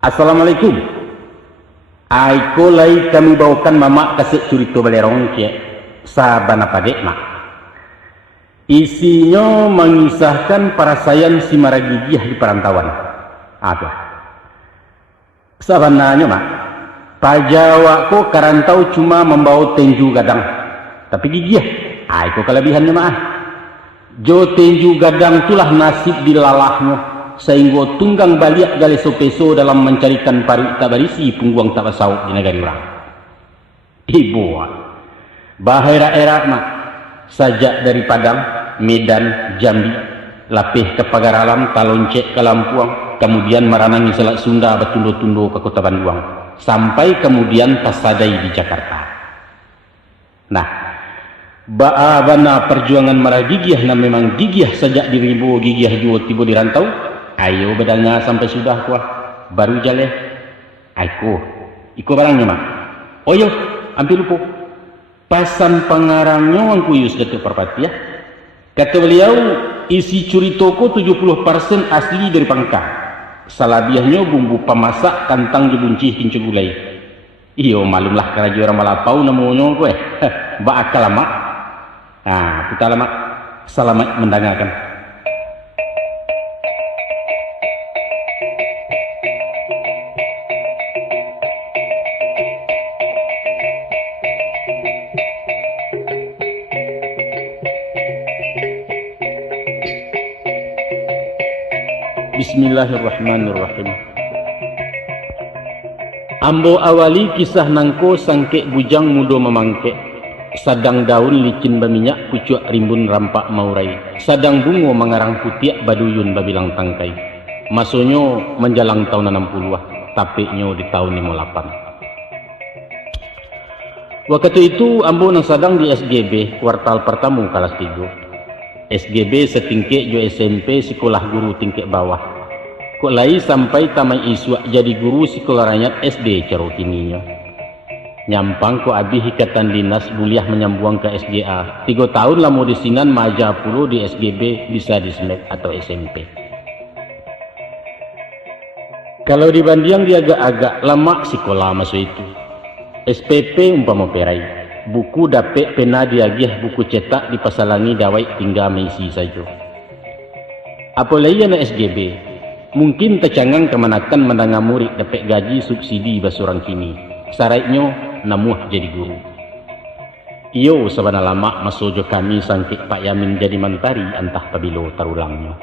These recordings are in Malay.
Assalamualaikum. Aiko lai kami bawakan mama kasih cerita balerong cie sabana padek mak. Isinya mengisahkan perasaan si Maragigiah di perantauan. Apa? Sebenarnya mak, pajawakku karantau cuma membawa tenju gadang, tapi gigiah. Aiko kelebihannya mak. Jo tenju gadang itulah nasib dilalahnya. Sehingga tunggang balik gali sopeso dalam mencarikan pari tak berisi pungguang tak basau di negara orang. Ibu, bahaya era mak, sajak dari Padang, Medan, Jambi, lapih ke Pagar Alam, Taloncek ke Lampuang, kemudian meranangi Selat Sunda, bertundo-tundo ke Kota Bandung, sampai kemudian Pasadai di Jakarta. Nah, bana perjuangan Maragigiah na memang gigih sejak diribu gigih jua tiba di rantau. Ayo bedanya sampai sudah kuah baru jale. Iko barangnya mak. Oh yo, ambil lupa. Pasan pengarangnya wang kuyus kata perpati ya. Kata beliau isi curitoko 70% asli dari Pangka. Salabiahnya bumbu pemasak kantang jebuncih kincu gulai. Iyo malumlah keraja orang Malapau namanya gue. Bakal lama. Nah kita lama. Selamat mendengarkan. Bismillahirrahmanirrahim. Ambo awali kisah nangko sangke bujang mudo memangke. Sadang daun licin berminyak pucuk rimbun rampak maurai. Sadang bungo mengarang putiak baduyun babilang tangkai. Masonyo menjalang tahun 60-ah, tapi nyo di tahun 58. Waktu itu ambo nang sadang di SGB kuartal pertama kelas 3. SGB setingkek jo SMP sekolah guru tingkek bawah. Kok lai sampai tamai iswa jadi guru sekolah rakyat SD carotininya. Nyampang ko abih ikatan dinas buliah menyambung ke SGA. 3 tahun lamo di sinan maja puluh di SGB bisa di SMEK atau SMP. Kalau dibanding dia agak-agak lama sekolah masuk itu. SPP umpama perai. Buku dapet pena diagih buku cetak dipasalangi dawai tinggal mengisi saja. Apalagi anak SGB mungkin tercangang kemanakan mendengar murid dapat gaji subsidi basurang kini. Syaratnya namuh jadi guru. Iyo sabana lama masojo kami sangkit Pak Yamin jadi mentari entah pabilo terulangnya.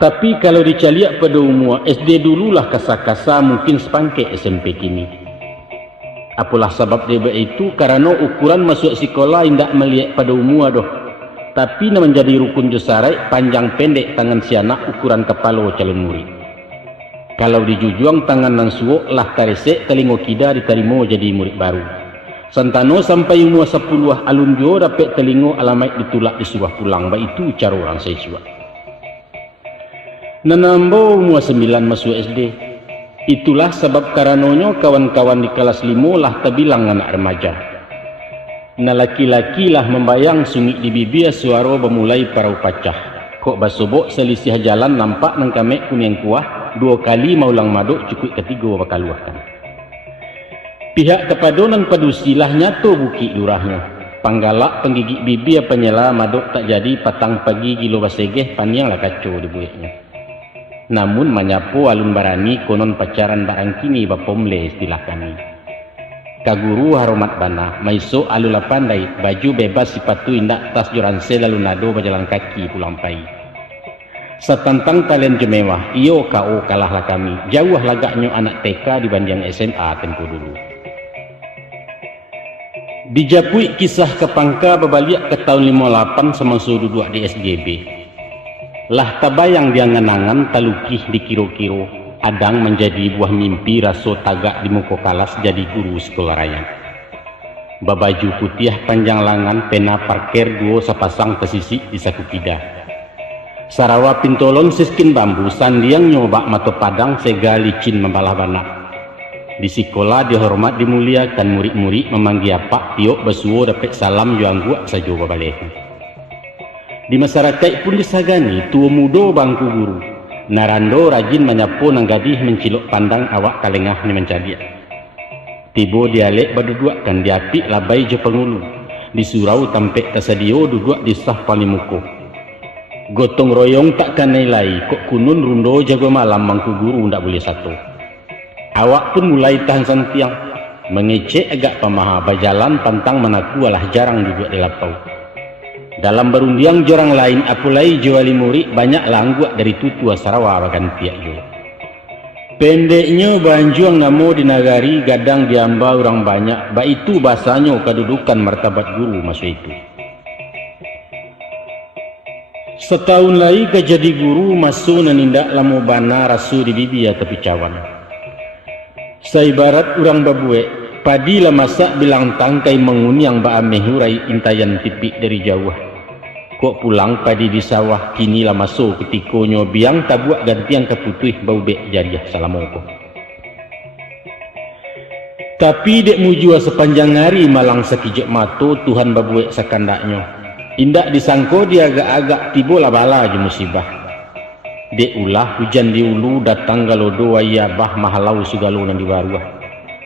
Tapi kalau dicaliak pada umur SD dululah kasa-kasa mungkin sepangke SMP kini. Apalah sebab dia itu karena ukuran masuk sekolah tidak melihat pada umur doh. Tapi nak menjadi rukun josarai panjang pendek tangan si anak ukuran kepala calon murid. Kalau dijujuang tangan nang suok lah taresek telingo kida diterima jadi murid baru. Santano sampai umur 10 alun jo dapat telingo alamat ditulak disuruh pulang. Ba itu cara orang siswa. Nanambo umur 9 masuk SD. Itulah sebab karenanya kawan-kawan di kelas 5 lah terbilang anak remaja. Nah laki-laki lah membayang sungik di bibir suara bermulai parau pacah. Kok basobok selisih jalan nampak nang kamek kuning kuah 2 kali maulang maduk cukup ketiga bakal luahkan. Pihak kepada nang padusilah nyato buki lurahnya. Panggalak penggigit bibir penyela maduk tak jadi patang pagi gilo basegeh paniang lah kacau di buihnya. Namun menyapu alun barani konon pacaran barang kini bapomle istilah kami. Kaguru haromat bana, maiso alula pandai, baju bebas sepatu indak tas joranse lalu nado berjalan kaki pulang pai. Setantang kalian jemewah, iyo kau kalahlah kami, jauh lagaknya anak TK dibanding SMA tempo dulu. Dijapui kisah kepangka berbalik ke tahun 58 semasa duduk di SGB. Lah tabayang dia ngenangan talukih di kiro-kiro adang menjadi buah mimpi raso tagak di muka kalas jadi guru sekolah rakyat. Babaju putih panjang lengan pena parkir 2 sepasang pesisi di saku kida. Sarawa pintolon siskin bambu sandiang nyoba mata padang sega licin membalah banak. Di sekolah dihormat dimuliakan murid-murid memanggil pak tiok basuo dapat salam juang gua saja babalehan. Di masyarakat pun disagani tua muda bangku guru Narando rajin menyapu nang gadih menciluk pandang awak kalengah ni mencadi. Tibo dialek berduduk kan diapik labai je pengulu. Di surau tampek tasadio duduk di sah palimuko. Gotong royong takkan nilai kok kunun rundo jago malam mangku guru ndak boleh satu. Awak pun mulai tahan santiang. Mengecek agak pamaha bajalan pantang menaku alah jarang duduk di lapau. Dalam berundiang jorang lain apulai juali murid banyak langguak dari tutua Sarawak bahkan tiak jo. Pendeknya banjuang namo di nagari gadang diamba orang banyak, ba itu bahasanya kedudukan martabat guru masa itu. Setahun lagi ke jadi guru masuk nanindak lamu bana rasu di bibia tepi cawan. Saibarat orang babuek, padi lah masak bilang tangkai menguniang ba amehurai intayan tipik dari jauh. Kok pulang padi di sawah kini lah masuk ketikonyo biang tabuak gantian keputuh bau bek jadiah salamoko. Tapi dek mujua sepanjang hari malang sekijek mato Tuhan babuek sakandaknya. Indak disangko dia agak-agak tibo lah bala je musibah. Dek ulah hujan di ulu datang galodo ayabah mahalau sugalo nan di baruah.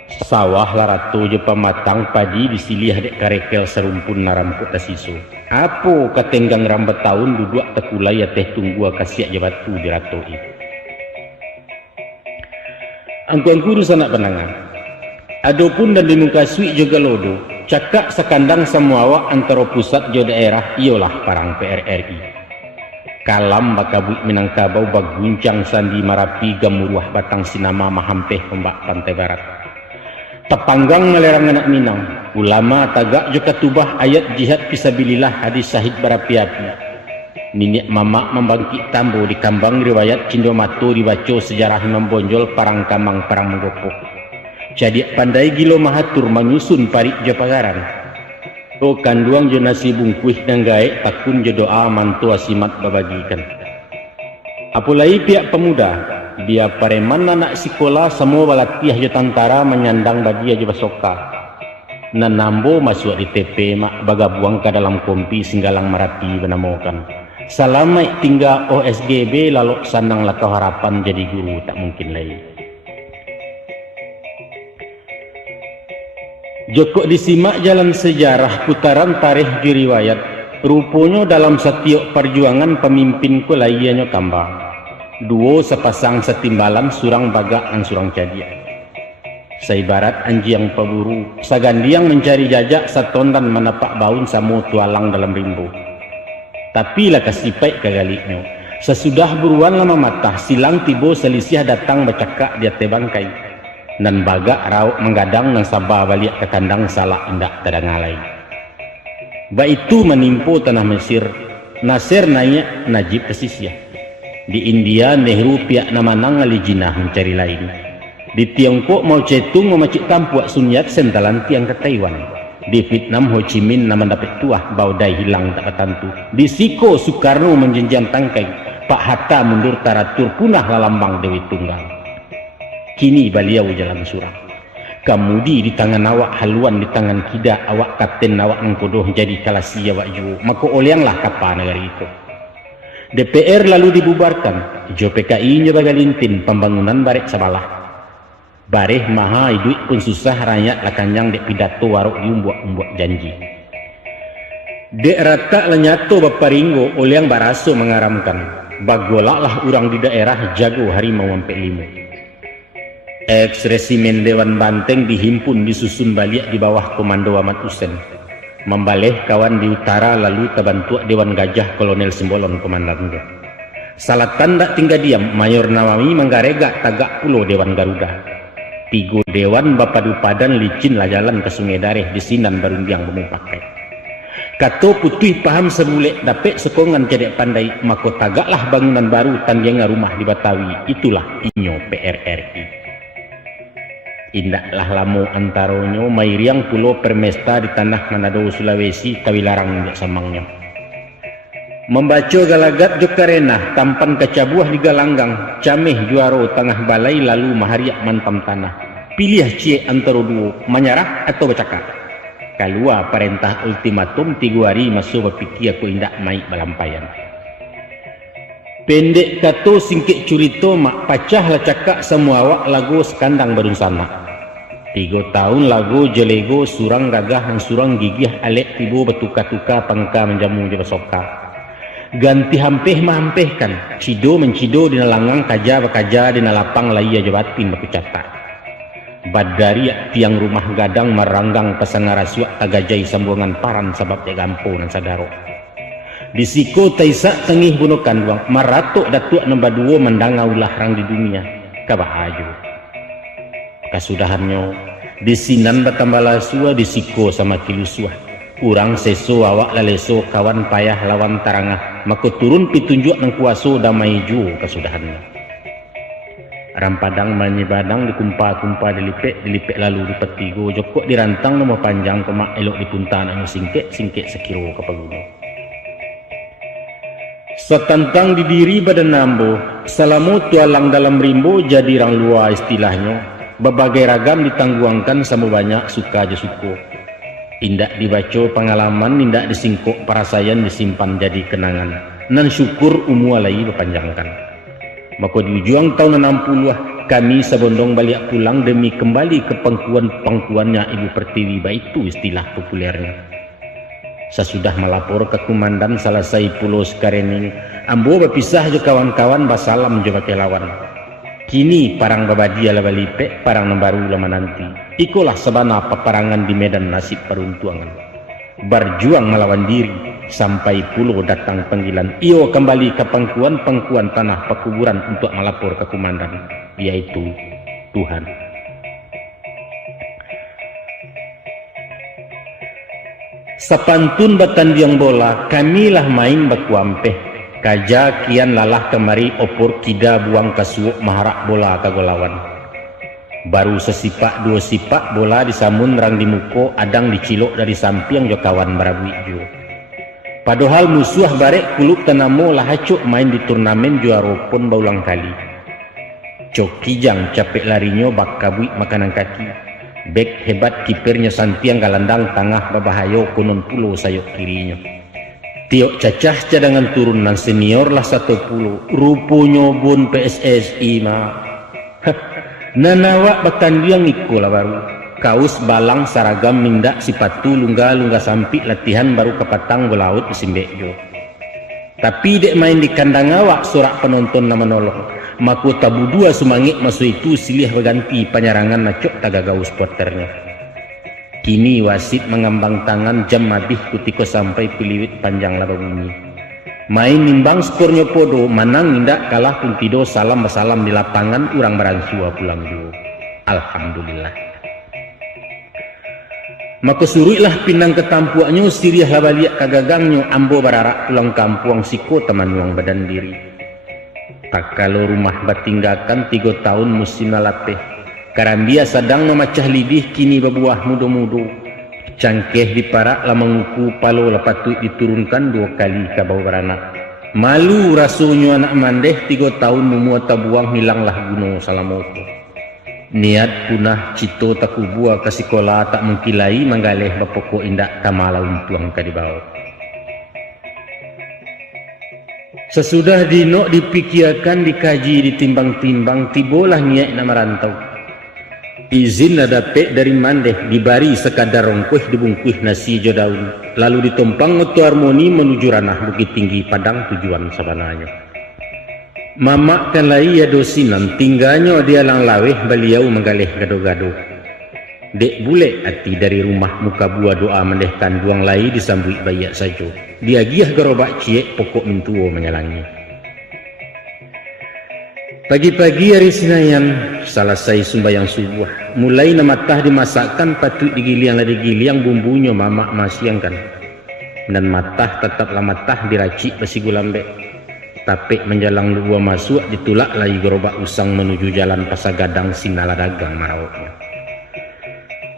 Sawah larato je pamatang padi disilih dek karekel serumpun narampuk tasiso. Apo katenggang rambat tahun duduk tekulai ya teh tunggu kasiak je batu di ratoi. Angku-angku sanak penangan. Adopun dan di muka suik juga lodo, cakak sekandang semua awak antara pusat jo daerah ialah parang PRRI. Kalam bakabut Minangkabau baguncang sandi Marapi gamuruah batang sinama mahampeh pembak pantai barat. Tepanggang melerang anak Minang, ulama tagak juga tubah ayat jihad fisabilillah hadis sahid berapi-api. Ninik mamak membangkit tambo di kambang riwayat Cindomato dibaca sejarah membonjol parang kamang parang menggopoh. Jadi pandai gilo mahatur menyusun parik japagaran. O kanduang jo nasi bungkuih dan gaek takun jo doa mantu asimat babagikan. Apulai pihak pemuda, dia pareman anak sekolah semua balatiah jo tantara menyandang badia jo basoka. Nanambo masuk di TP mak bagabuang ke dalam kompi singgalang Marapi benamokan. Salamai tinggal OSGB lalu sanang lakau harapan jadi guru tak mungkin lain. Joko disimak jalan sejarah putaran tarikh di riwayat. Rupanya dalam setiap perjuangan pemimpinku laiannya kambang. Duo sepasang setimbalan surang bagak dan surang cadia. Saibarat anjing peburu, sagandiang mencari jajak satondan menapak baun samu tualang dalam rimbo. Tapi lah kasipai kagaliknya. Sesudah buruan lama matah silang tibo selisih datang bercakak dia tebangkai. Dan bagak rauk menggadang dan sabah balik ke kandang salah indak terangalai. Ba itu menimpo tanah Mesir, Nasir naik Najib kesisya. Di India Nehru pihak nama nangali jinah mencari lain. Di Tiongkok Mao Zedong memacik tampuak Sun Yat-sen talan tiang ke Taiwan. Di Vietnam Ho Chi Minh nama dapat tuah baudai hilang tak ketantu. Di Siko Soekarno menjenjang tangkai. Pak Hatta mundur taratur punah lalambang Dewi Tunggal. Kini beliau jalan surang. Kamudi di tangan awak haluan di tangan kida awak kapten awak ngkodoh jadi kalasi awak ju. Maka olianglah kapal negara itu. DPR lalu dibubarkan. Jo PKI nya bagalintin pembangunan barek sabalah. Bareh maha duit pun susah rakyat lakanyang dek pidato warok diumbuak-umbuak janji. Dek rata lenyato baparingo oliang baraso mengaramkan. Bagolak lah orang di daerah jago harimau sampai limo. Ex-resimen Dewan Banteng dihimpun disusun balik di bawah komando Ahmad Hussein. Membaleh kawan di utara lalu terbantu Dewan Gajah Kolonel Simbolon komandannya. Salat tanda tinggal diam Mayor Nawawi menggaregak tagak pulau Dewan Garuda. Tigo Dewan Bapadu Padan licin lah jalan ke Sungai Dareh di Sinan Barundiang pakai. Kato putih paham sebulek dapet sekongan cedek pandai mako tagaklah bangunan baru tandingan rumah di Batawi. Itulah inyo PRRI. Indaklah lamu antaronyo mairiang pulau permesta di tanah Manado Sulawesi tawilarang ndak samangnya. Membaca galagat jokarena tampan kacabuah di galanggang cameh juaro tengah balai lalu mahariak mantam tanah. Pilih cie antara duo menyerah atau bercakap. Kalua perintah ultimatum 3 hari masuk berpikir aku indak maik balampayan. Pendek kato singkit curito mak pacah lah cakap semua awak lagu sekandang baru sana. 3 tahun lagu jelego surang gagah dan surang gigih alek tibu bertukar-tukar pangka menjamu je bersoka. Ganti hampih mahampihkan, cido mencido di nalangang kaja bakaja di nalapang laia jabatin baku catat. Badari tiang rumah gadang maranggang pasangara suak tagajai sambungan paran sabab dia gampo dan sadaro. Disiko taisak tengih bunukan duang maratok datuk nombor 2 mendanga ulah rang di dunia kabahaju. Kasudahannya disinan bertambah lasua disiko sama kilusua. Urang seso awak laleso kawan payah lawan tarangah maka turun pitunjuk nang kuaso damai ju kasudahannya. Rampadang manyibadang dikumpa-kumpa dilipek lalu dipetigo jokok dirantang nama panjang kemak elok dipuntan anu singkek sekiro ke paguno. Setantang didiri badan nambo salamu tualang dalam rimbo jadi rang luar istilahnya berbagai ragam ditangguangkan sama banyak suka je suko. Indak dibaca pengalaman indak disingkok parasayan disimpan jadi kenangan nan syukur umua lagi berpanjangkan. Maka di ujung tahun 60 kami sebondong balik pulang demi kembali ke pangkuannya Ibu Pertiwi itu istilah populernya. Sesudah melapor ke komandan selesai pulau Sekarening, ambo berpisah je kawan-kawan basalam je pakai lawan. Kini parang babadia lah balipek, parang nembaru lama nanti. Ikulah sebana peperangan di medan nasib peruntuangan. Berjuang melawan diri sampai pulau datang panggilan. Iyo kembali ke pangkuan tanah pekuburan untuk melapor ke komandan, yaitu Tuhan. Sapantun batandiang bola, kamilah main bakuampeh. Kaja kian lalah kemari opor kida buang kasuuk maharak bola kagolawan. Baru sesipak 2 sipak bola disamun rang di muko adang dicilok dari samping jo kawan barabu ijo. Padahal musuh barek kuluk tanamo lah hacuk main di turnamen juara pun baulang kali. Cok kijang capek larinya bak kabuik makanan kaki. Bek hebat kipernya santiang galandang tangah babahayo konon pulau sayok kirinya. Tiok cacah cadangan turunan senior lah 10 rupunya bun PSSI mah. Nanawak batandiang ikolah baru kaus balang saragam mindak sipatu lungga sampi latihan baru kepatang belaut besimbekjo. Tapi dek main di kandang awak sorak penonton nama nolong maku tabu 2 sumangit masuk itu silih berganti penyerangan nacok tagagau supporternya. Kini wasit mengambang tangan jam mabih kutiko sampai piliwit panjang laba bumi. Main nimbang skornya podo, manang indak kalah pun tido salam basalam di lapangan urang beransua pulang juga. Alhamdulillah. Maka suruhlah pinang ketampuaknya siriah labaliak kagagangnya ambo bararak pulang kampung siko teman uang badan diri. Tak kalau rumah batinggakan 3 tahun musim latih. Karambia sedang memacah lidih kini berbuah mudo-mudo. Cangkeh diparak lama nguku palo lepatut diturunkan 2 kali ke bawah beranak. Malu rasanya anak mandeh 3 tahun memuat tabuang hilanglah gunung salamoto. Niat punah cito tak kubua ke sekolah tak mengkilai menggaleh bapoko indak kamala untuang ke di bawah. Sesudah dinok dipikirkan dikaji ditimbang-timbang tibolah niat nak merantau. Izin ada pek dari mandeh dibari sekadar rongkuih dibungkuih nasi jo daun lalu ditumpang ngoto harmoni menuju ranah Bukit Tinggi Padang tujuan sabananya. Mamak kan lai ya dosinan tinggalnya dia lang laweh beliau menggaleh gado-gado. Dek bule hati dari rumah muka buah doa mendehkan buang lai disambui bayak sajo. Dia giah gerobak ciek pokok mintuo menyalangi. Pagi-pagi hari Senayan selesai sembahyang subuh mulai namatah dimasakkan patut digiliang bumbunya mamak masiangkan dan matah tetaplah matah diracik besi gulambek tapi menjalang 2 masuk ditulak lagi gerobak usang menuju jalan Pasagadang Sinala dagang marawaknya.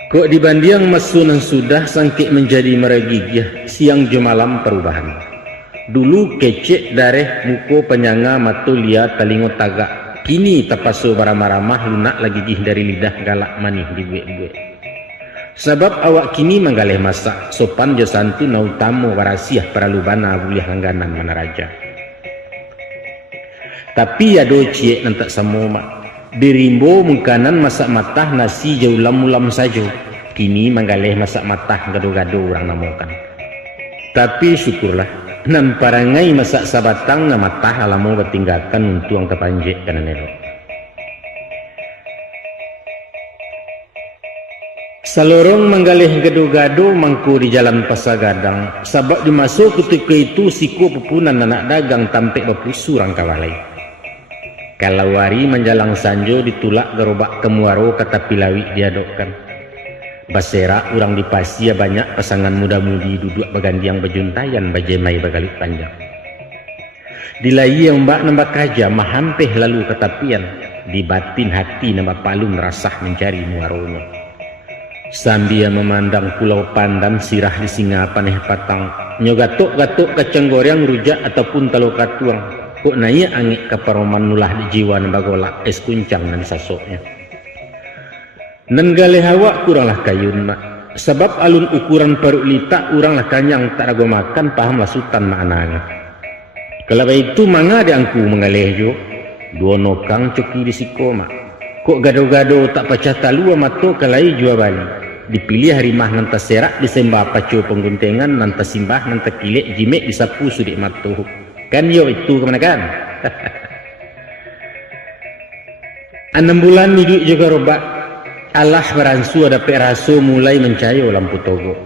Kok dibandiang masunan sudah sangkit menjadi meregigih siang jo malam perubahan. Dulu kecek dareh muko penyanga matu liat talingo tagak. Kini tapaso baramah-ramah lunak lagi gih dari lidah galak manih di buek-buek. Sebab awak kini menggaleh masak sopan jo santu na utamo warasiah para lubana buliah langganan mana raja. Tapi ya do cie nantak samo mak. Dirimbo mungkanan masak matah nasi jauh lam saja. Kini manggaleh masak matah gado-gado orang namokan. Tapi syukurlah nan parangai masak sabatang na matah alamo bertinggalkan untuk ang kapanjek kanan elok. Salorong manggaleh gado-gado mangku di jalan Pasagadang. Sabab dimasuk ketika itu siku pupunan anak dagang tampek bapusu orang kawalai. Kalau wari menjalang sanjo ditulak gerobak kemuaro kata pilawi diadokkan. Basera orang di Pasia banyak pasangan muda-mudi duduk bagandiang bejuntayan bajemai bagalit panjang. Dilai yang mbak nambah kaja mahampeh lalu ketapian. Di batin hati nambah palun rasah mencari muaronya. Sambil memandang pulau Pandan sirah di singa paneh patang. Nyogatok-gatok kacang goreng rujak ataupun talo katuang. Kok naya angik kaparoman nulah di jiwa nambah golak es kuncang dan sasoknya. Nenggale hawa kuranglah kayun mak. Sebab alun ukuran peruk lita uranglah kanyang tak ragu makan paham lasutan maknanya. Kalau itu manga diangku mengalih jo. Dua nokang coki di siko mak. Kok gado-gado tak pecah talu amato kalai jua bali. Dipilih harimah nanti serak disembah pacu pengguntengan nanti simbah nanti kilek jimek disapu sudik matuh. Kan yo itu kemana kan? 6 bulan hidup juga robak. Allah beransu ada peraso mulai mencayo lampu togo.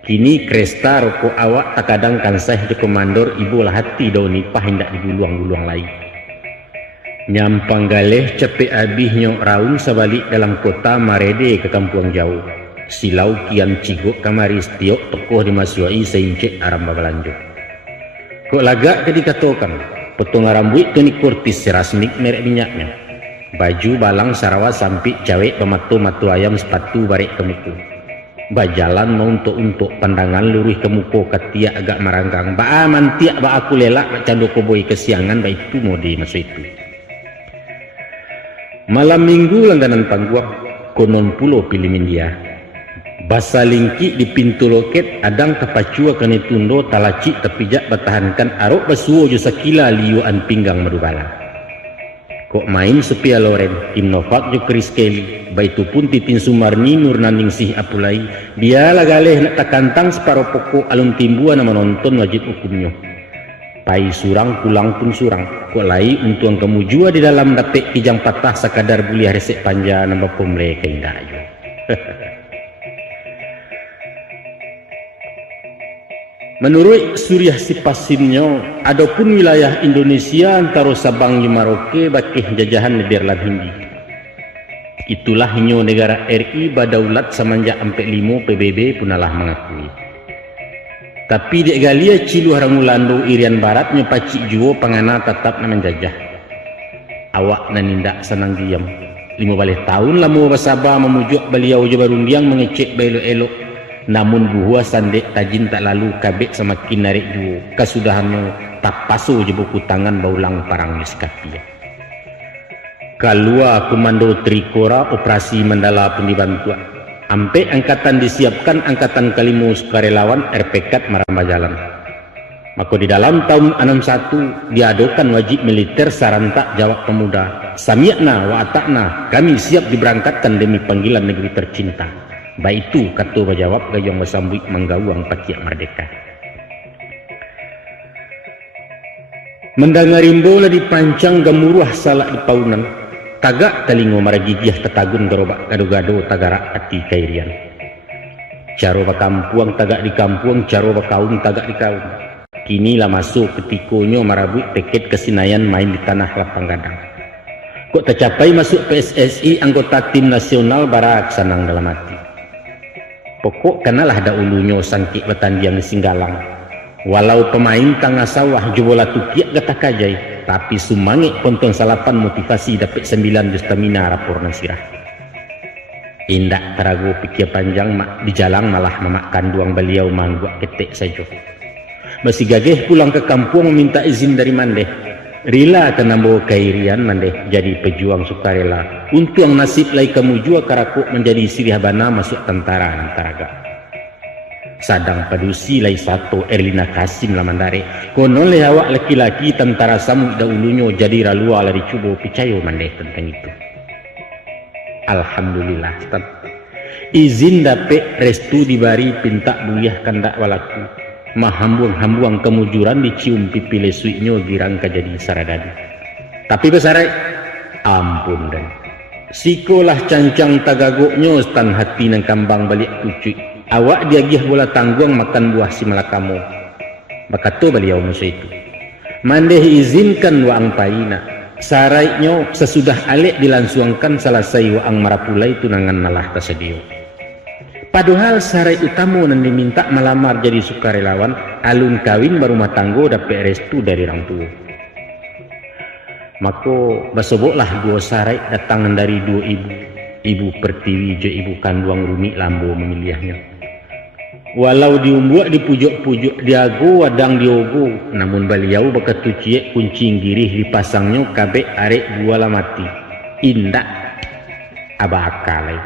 Kini kresta rokok awak tak kadang kansah di komandor ibu lah hati daun nipah hendak diguluang-guluang lain. Nyampang galeh cepet abih nyok raung sebalik dalam kota marede ke kampung jauh. Silau kian cigok kamari setiok tokoh dimasuai seincek aram babalanjo. Kok lagak ke dikatokan potong rambut Tony Curtis serasmik merek minyaknya. Baju balang Sarawak sampik cawek pematu-matu ayam sepatu barek kemuku. Bajalan mau untuk pandangan lurih kemuku ketiak agak maranggang. Ba mantiak ba aku lelak cando koboi kesiangan ba itu mode masa itu. Malam minggu langganan pangguang konon pulo pilih India. Basa lingki di pintu loket adang kapacua kene tundo talacik tepijak bertahankan arok basuo jo sakila liuan pinggang merubala. Kok main sepia loren tim Novak jo Chris Kelly baitu pun titin Sumarni Nurnaning sih apulai biala galeh nak takantang separo pokok alun timbuan nama nonton wajib hukumnya. Pai surang pulang pun surang. Kok lai untuang kamu jua di dalam dapet kijang patah sakadar buliah resek panja nambah pomle keindah aja. Menurut Suriah Sipasinyo, adapun wilayah Indonesia antara Sabang dan Merauke bakih jajahan Nederland Hindi. Itulah nyo negara RI badaulat semenjak 45 PBB punalah mengakui. Tapi dek galia cilu harangulando Irian Barat nyepacik juo pangana tetap na menjajah. Awak nanindak senang diam. 5 balik tahun lamu basaba memujuk beliau je barundiang mengecek belok-elok. Namun buah sandek tajin tak lalu kabek semakin narik juo. Kasudahannya tak pasu je buku tangan baulang parang miskapia. Kalua komando Trikora operasi Mandala pun dibantu. Ampe angkatan disiapkan angkatan kalimu sukarelawan RPK Maramba Jalan. Maka di dalam tahun 61 diadakan wajib militer sarantak jawab pemuda. Sami'na wa ata'na, kami siap diberangkatkan demi panggilan negeri tercinta. Baik itu kata berjawab gayung bersambut menggawang patiak merdeka. Mendengarimbo lah dipancang gemuruh salak di paunan. Tagak telingo maragigih tetagun gerobak gado-gado tagarak hati kairian. Caro bakampuang tagak di kampung, caro bakaung tagak di kaung. Kini lah masuk ketikonya marabut peket kesinayan main di tanah lapang gadang. Kok tercapai masuk PSSI anggota tim nasional barak sanang dalam hati. Pokok kenalah dahulunya sangkik betandiang di Singgalang. Walau pemain tengah sawah jubola tukiak gata kajai, tapi sumangik konton salapan motivasi dapat 9 stamina rapor nasirah. Indak terago pikir panjang mak di jalan malah memakan duang beliau mangguak ketek saja. Masih gageh pulang ke kampung meminta izin dari Mandeh. Rila kena bawa kairian Mandeh jadi pejuang sukarela. Untung nasib lai kamu jua karakuk menjadi sirih bana masuk tentara antaraga. Sadang padusi lai satu Erlina Kasim lamandare konon le awak laki-laki tentara samuk dahulunya jadi ralua lari cubo picayo mandeh tentang itu. Alhamdulillah Ustaz. Izin dapet restu dibari pinta buyah kandak walaku. Mahambuang-hambuang kemujuran dicium pipi lesuinyo girang jadi saradadu. Tapi besarai ampun dan sikolah cancang tagagoknyo stan hati nang kambang balik kucui. Awak diagih bola tangguang makan buah si malakamu. Maka tu beliau musuh itu. Mandeh izinkan waang paina. Saraiknyo sesudah alek dilansuangkan selesai waang marapulai tunangan nalah tasedio. Padahal sarai utama nan diminta melamar jadi sukarelawan alun kawin berumah tanggo dapat restu dari orang tua. Maka basoboklah dua sarai datang dari dua ibu. Ibu Pertiwi je ibu kandung Rumi Lambo memilihnya. Walau diumbuak di pujuk-pujuk diago wadang diogo, namun beliau beketu ciek kuncing girih dipasangnya kabek arek dua lah mati. Indak abakalai.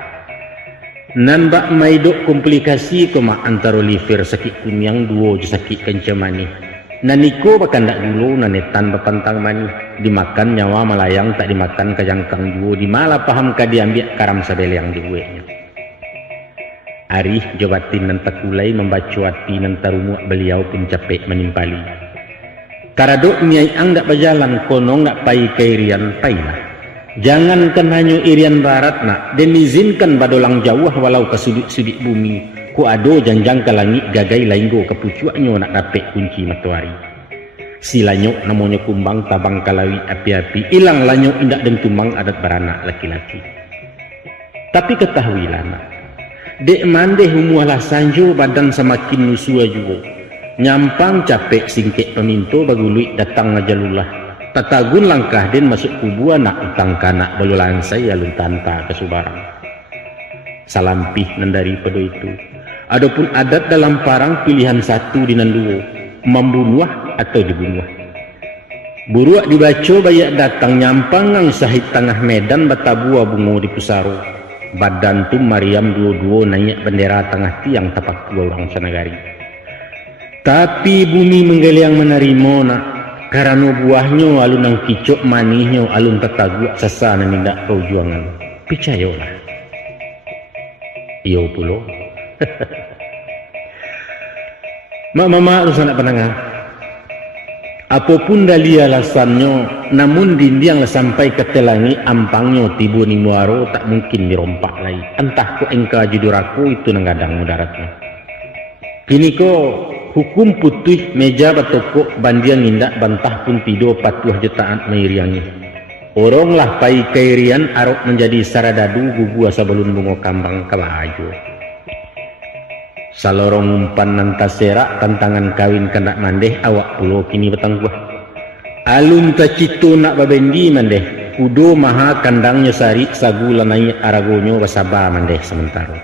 Nan bak maidok komplikasi koma antara liver sakit kunyang duo je sakit kencamani. Naniko bakandak dulu nanetan bapantang mani. Dimakan nyawa malayang tak dimakan kajangkang duo di malah paham ka diambil karam sabeliang diueknya. Arih jabatin nan takulai membacuati nan tarumuak beliau pun capek menimpali. Karadok niai angdak berjalan kono nggak pai ke irian pailah. Jangankan hanya irian barat nak, dan izinkan badolang jauh walau ke sudut-sudut bumi. Ku ado janjang ke langit gagai lainggo ke pucuaknya nak dapet kunci matahari. Si lanyok namanya kumbang tabang kalawi api-api, ilang lanyok indak dan tumang adat beranak laki-laki. Tapi ketahuilah nak, dek mandeh umualah sanjo badan semakin nusua juga. Nyampang capek singkek peminto bagului datang ngajalulah. Tatagun langkah den masuk kubu anak utang kanak belulansai alun tanta ke Subarang. Salampih nandari pedo itu. Adapun adat dalam parang pilihan satu di nanduo, membunuh atau dibunuh. Buruak dibaco bayak datang nyampang ngang sahid tengah medan batabua bungo di Pusaro. Badan tu Mariam dua-dua naik bendera tengah tiang tapak dua orang sanagari. Tapi bumi menggeliang menerima nak, karena buahnya alun nang kicok manihnya alun tetaguk sasana nindak perjuangan. Picayolah. Iyo pulo. Mama urusan nak penangah. Apapun dali alasannya, namun dindiang sampai ke telangi ampangnya tibu ni muaro tak mungkin dirompak lagi. Entah ko engka juduraku itu nanggadang mudaratnya. Kini ko hukum putih meja batokok bandiang indak bantah pun tido patuh jetaan meiriangi. Orang lah pai kairian arok menjadi saradadu gugu asa balun bungo kambang kabahajo. Salorong umpan nantas serak tantangan kawin kandak mandeh awak pulo kini betangguh. Alun tacito nak babendi mandeh udo maha kandangnya sari sagu lanai aragonyo basaba mandeh sementara.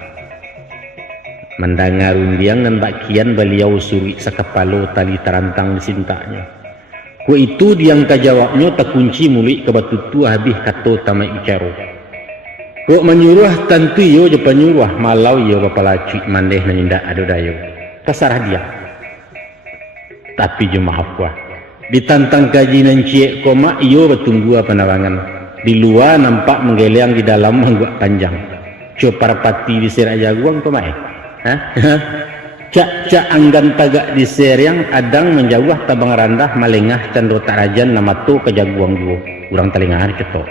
Mendengar undiang dan bakian beliau suri sakapalo tali terantang disintanya. Ku itu diang kajawabnya tak kunci mulik ke batutu habis kato tamai icaro. Kok menyuruh tentu yo je penyuruh malau yo bapalaci mandeh nanindak ado dayo. Terserah dia. Tapi je maaf wah. Ditantang kaji nan ciek koma yo betunggu penawangan. Di luar nampak menggeleang di dalam mangguak panjang. Copar pati di serak jaguang koma Cak anggan tagak di seriang adang menjauh tabang randah malengah candro tak rajan nama tu ke jaguang dua. Urang telingahan cetok.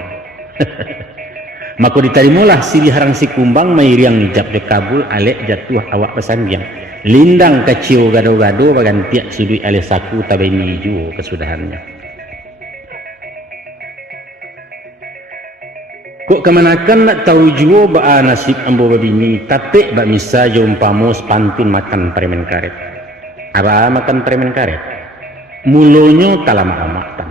Maka ditarimulah silih harang si kumbang mairiang hijab de kabul alek jatuh awak pesandiang. Lindang kecil gado-gado bagan tiak sudui ale saku tabeni juo kesudahannya. Kok kemanakan nak tahu juo ba nasib ambo babini tapi bak misa jompamo pantun makan permen karet. Aba makan permen karet. Mulonyo talama-lama tan.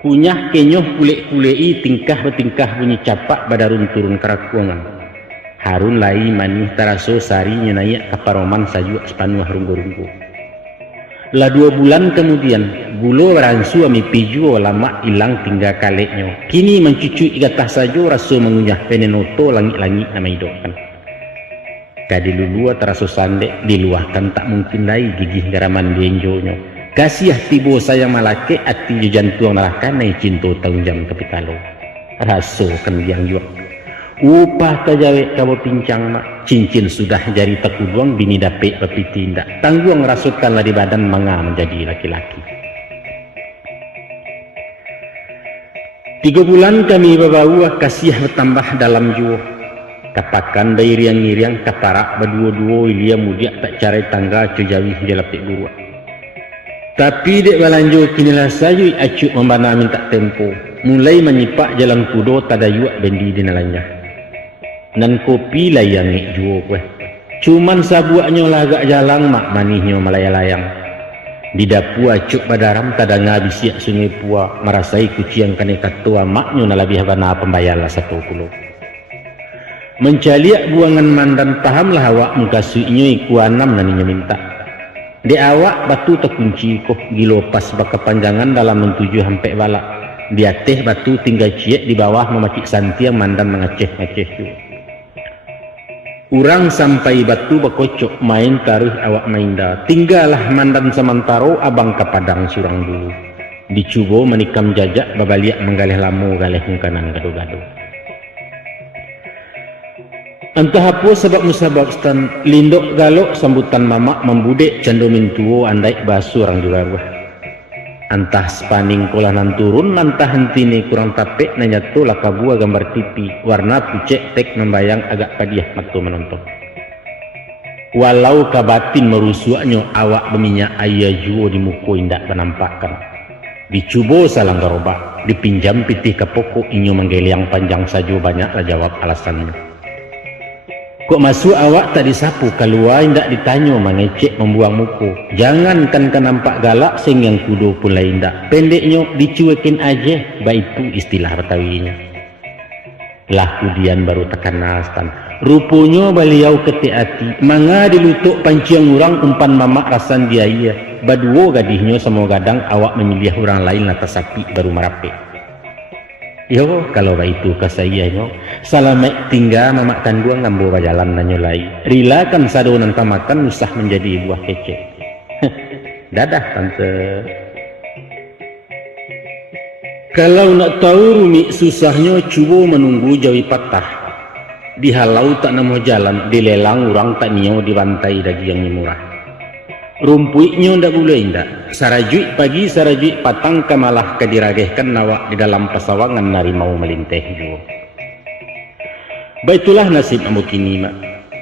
Kunyah kenyoh kulek-kulei tingkah betingkah bunyi capak badarun turun kerakuangan. Harun lai manih taraso sari nyenayak kaparoman saju sepanuh runggu-runggu. Lah 2 bulan kemudian gulo ransu ami pijuo lama hilang tinggal kaleknya. Kini mencucui igatah saja raso mengunyah penenoto langit-langit nama hidupan. Kadi lulua teraso sandek diluahkan tak mungkin lagi gigih garaman dienjonyo. Kasiah tibo sayang malake ati jo jantuang narakanai cinta tahun jam kapitalo. Raso kan yang jual. Upah kajawe kabo pincang mak cincin sudah jari tekuduang bini dapet pepiti indak. Tangguang rasutkanlah di badan manga menjadi laki-laki. 3 bulan kami babau kasiah bertambah dalam juo. Kapakan dari riang-riang kaparak berdua-dua ilia mudiak tak carai tangga cejawi jelapik guru. Tapi dek balanjo kinilah sayu acuk membana minta tempo. Mulai menyipak jalan kudo tada yuak bendi dinalanya. Nan kopi layangi juo kue. Cuman sabuaknya lagak jalan mak manihnya malaya-layang. Di dapu acuk badaram tada ngabisiak sungai pua merasai kuciang kaneka tua maknya nalabih bana pembayarlah 10. Mencaliak buangan mandan pahamlah awak mengkasuinya iku 6 naninya minta. Di awak batu terkunci koh gilopas baka panjangan dalam mentuju hampek balak. Di atas batu tinggal ciek di bawah memacik santiang mandan mengaceh-ngaceh tu. Urang sampai batu bakocok main taruh awak mainda. Tinggallah mandan samantaro abang kapadang surang dulu. Dicubo menikam jajak babaliak menggalih lamu galih mungkanan gado-gado. Entah apa sebab musabab stan lindok galok sambutan mamak membudek candomin tuo andai basu orang diwarwah. Entah spaning kolanan turun nantah hentine kurang tapek nanyato lakabua gambar TV warna pucek tek membayang agak padiah matu menonton. Walau kabatin merusuaknya awak berminyak ayah juo di muko indak menampakkan. Dicubo salang garobak dipinjam pitih ke pokok inyo menggeliang panjang saja banyaklah jawab alasannya. Kok masuk awak tak disapu keluar indak ditanyo mengecek membuang muko. Jangan kan nampak galak sing yang kudo pun lain dak. Pendeknya dicuekin aja, baik itu istilah betawinya. Lah kudian baru tekan nastan. Rupanya beliau ketik hati, manga dilutuk panciang orang umpan mamak rasan dia iya. Baduo gadihnya semua gadang awak memilih orang lain atas sapi baru merape. Yo, kalau itu kasayanya, salamek tinggal memakan gua ngambo bajalan nanyolai. Rila kan sadonan tamakan usah menjadi buah kece. Dadah tante. Kalau nak tahu rumit susahnya cuba menunggu jawi patah. Dihalau tak nemu jalan, dilelang orang tak nyaw dibantai daging yang murah. Rumpuiknya ndak boleh indak. Sarajuik pagi sarajuik patang kamalah kediragehkan nawak di dalam pasawangan narimau melinteh jua. Baitulah nasib ambo kini mak.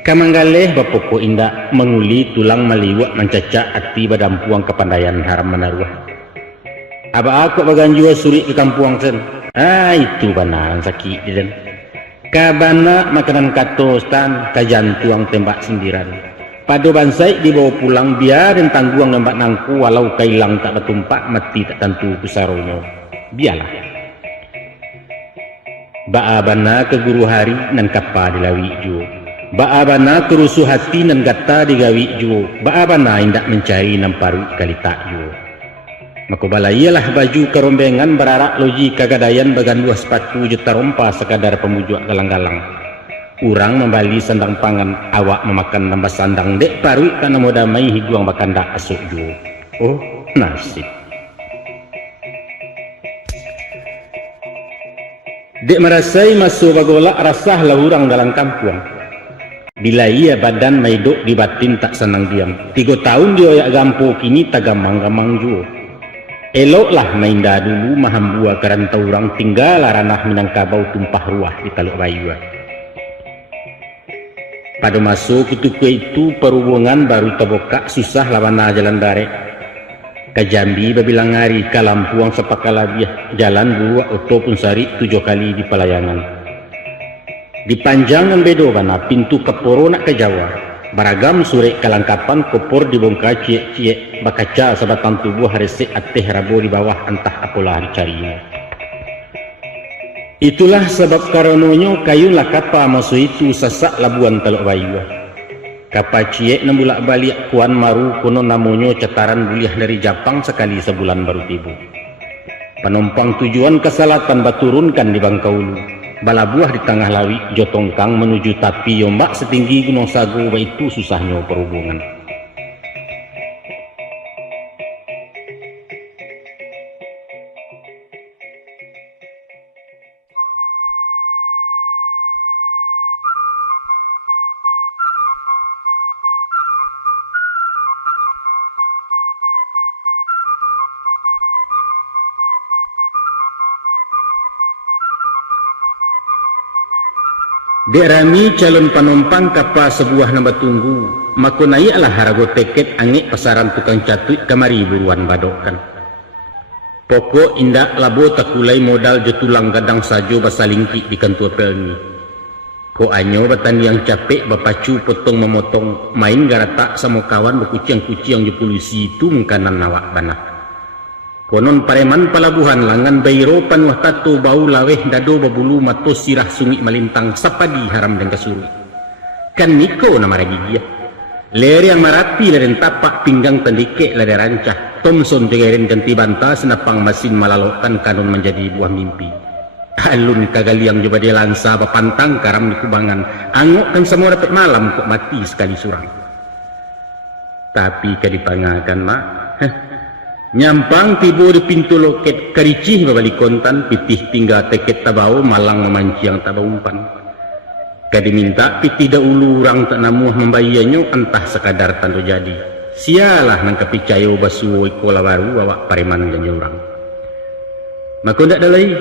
Kamanggaleh bapoko indak menguli tulang maliwak mencacak ati badampuang kepandaian haram menaruh. Aba aku bagan jua suri ke kampuang sen. Itu banan sakit dan. Kabana makanan katostan kajantuang tembak sindiran. Pada bansai dibawa pulang biar dan tangguang nambak nangku walau kailang tak bertumpak mati tak tentu kusaronya. Biarlah. Baabana ke guru hari nan kapa dilawi jo. Baabana kerusuh hati nan gata digawi jo. Baabana indak mencari namparu kali tak jo. Maka balaiyalah baju kerombengan berarak loji kagadayan bagan dua sepatu juta rompa sekadar pemujuk galang-galang. Urang membali sandang pangan, awak memakan nambah sandang dek paru karena mau damai higuang bakanda asuk ju. Oh, nasib. Dek merasai masuk bagolak rasah lah urang dalam kampung. Bila ia badan maidok di batin tak senang diam. 3 tahun dia oyak gampo kini tak gamang-gamang ju. Eloklah mainda dulu mahambua kerantau urang tinggal ranah Minangkabau tumpah ruah di Taluk Bayu. Pada masuk itu perhubungan baru terbuka susah lawana jalan darat. Ke Jambi babilang hari ke Lampuang sepakalabiah jalan buah oto pun sari 7 kali di pelayanan. Di panjangan bedo bana pintu keporo nak ke Jawa. Baragam sore kelengkapan kopor dibongkar ciek-ciek bakaca sebatan tubuh haresik ateh rabo di bawah entah apalah dicarinya. Itulah sebab karononyo kayulah kapa masu itu sasak Labuan Taluk Bayu. Kapa ciek nembulak balik kuan maru kono namonyo cetaran buliah dari Jepang sekali sebulan baru tibu. Penumpang tujuan ke selatan baturunkan di Bangkaulu. bala buah di tengah lawi jotongkang menuju tapi yombak setinggi Gunung Sago, itu susahnya perhubungan. Dek rami calon penumpang kapal sebuah nama tunggu, maka naiklah harago teket angik pasaran tukang catuit kamari buruan badokan. Pokok indak labo takulai modal jetulang gadang sajo basalingki di kantor pelni. Ko anyo batan yang capek bapacu potong memotong, main garata sama kawan berkuciang-kuciang di polisi itu mengkanan nawak banah. Konon pareman palabuhan langan bairo panuah tato bau laweh dado babulu mato sirah sungi malintang sapadi haram dan kasuri. Kan niko nama ragi dia. Ler yang marapi leren tapak pinggang tendike lere rancah. Thomson tegeren ganti banta senapang masin malalokan kanon menjadi buah mimpi. Alun kagaliang coba dia lansa bapantang karam di kubangan. Angok kan semua dapat malam kok mati sekali surang. Tapi kadipangakan mak. Nyampang tibo di pintu loket karicih babalik kontan pitih tinggal teket tabau malang memanciang tabau umpan. Kadi minta pitih dahulu orang tak namuah membayarnya entah sekadar tanto jadi. Sialah nang kepicayo basuo ikola baru awak pareman dan orang. Maka ndak dalai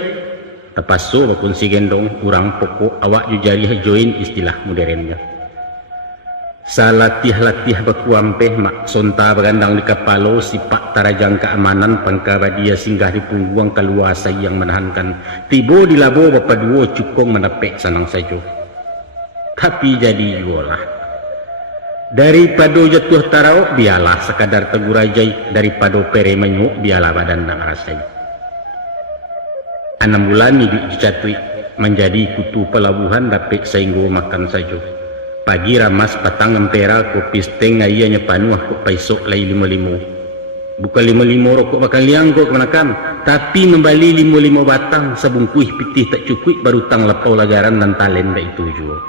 tepaso bakun si gendong orang pokok awak jujari join istilah modernnya. Salatih-latih bakuampeh mak sonta berandang di kapalo sipak tarajang keamanan pangkabadia singgah di pungguang kaluasa yang menahankan tibo di labo bapa duo cukong menepek sanang sajo. Tapi jadi jualah daripada jatuh tarau bialah sekadar tegur ajai, daripada pere menyuk bialah badan nang rasai. 6 bulan hidup dicatui menjadi kutu pelabuhan dapet sainggo makan sajo. Pagi ramas patang empera kopi steng ayahnya panuah kok paisok lai 5-5. Bukan 5-5 rokok bakal liang kok menakam, tapi membali 5-5 batang sabungkuih pitih tak cukup baru tang lepau lagaran dan talen dah itu juga.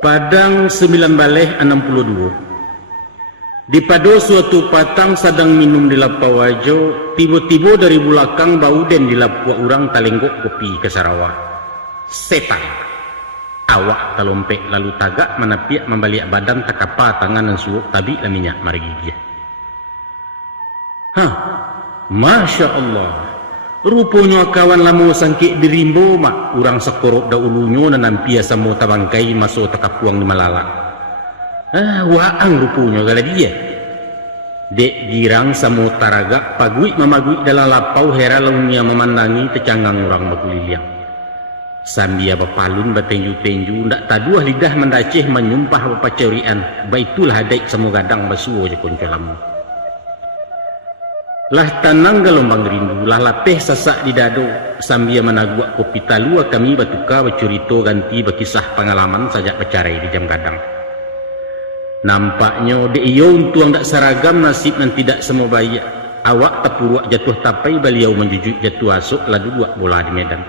Padang 9 baleh 62. Di pado suatu patang sedang minum di lapau wajo, tiba-tiba dari belakang bau den di lapua orang talenggok kopi ke Sarawak. Setan. Awak talompek lalu tagak menapiak membalik badan takapa tangan dan suuk tabi lah minyak marigigih. Hah, Masya Allah. Rupanya kawan lamu sangkik dirimbo mak orang sekorok daulunya nanampiya samo tabangkai masuk takapuang di Malala. Waang rupanya gala dia. Dek girang samo taraga pagui mamagui dalam lapau hera launya memandangi tecanggang orang baguliliang. Sambia bapalun batenju-tenju ndak taduah lidah mendaceh menyumpah bapacerian. Baitulah daik samo gadang basuo je koncolamu. Lah tanang gelombang rindu, lah lapeh sasak di dado. Sambia menaguak kopi talua kami batuka bacurito ganti berkisah pengalaman sajak bercarai di jam gadang. Nampaknya de iyo untuang dak seragam nasib dan tidak semua bayak. Awak terpuruak jatuh tapai beliau menjujuk jatuh asuk ladu buat bola di Medan.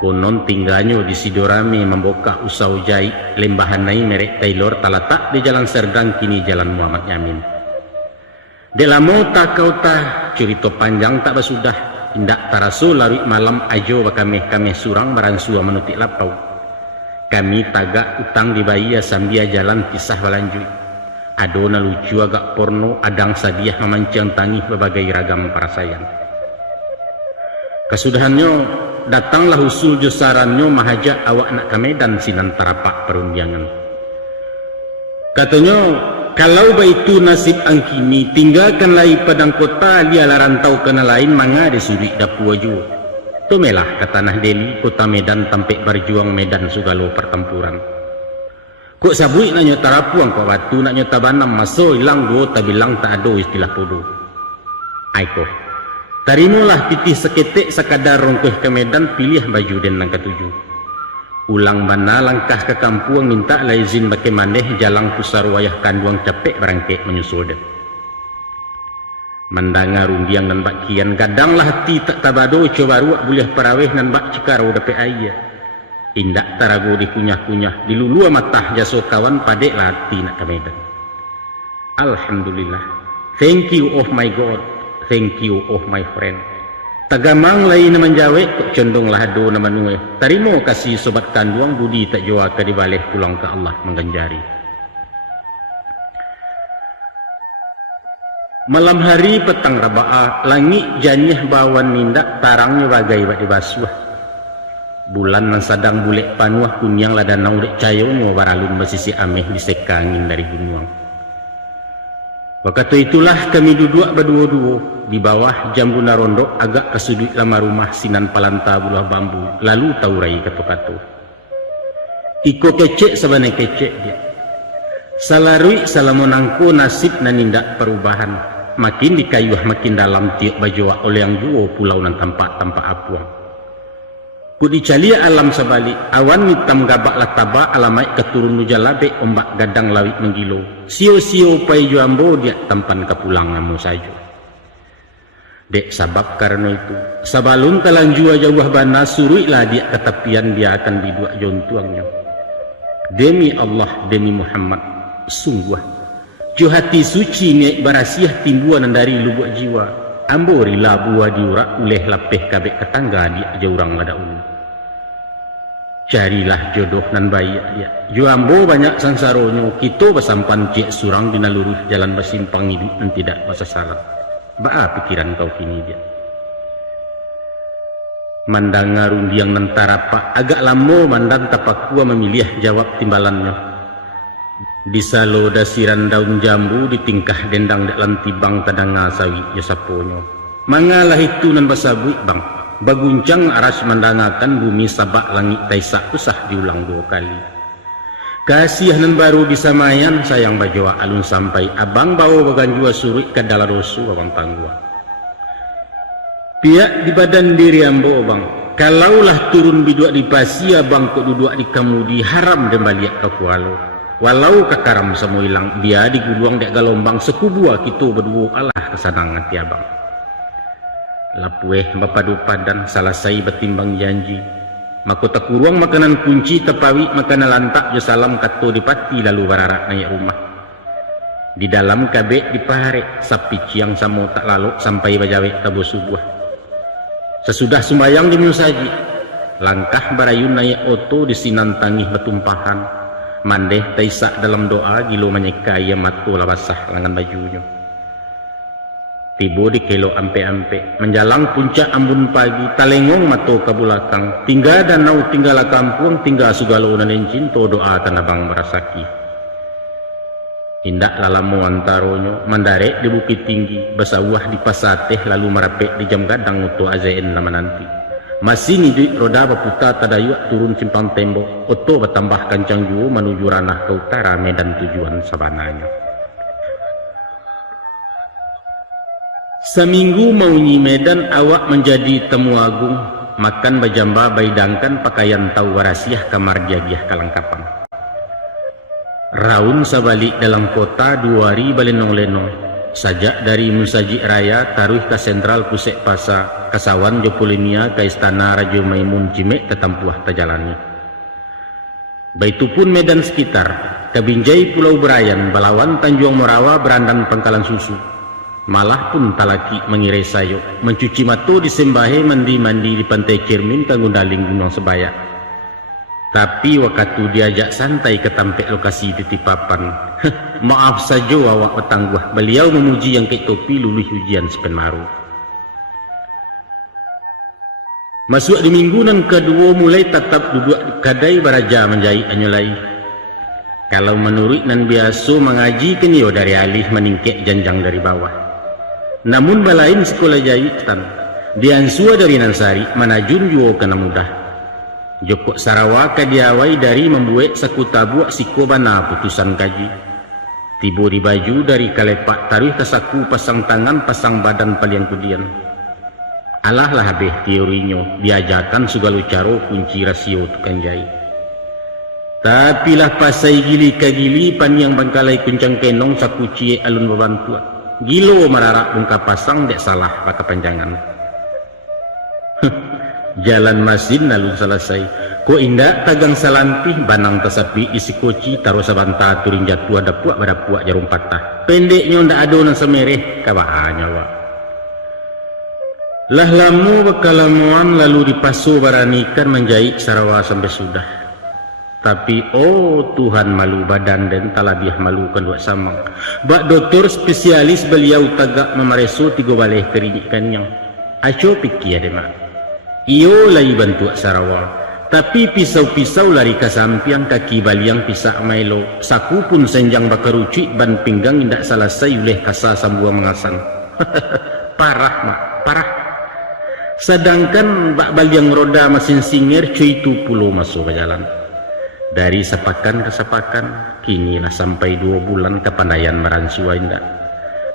Konon tinggalnya di Sidorame membuka usau jahit lembahan nai merek Taylor talatak di Jalan Serdang kini Jalan Muhammad Yamin. De lamo tak kau tah cerita panjang tak basudah indak taraso larut malam ajo bakameh-kameh surang baransua menutik lapau. Kami tagak utang di Bahia sambia jalan pisah balanjui. Adona lucu agak porno, adang sadiah memancang tangih berbagai ragam perasaan. Kesudahannya datanglah usul josarannya mahajak awak nak ke Medan sinan tarapak perundangan. Katanya kalau baitu nasib angkini tinggalkan lai padang kota lialah rantau kena lain manga disurik dapu waju. Tumelah ke tanah Delhi, kota Medan tampek berjuang Medan sugalo pertempuran. Kok sabui nak nyota rapuang kok batu nak nyota banam maso hilang do tak bilang tak ada istilah podo. Aiko. Tarimulah pitih seketek sekadar rongkuh ke Medan pilih baju dan nang ketujuh. ulang bana langkah ke kampung minta lah izin bake maneh jalang pusar wayah kanduang capek berangkek menyusul dek. Mandanga rundiang dan bakian kadang lah hati tak tabado coba ruak boleh paraweh nan bak cikarau dapet ayah. Indak tarago dikunyah-kunyah dilulua matah jaso kawan padek lati nak ke Medan. Alhamdulillah. Thank you of my God. Thank you of my friend. Tagamang lain naman jawe kok condong lah do nama nueh. Tarimo kasih sobat kanduang budi tak jua ke dibaleh pulang ke Allah mengganjari. Malam hari petang rabaa langit janyih bawan nindak tarangnya bagai bak dibasuh. Bulan nan sadang bulek panuah kunyang lah danau dek cayo mau baralun basisi ameh disekangin dari gunung. Waktu itulah kami duduk berdua-dua di bawah jambu narondok agak ke sudut lama rumah sinan palanta bulah bambu lalu taurai kato-kato. Iko kecek sabane kecek dia. Salarui salamonangko nasib nanindak perubahan. Makin dikayuh makin dalam tiuk bajoa oleh yang duo pulau nan tampak-tampak apuang. Pudi calia alam sabalik awan hitam gabak lataba alamai keturun nujalabe ombak gadang lawit menggilo. Sio-sio pai juambo dia tampan kepulanganmu saja. Dek sabab karena itu sabalun talanjua jauh bana suruilah dia ke tepian dia akan bidua jontuangnya. Demi Allah demi Muhammad sungguh jo hati suci ni barasiah timbuan dari lubuk jiwa ambo rila buah diurak uleh lapeh kabek ketangga dia jaurang lada ulu. Carilah jodoh nan baik dia. Jo ambo banyak sansaronyo kita bersampan cek surang dina lurus jalan bersimpang hidup dan tidak masa salah. Baa pikiran kau kini dia. Mandang ngarundiang nan tarapa agak lamo mandan tapakua memilih jawab timbalannya. Di salo dasiran daun jambu di tingkah dendang dek lantibang tadanga sawi jasaponyo. Mangalah itu nan basabui bang. Baguncang aras mendangakan bumi sabak langit taisak usah diulang 2 kali. Kasih nan baru disamayan sayang bajoa alun sampai abang bawa baganjua surut ke dalam dosu abang panggua. Pihak di badan diri ambo bang. Kalaulah turun bidua di pasi abang kok duduk di kamudi haram dan balik ke kualo. Walau kakaram semua hilang dia di guluang dek galombang sekubua kita berdua alah kesanang hati abang. Lapueh bapadu padan salasai betimbang janji. Mako takuruang makanan kunci tepawi makanan lantak jo salam kato dipati lalu bararak naik rumah. Di dalam kabek dipahare sapi ciang samo tak lalu sampai bajawek tabo subuh. Sesudah sembayang di saji langkah barayun naik oto di sinan tangih betumpahan. Mandeh taisak dalam doa gilo menyeka ia matu labasah lengan bajunya. Tibo di kelo ampe-ampe menjalang puncak ambun pagi talengong mato ke belakang tinggal danau tinggal kampung tinggal sugalo nanencin to doa tanabang merasaki. Indak lalamu antaronyo mandarek di bukit tinggi basawah di pasateh lalu merapek di jam gadang untuk azain lama nanti. Masih ngidui roda baputa tadayuk turun simpang tembok oto bertambah kancang juo menuju ranah ke utara Medan tujuan sabananya. Seminggu maunyi Medan awak menjadi temu agung makan bajamba baidangkan pakaian tau warasiah kamar jagiah kalangkapan. Raun sabalik dalam kota 2 hari balenong lenong sajak dari Musaji Raya taruh ke sentral pusek pasa kasawan Jopolinia ke istana Raja Maimun Cimek ketampuah tajalani. Baitupun Medan sekitar kabinjai Pulau Berayan balawan Tanjung Morawa berandan Pangkalan Susu. Malah pun talaki mengirai sayo mencuci matu disembahe mandi-mandi di pantai Cermin kangundaling Gunung Sebaya. Tapi waktu diajak santai ke tampek lokasi titipapan maaf saja awak petangguh beliau memuji yang kek topi lulus ujian sepenmaru. Masuk di minggu nan kedua mulai tetap duduk kadai baraja menjahit anyulai. Kalau menurut nan biasa mengaji kenyo dari alih meningkek janjang dari bawah. Namun balain sekolah jahitan diansua dari Nansari manajun juo kena mudah. Joko Sarawak diawai dari membuat sakuta buak sikobana putusan kaji. Tibo di baju dari kalepak taruh ke saku pasang tangan pasang badan palian kudian. Alah lah habeh teorinya diajarkan segala cara kunci rasio tukang jahit. Tapi lah pasai gili kagili paniang bangkalai kuncang kenong sakuci alun babantua. Gilo mararak bungka pasang dek salah pakai panjangan. Jalan masin lalu selesai. Ko indah tagang salantih banang tasapi isi koci taruh sabanta turin jatuh ada puak pada puak jarum patah. Pendeknya ndak ada nang semereh kabahannya wa. Lah lamu bekalamuan lalu dipasu baranikan menjahit Sarawak sampai sudah. Tapi oh Tuhan malu badan dan talabiah malu kedua samang. Bak doktor spesialis beliau tagak memareso tiga balai kerinyikannya. Aco pikir deh mak. Iyo lagi bantu Sarawak. Tapi pisau-pisau lari ke sampiang kaki baliang pisak mailo. Saku pun senjang bakaruci ban pinggang indak selesai oleh kasa sambuang mengasan. Parah mak, parah. Sedangkan bak baliang roda mesin singer cuy itu pulau masuk ke jalan. Dari sepakan ke sepakan, kinilah sampai 2 bulan kepandaian meransua indak.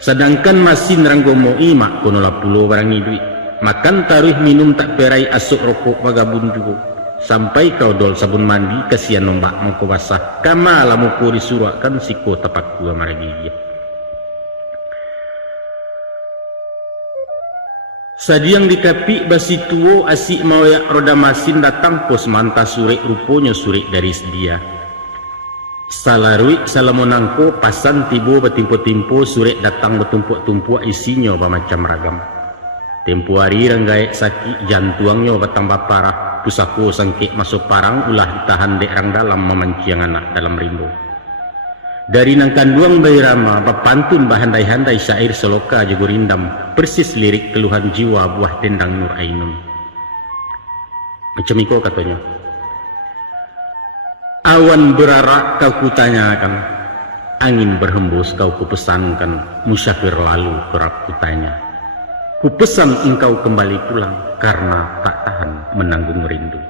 Sedangkan mesin ranggomoi mak konola pulau barangi duit. Makan taruh minum tak perai asuk rokok vagabun juga. Sampai kau dol sabun mandi kasihan nombak mengko basah. Kama lamuku disuruhkan siko tapak gua maragigi. Sadiang dikapi basi tuo asik mawayak roda masin datang pos manta surek ruponya surek dari sedia. Salarui salamonangko pasan tibo betimpo-timpo surek datang bertumpuk-tumpuk isinya macam ragam. Tempo hari renggaek sakit jantuangnya bertambah parah. Pusako sangkik masuk parang ulah ditahan dek rang dalam memanciang anak dalam rindu. Dari nangkanduang bayi rama bapantun bahandai-handai syair seloka jago rindam. Persis lirik keluhan jiwa buah dendang Nur Ainun. Macam itu katanya. Awan berarak kau kutanyakan, angin berhembus kau kupesankan, musyafir lalu kerap kutanya. Kupesan engkau kembali pulang karena tak tahan menanggung rindu.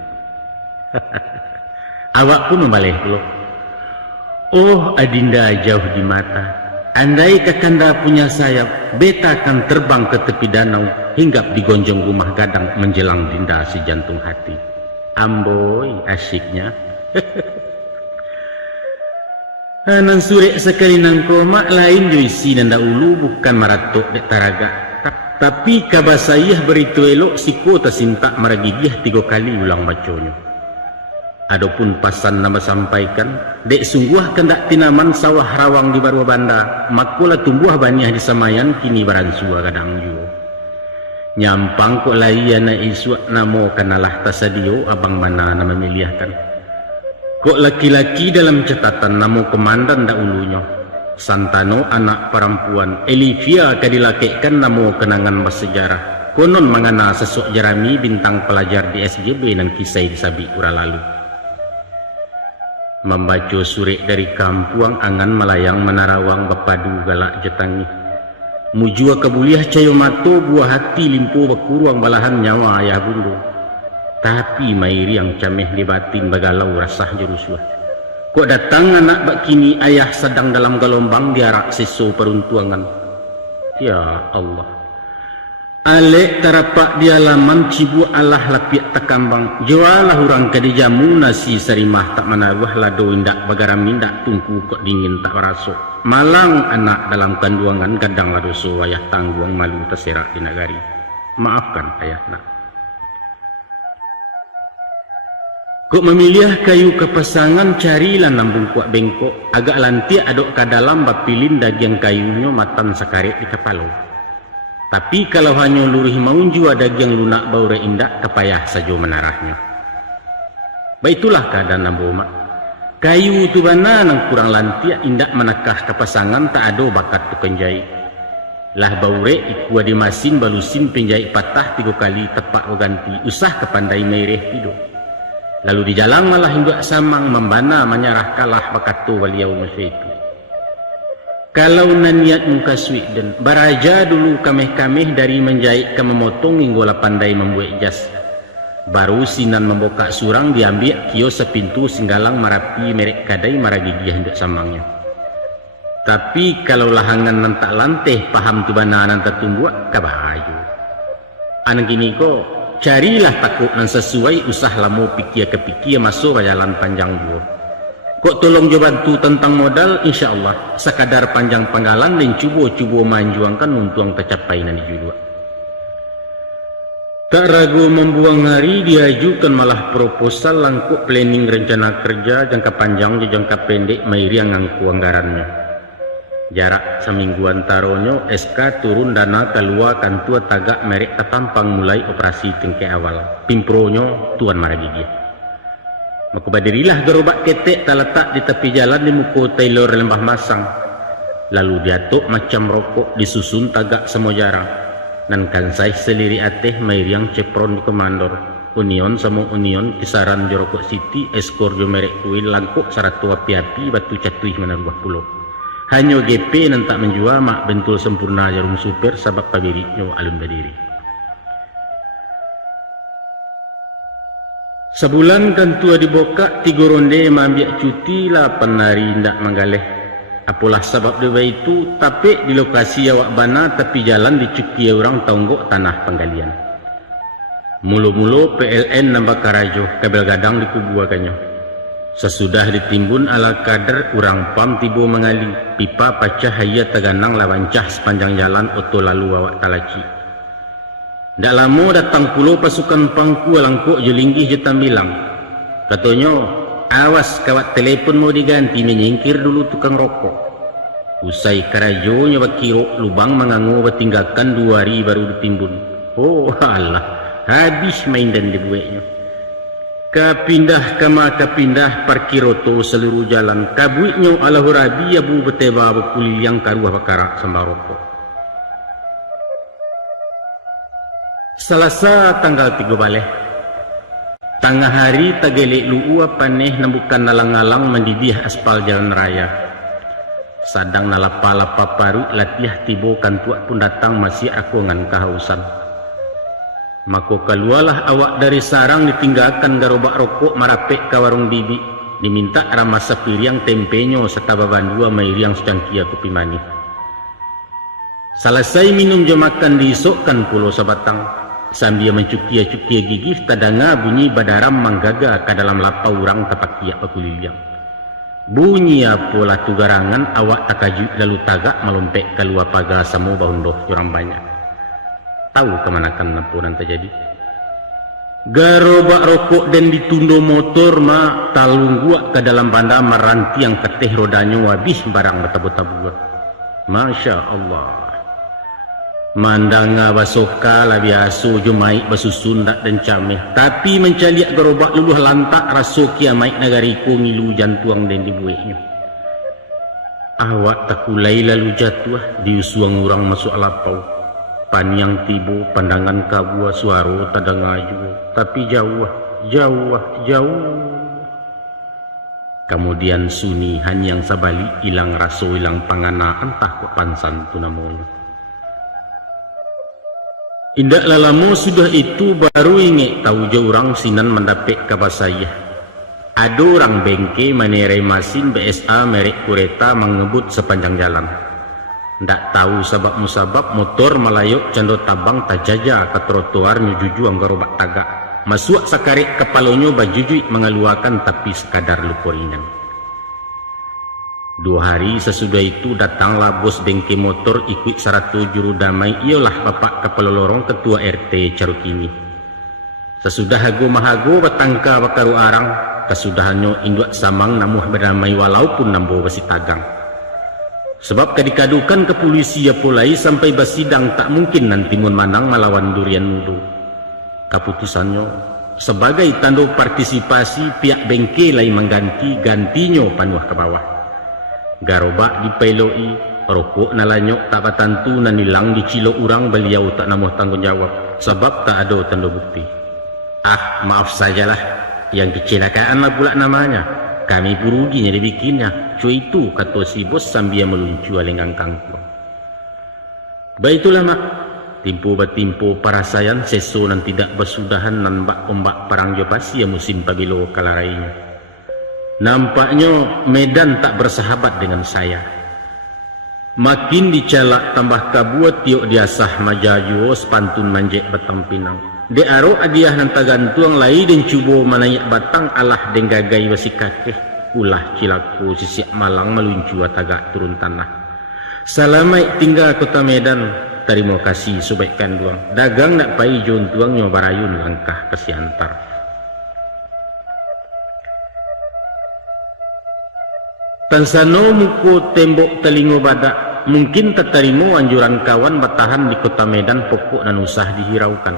Awak pun membalik pula. Oh adinda jauh di mata, andai kakanda punya sayap, beta akan terbang ke tepi danau hinggap digonjong rumah gadang menjelang dinda si jantung hati. Amboi asyiknya. Nan surek sekali nang koma lain joisi nanda ulu bukan maratok dek taraga. Tapi kabasayah beritu elok siko tasintak maragigih 3 kali ulang baconya. Adapun pasan nama sampaikan, dek sungguh kendak tinaman sawah rawang di Barua Banda, makulah tumbuh banyak di samayan kini baransua kadang juga. Nyampang kok layana isu namo kanalah tasadio abang mana nama memilihkan. Kok laki-laki dalam catatan namo komandan dahulunya. Santano anak perempuan Elivia kadilakekkan namo kenangan bersejarah. Konon mangana sesok Jerami bintang pelajar di SJB dan kisah disabi ura lalu. Membaca surek dari kampuang angan melayang menarawang bepadu galak jetangi. Mujua kebuliah cayo mato buah hati limpo berkuruang balahan nyawa ayah bundu. Tapi mairi yang cameh di batin bagalau rasah jerusuah. Kok datang anak bakini ayah sedang dalam gelombang diarak seso peruntuangan. Ya Allah. Alek tarapak di alaman cibu Allah lapiak takambang. Jualah orang kadijamu nasi sarimah tak manaruh lado indak bagaram indak tungku kok dingin tak rasuk. Malang anak dalam kanduangan kadang ladoso wayah tangguang malu terserak di nagari. Maafkan ayah nak. Kok memilih kayu kepasangan carilah nambung kuak bengkok. Agak lantiak adok ke dalam bapilin daging kayunya matan sakarit di kepala. Tapi kalau hanya lurih maun jua daging lunak baure indak kepayah saja menarahnya. Baitulah keadaan nambu mak. Kayu tu bana nang kurang lantiak indak menakah kepasangan tak ada bakat tukang jahit. Lah baure ikua di masin balusin penjahit patah 3 kali tepak ganti. Usah kepandai mereh tidur. Lalu di jalan malah hinggak samang membana menyerah kalah bakatu beliau masa itu. Kalau naniat muka suik dan baraja dulu kameh-kameh dari menjahit ke memotong hingga pandai membuat jas. Baru sinan membuka surang diambil kios sepintu singgalang marapi merek kadai maragigih hendak samangnya. Tapi kalau lahangan nantak lanteh paham tu bana nantak tumbuh kabahayu. Anak ini kok carilah takut nan sesuai usah lamu pikir ke pikir masuk jalan panjang dua. Kok tolong jo bantu tentang modal, insyaallah sekadar panjang panggalan dan cubo manjuangkan untuk tercapai nanti juga. Tak ragu membuang hari diajukan malah proposal langkuk planning rencana kerja jangka panjang dan jangka pendek mairi yang ngangku anggarannya. Jarak semingguan taronyo SK turun dana keluar kantua tagak merek ketampang mulai operasi tengke awal. Pimpronyo tuan maragigi. Maka badirilah gerobak ketek terletak di tepi jalan di muko Taylor Lembah Masang. Lalu diatuk macam rokok disusun tagak semua jarak. Dan kansai seliri ateh mairiang cepron di komandor union sama union kisaran jorokok city eskor jo merek kuil langkuk saratu api-api batu catuih mana 20 hanya GP nan tak menjua mak bentul sempurna jarum super sabab pabiri nyo alun badiri. Sebulan kan tua diboka 3 ronde mambiak cuti 8 hari ndak manggaleh. Apalah sebab dewa itu, tapi di lokasi awak bana tapi jalan dicuki orang tonggok tanah penggalian. Mulu-mulu PLN nambah karajo kabel gadang dikubuakannya. Sesudah ditimbun ala kader kurang pam tibo mengali pipa pacah haya teganang lawan cah sepanjang jalan oto lalu awak talaci. Ndak lama datang pulau pasukan pangku langkuk jelinggi jetam bilang. Katanya, awas kawat telepon mau diganti menyingkir dulu tukang rokok. Usai karajonya bakiro lubang mengangu bertinggalkan 2 hari baru ditimbun. Oh Allah, habis main dan dibuatnya. Kapindah kama kapindah parkiroto seluruh jalan. Kabuiknya ala hurabi abu beteba bekuli yang karuah bakarak sambal rokok. Selasa tanggal 3 baleh. Tengah hari tagelek lu'ua paneh nambukan nalang-alang mendidih aspal jalan raya. Sadang nalapa-lapa paru latiah tibo kantuak pun datang masih aku ngan kehausan. Mako keluarlah awak dari sarang ditinggalkan garobak rokok marapek ke warung bibi. Diminta ramah sepiriang tempenyo serta baban 2 mairiang secangkia kopi manis. Selesai minum jam makan diisokkan pulau sabatang. Sambil mencukia-cukia gigih tadanga bunyi badaram manggaga ke dalam lapau orang tapakia pakuliliang. Bunyi apalah tu garangan awak takaju lalu tagak melompek keluar pagar samu bahundoh kurang banyak. Tahu kemanakan nampunan terjadi? Garobak rokok dan ditundo motor ma talung gua ke dalam banda meranti yang keteh rodanya wabih barang bertabu-tabu. Masya Allah. Mandanga basoka lah biasa jumai basusun dak dan cameh tapi mencaliak gerobak luluh lantak raso kiamai nagariku ngilu jantuang dan dibueknya. Awak takulai lalu jatuh diusuang orang masuk lapau. Paniang tibo pandangan kabua suaro tadangaju tapi jauh. Kemudian suni hanyang sabali hilang raso hilang pangana entah kok pansan tu namanya. Indak lama sudah itu baru ingat tahu jauh orang sinan mendapek kabar saya. Ada orang bengke menerai mesin BSA merek kereta mengebut sepanjang jalan. Ndak tahu sebab musabab motor melayuk cando tabang tajaja ke trotoar nyujuju anggarobak tagak. Masuk sakarek kepalonyo bajujui mengeluarkan tapi sekadar lupa ringan. 2 hari sesudah itu datanglah bos bengke motor ikut 100 juru damai ialah bapak kepala lorong ketua RT Carukini. Sesudah hago mahago batangka bakaru arang kesudahannya induak samang namuh berdamai walaupun nambo besi tagang. Sebab kadikadukan ke polisi ya pulai sampai basidang tak mungkin nanti mun manang melawan durian mudu. Keputusannya sebagai tanda partisipasi pihak bengke lain mengganti gantinya panuah ke bawah. Garobak dipeloi, rokok nalanyok tak patantu nanilang dicilo orang beliau tak namuh tanggung jawab sebab tak ada tanda bukti. Ah, maaf sajalah, yang kecelakaan lah pula namanya. Kami buruginya dibikinnya. Cuy itu kata si bos sambil meluncu alenggang kangkung. Baitulah mak, timpu batimpu parasayan seso nan tidak bersudahan nan bak ombak perang jopasi yang musim pabilo kalarainya. Nampaknya Medan tak bersahabat dengan saya. Makin dicalak tambah kabuat tiok diasah majajuo sepantun manjek batang pinang. De aro adiah nan tagantuang lai dan cubo manayak batang alah denggagai basi kakeh. ulah cilaku sisiak Malang meluncu tagak turun tanah. Salamai tinggal kota Medan, terima kasih subaikan duang. Dagang nak pai jon tuang nyobarayun langkah kesiantar. Tansano muko tembok telingo badak, mungkin tertarimo anjuran kawan bertahan di kota Medan pokok dan usah dihiraukan.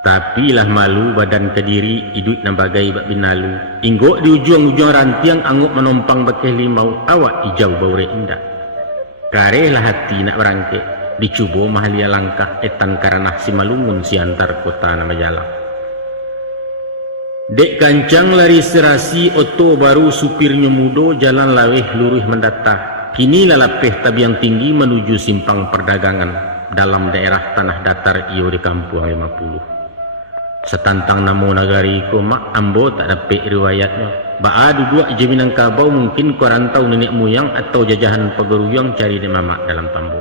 Tapi lah malu badan Kediri idut na bagai bak binalu. Inggok di ujung-ujung rantiang angguk menompang bakeh limau awak hijau baure indah. Karelah hati nak berangke dicubo mahalia langkah etan karanah si malungun si antar kota nama jalan. Dek kancang lari serasi oto baru supirnya mudo jalan laweh luruh mendata. Kini lalapeh tabiang tinggi menuju simpang perdagangan dalam daerah tanah datar iyo di kampung 50. Setantang namo nagari ko mak ambo tak dapat riwayatnya. Baadu dua je Minangkabau mungkin korantau nenek moyang atau jajahan pegeruyang cari di mamak dalam tambo.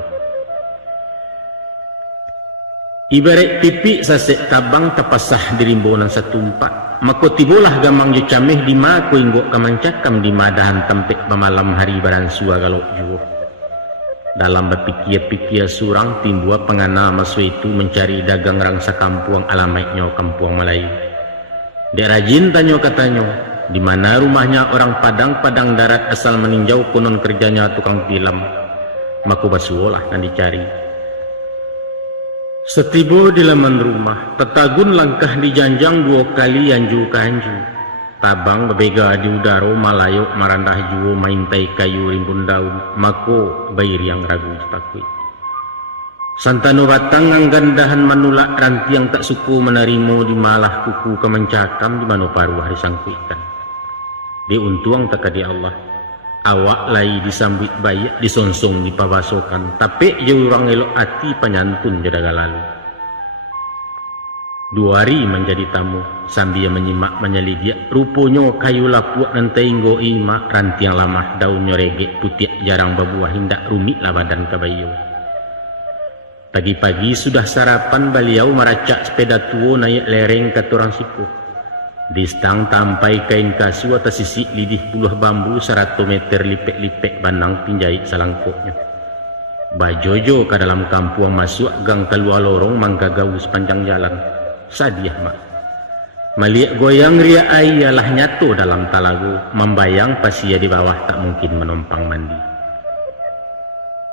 Ibarat pipi sasek tabang tapasah dirimbonan setumpak. Mako tibolah gamang je cameh di ma ko inggok kamancakam di madahan tempek pemalam hari baransua galok juo. Dalam berpikir-pikir surang timbua pengana masu itu mencari dagang rangsa kampuang alamatnya kampuang Melayu. Dek rajin tanyo katanya, di mana rumahnya orang Padang darat asal meninjau konon kerjanya tukang film. Mako basuolah dan dicari. Setibo di laman rumah, tetagun langkah dijanjang 2 kali anju ke anju. Tabang bebega di udara malayok marandah juo maintai kayu rimbun daun. Mako bayi yang ragu takui. Santano batang anggandahan manulak rantiang tak suku menerimo di malah kuku kemancakam di mano paruh hari sangkuikan. Di untuang tak di Allah. Awak lai disambit bayak disonsong di pabasokan. Tapi jauh orang elok hati penyantun jadaga lalu. 2 hari menjadi tamu sambil menyimak menyelidik rupanya kayu lapuak dan teinggo ima rantiang lamah daunnya regek putih jarang berbuah hindak rumit lah badan kabayo. Pagi-pagi sudah sarapan beliau meracak sepeda tua naik lereng ke turang siku. Di stang tampai kain kasu atas sisi lidih puluh bambu 100 meter lipek-lipek banang pinjahit salangkoknya. Bajojo ke dalam kampung masuk gang keluar lorong manggagau sepanjang jalan. Sadiah mak. Melihat goyang ria ayalah nyato dalam talagu, membayang pasia di bawah tak mungkin menompang mandi.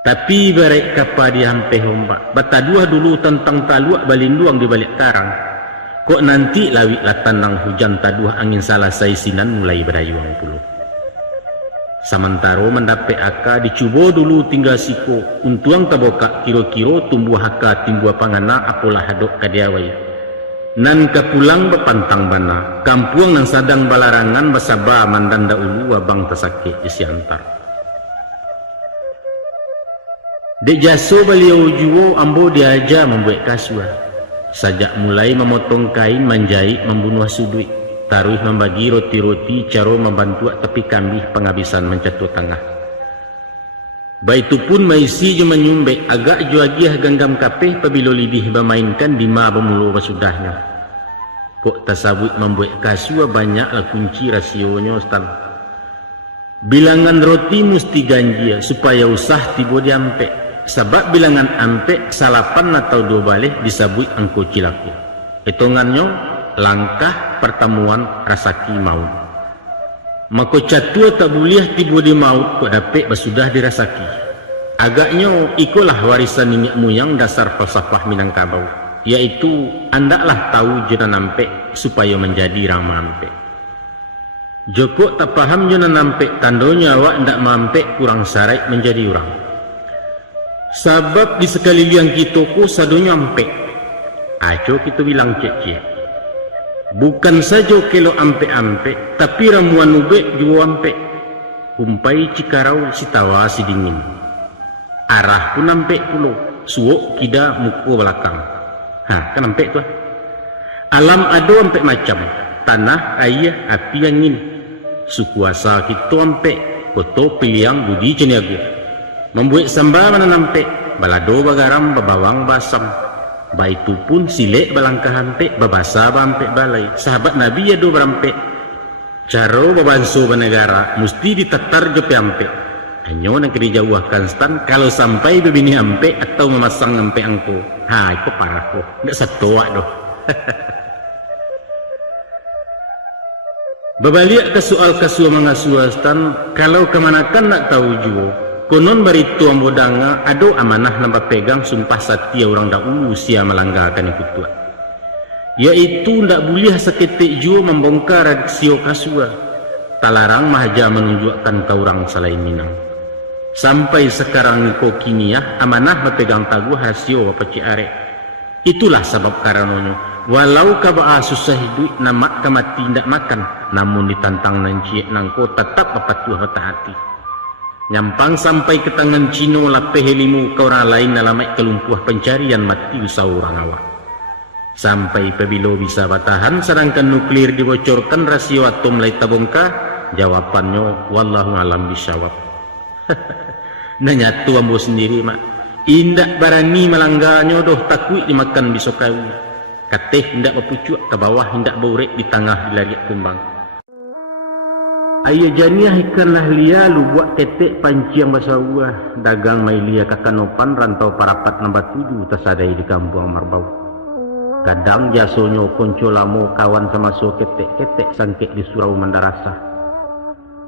Tapi barek kapa di hampe hombak, bataduah dulu tentang taluak balinduang di balik karang. Kok nanti lawik lah tanang hujan taduah angin salah saisinan mulai berayuang puluh. Sementara mendapat aka dicubo dulu tinggal siko, untuang tabokak kiro-kiro tumbuh haka timbua pangana apolah hadok kadiawai. Nan kapulang bepantang bana, kampuang nang sadang balarangan basaba mandanda ulu abang tasakit di siantar. Dek jaso beliau juo ambo diaja membuat kasua. Sajak mulai memotong kain manjahit membunuh sudut, taruh membagi roti-roti caro membantu tepi kambih penghabisan mencatu tengah. Baitupun maisi je menyumbek agak juagiah ganggam kapeh pabilo lidih bermainkan di ma bermulu basudahnya. Kok tasabut membuat kasua banyaklah kunci rasionya stan. Bilangan roti mesti ganjil supaya usah tiba diampek. Sebab bilangan ampek salapan atau 2 balik disabut angko cilaku. Hitungannya langkah pertemuan rasaki maut. Maka catua tak boleh tiba di maut kok dapat basudah dirasaki. Agaknya ikulah warisan nenek moyang dasar falsafah Minangkabau, yaitu andaklah tahu jena nampek supaya menjadi ramah ampek. Joko tak paham jena nampek tandonya awak ndak mampek kurang sarai menjadi orang. Sebab di sekalian kita ku sadonya ampek. Aco kita bilang cek-cek. Bukan saja kelo ampe-ampe, tapi ramuan ubek juga ampe. Umpai Cikarau sitawa si dingin. Arah pun ampe pulau, suok kida muku belakang. Kan ampe tu. Alam ado ampe macam, tanah, air, api, angin. Sukuasa kita ampe, koto piliang budi ceniagu. Membuat sambal mana ampe, balado bagaram babawang basam. Baitu pun silek balangkah hampek babasa bampek balai. Sahabat Nabi ya do berampek. Caro babanso negara mesti ditetar je piampe. Hanya nak dijauhkan stan kalau sampai bebini ampe atau memasang ampe angko. Ha, itu parah kok. Nggak setoa doh. Babaliak ke soal kasua mangasua stan, kalau kemanakan nak tahu juo. Konon baritu ambodanga ado amanah nampak pegang sumpah satya orang dahulu sia melanggarkan ikut tua. Yaitu ndak boleh seketik juo membongkar sio kasua. Talarang mahaja menunjukkan ke orang selain minang. Sampai sekarang niko kiniah amanah berpegang taguh rasio apa ciare. Itulah sebab karenanya walau kabaa susah hidup nama kamati ndak makan, namun ditantang nanciek nangko tetap patuh hati. Nyampang sampai ke tangan Cino lapeh helimu ke orang lain nalamai kelumpuh pencarian mati usaha orang awak. Sampai pebilo bisa batahan sedangkan nuklir dibocorkan rasio atom mulai tabongkar, jawabannya wallahu alam bisawab. Nanya tu ambo sendiri mak indak barani malangganyo doh takut dimakan bisokawi kateh indak berpucuk ke bawah indak borek di tengah dilariak kumbang. Ayah janiah ikan lah lia lu buat tetek panciang basawah dagang mai lia kakanopan rantau parapat nombor 7 tersadai di kampung Marbau. Kadang jasonyo konco lamo kawan sama so ketek-ketek sangkek di surau Mandarasa.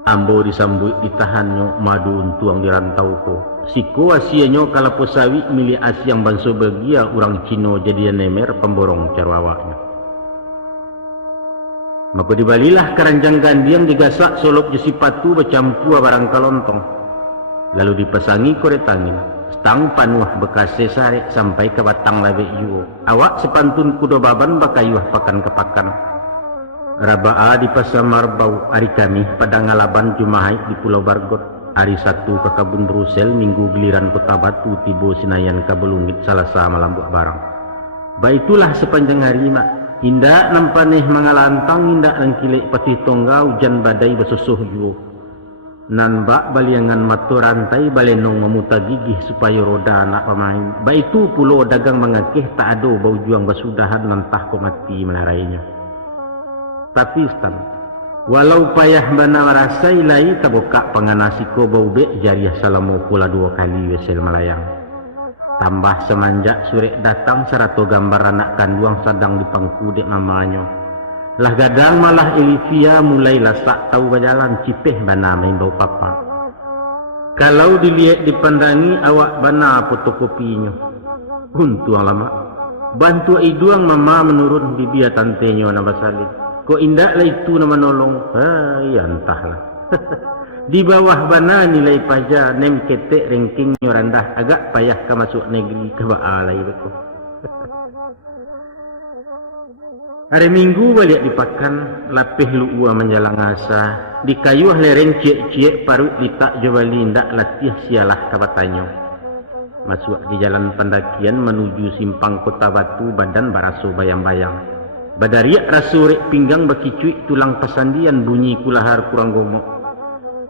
Ambo disambut ditahannya madu untuang di rantau ko. Siko asianyo kalau posawi milik asiang banso bagia orang Cino jadian nemer pemborong carwawaknya. Maka dibalilah keranjang gandiang digasak solok jesi patu bercampur barang kalontong. Lalu dipesangi korek angin. Stang panuah bekas sesarek sampai ke batang labek yuo. Awak sepantun kudo baban bakayuah pakan kepakan. Rabaa di pasar Marbau hari kami pada ngalaban Jumahai di Pulau Bargot. Hari Sabtu ke Kabun Rusel, Minggu giliran Kota Batu tibo Senayan Kabelungit Salasa malam buah barang. Baitulah sepanjang hari mak. Indak nampaneh mangalantang indak langkilek patih tongga hujan badai besusuh juo. Nan bak baliangan matu rantai balenong memutar gigih supaya roda anak pemain. Baitu pulau dagang mengakeh tak ada bau juang basudahan nantah ko mati melarainya. Tapi stan, walau payah bana rasai lai taboka panganasiko bau bek jariah salamu pula 2 kali wesel melayang. Tambah semanjak sore datang serato gambar anak kanduang sedang dipangku dek mamanya. Lah gadang malah Elivia mulai lasak tahu berjalan cipeh bana main bau papa. Kalau dilihat dipandangi awak bana fotokopinya. Untuang lama. Bantu iduang mama menurun bibia tantenyo nama salib. Kok indak lah itu nama nolong. Ya entahlah. Di bawah bana nilai pajak nem ketek rankingnya rendah agak payah ke masuk negeri ke baalai betul. Hari Minggu balik dipakan lapih luua menjalang asa di kayuah lereng ciek-ciek parut litak jawali ndak latih sialah kabatanyo. Masuk di jalan pendakian menuju simpang Kota Batu badan baraso bayang-bayang. Badariak rasurek pinggang bakicuik tulang pasandian bunyi kulahar kurang gomok.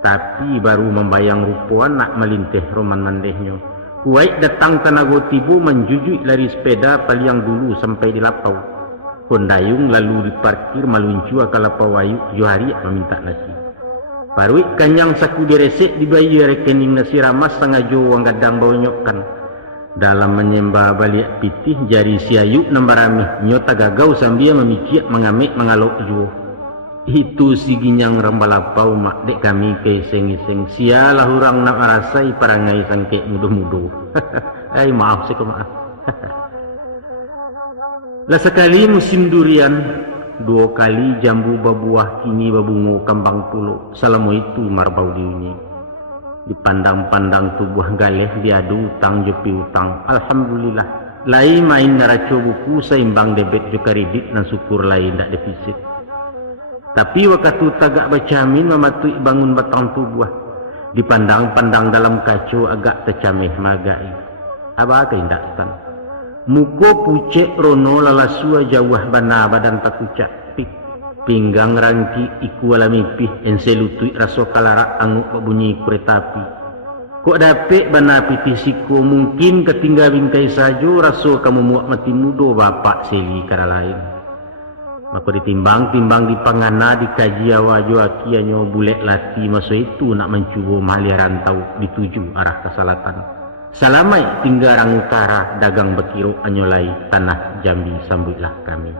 Tapi baru membayang rupuan nak melinteh roman mandehnya. Kuait datang tenago tibu menjujui lari sepeda paliang dulu sampai di lapau. Kondayung lalu diparkir maluncua ke lapau wayu Johari meminta nasi. Paruik kanyang saku diresek dibayar rekening nasi ramas sangajo wang gadang bau nyokkan. Dalam menyembah balik pitih jari siayu nembarami nyota gagau sambil memikir mengamik mengalok juo. Itu si ginyang rambalapau mak dek kami ke iseng-iseng sialah orang nak merasai parangai sangkek mudu-mudu. Maaf sih maaf. Lah sekali musim durian 2 kali jambu babuah kini babungu kambang pulo. Salamu itu Marbau diunyi. Dipandang-pandang tubuh galeh diadu utang jepi utang. Alhamdulillah. Lai main naraco buku seimbang debit juga kredit dan syukur lain tak defisit. Tapi waktu tagak bacamin mematui bangun batang tubuh. Dipandang-pandang dalam kacu agak tercameh magai. Apa indak tan? Muko pucek rono lalasua jauh bana badan takucak. Pinggang rangki iku alami pih enselutui raso kalarak anguk bunyi kereta api. Kok dapet bana pitih siku mungkin ketinggal bingkai sajo raso kamu muak mati mudo bapak seli kara lain. Maka ditimbang-timbang di pangana dikaji awajo akianyo bulek lati masa itu nak mencuba malih rantau dituju arah ke selatan. Salamai tinggarang utara dagang bekiro anyolai tanah Jambi sambutlah kami.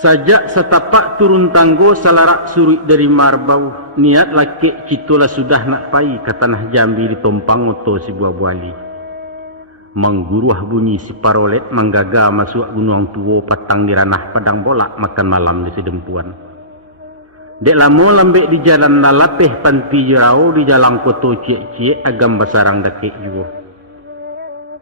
Sajak setapak turun tanggo salarak surut dari Marbau, niat laki citola sudah nak pai ke tanah Jambi ditompang oto si buah buali. Mengguruah bunyi si parolet manggaga masuk gunung tuwo patang di ranah padang bolak makan malam di sedempuan. Dek lamo lambek di jalan lalapeh panti jerau di jalan koto cie-cie agam basarang dakek juga.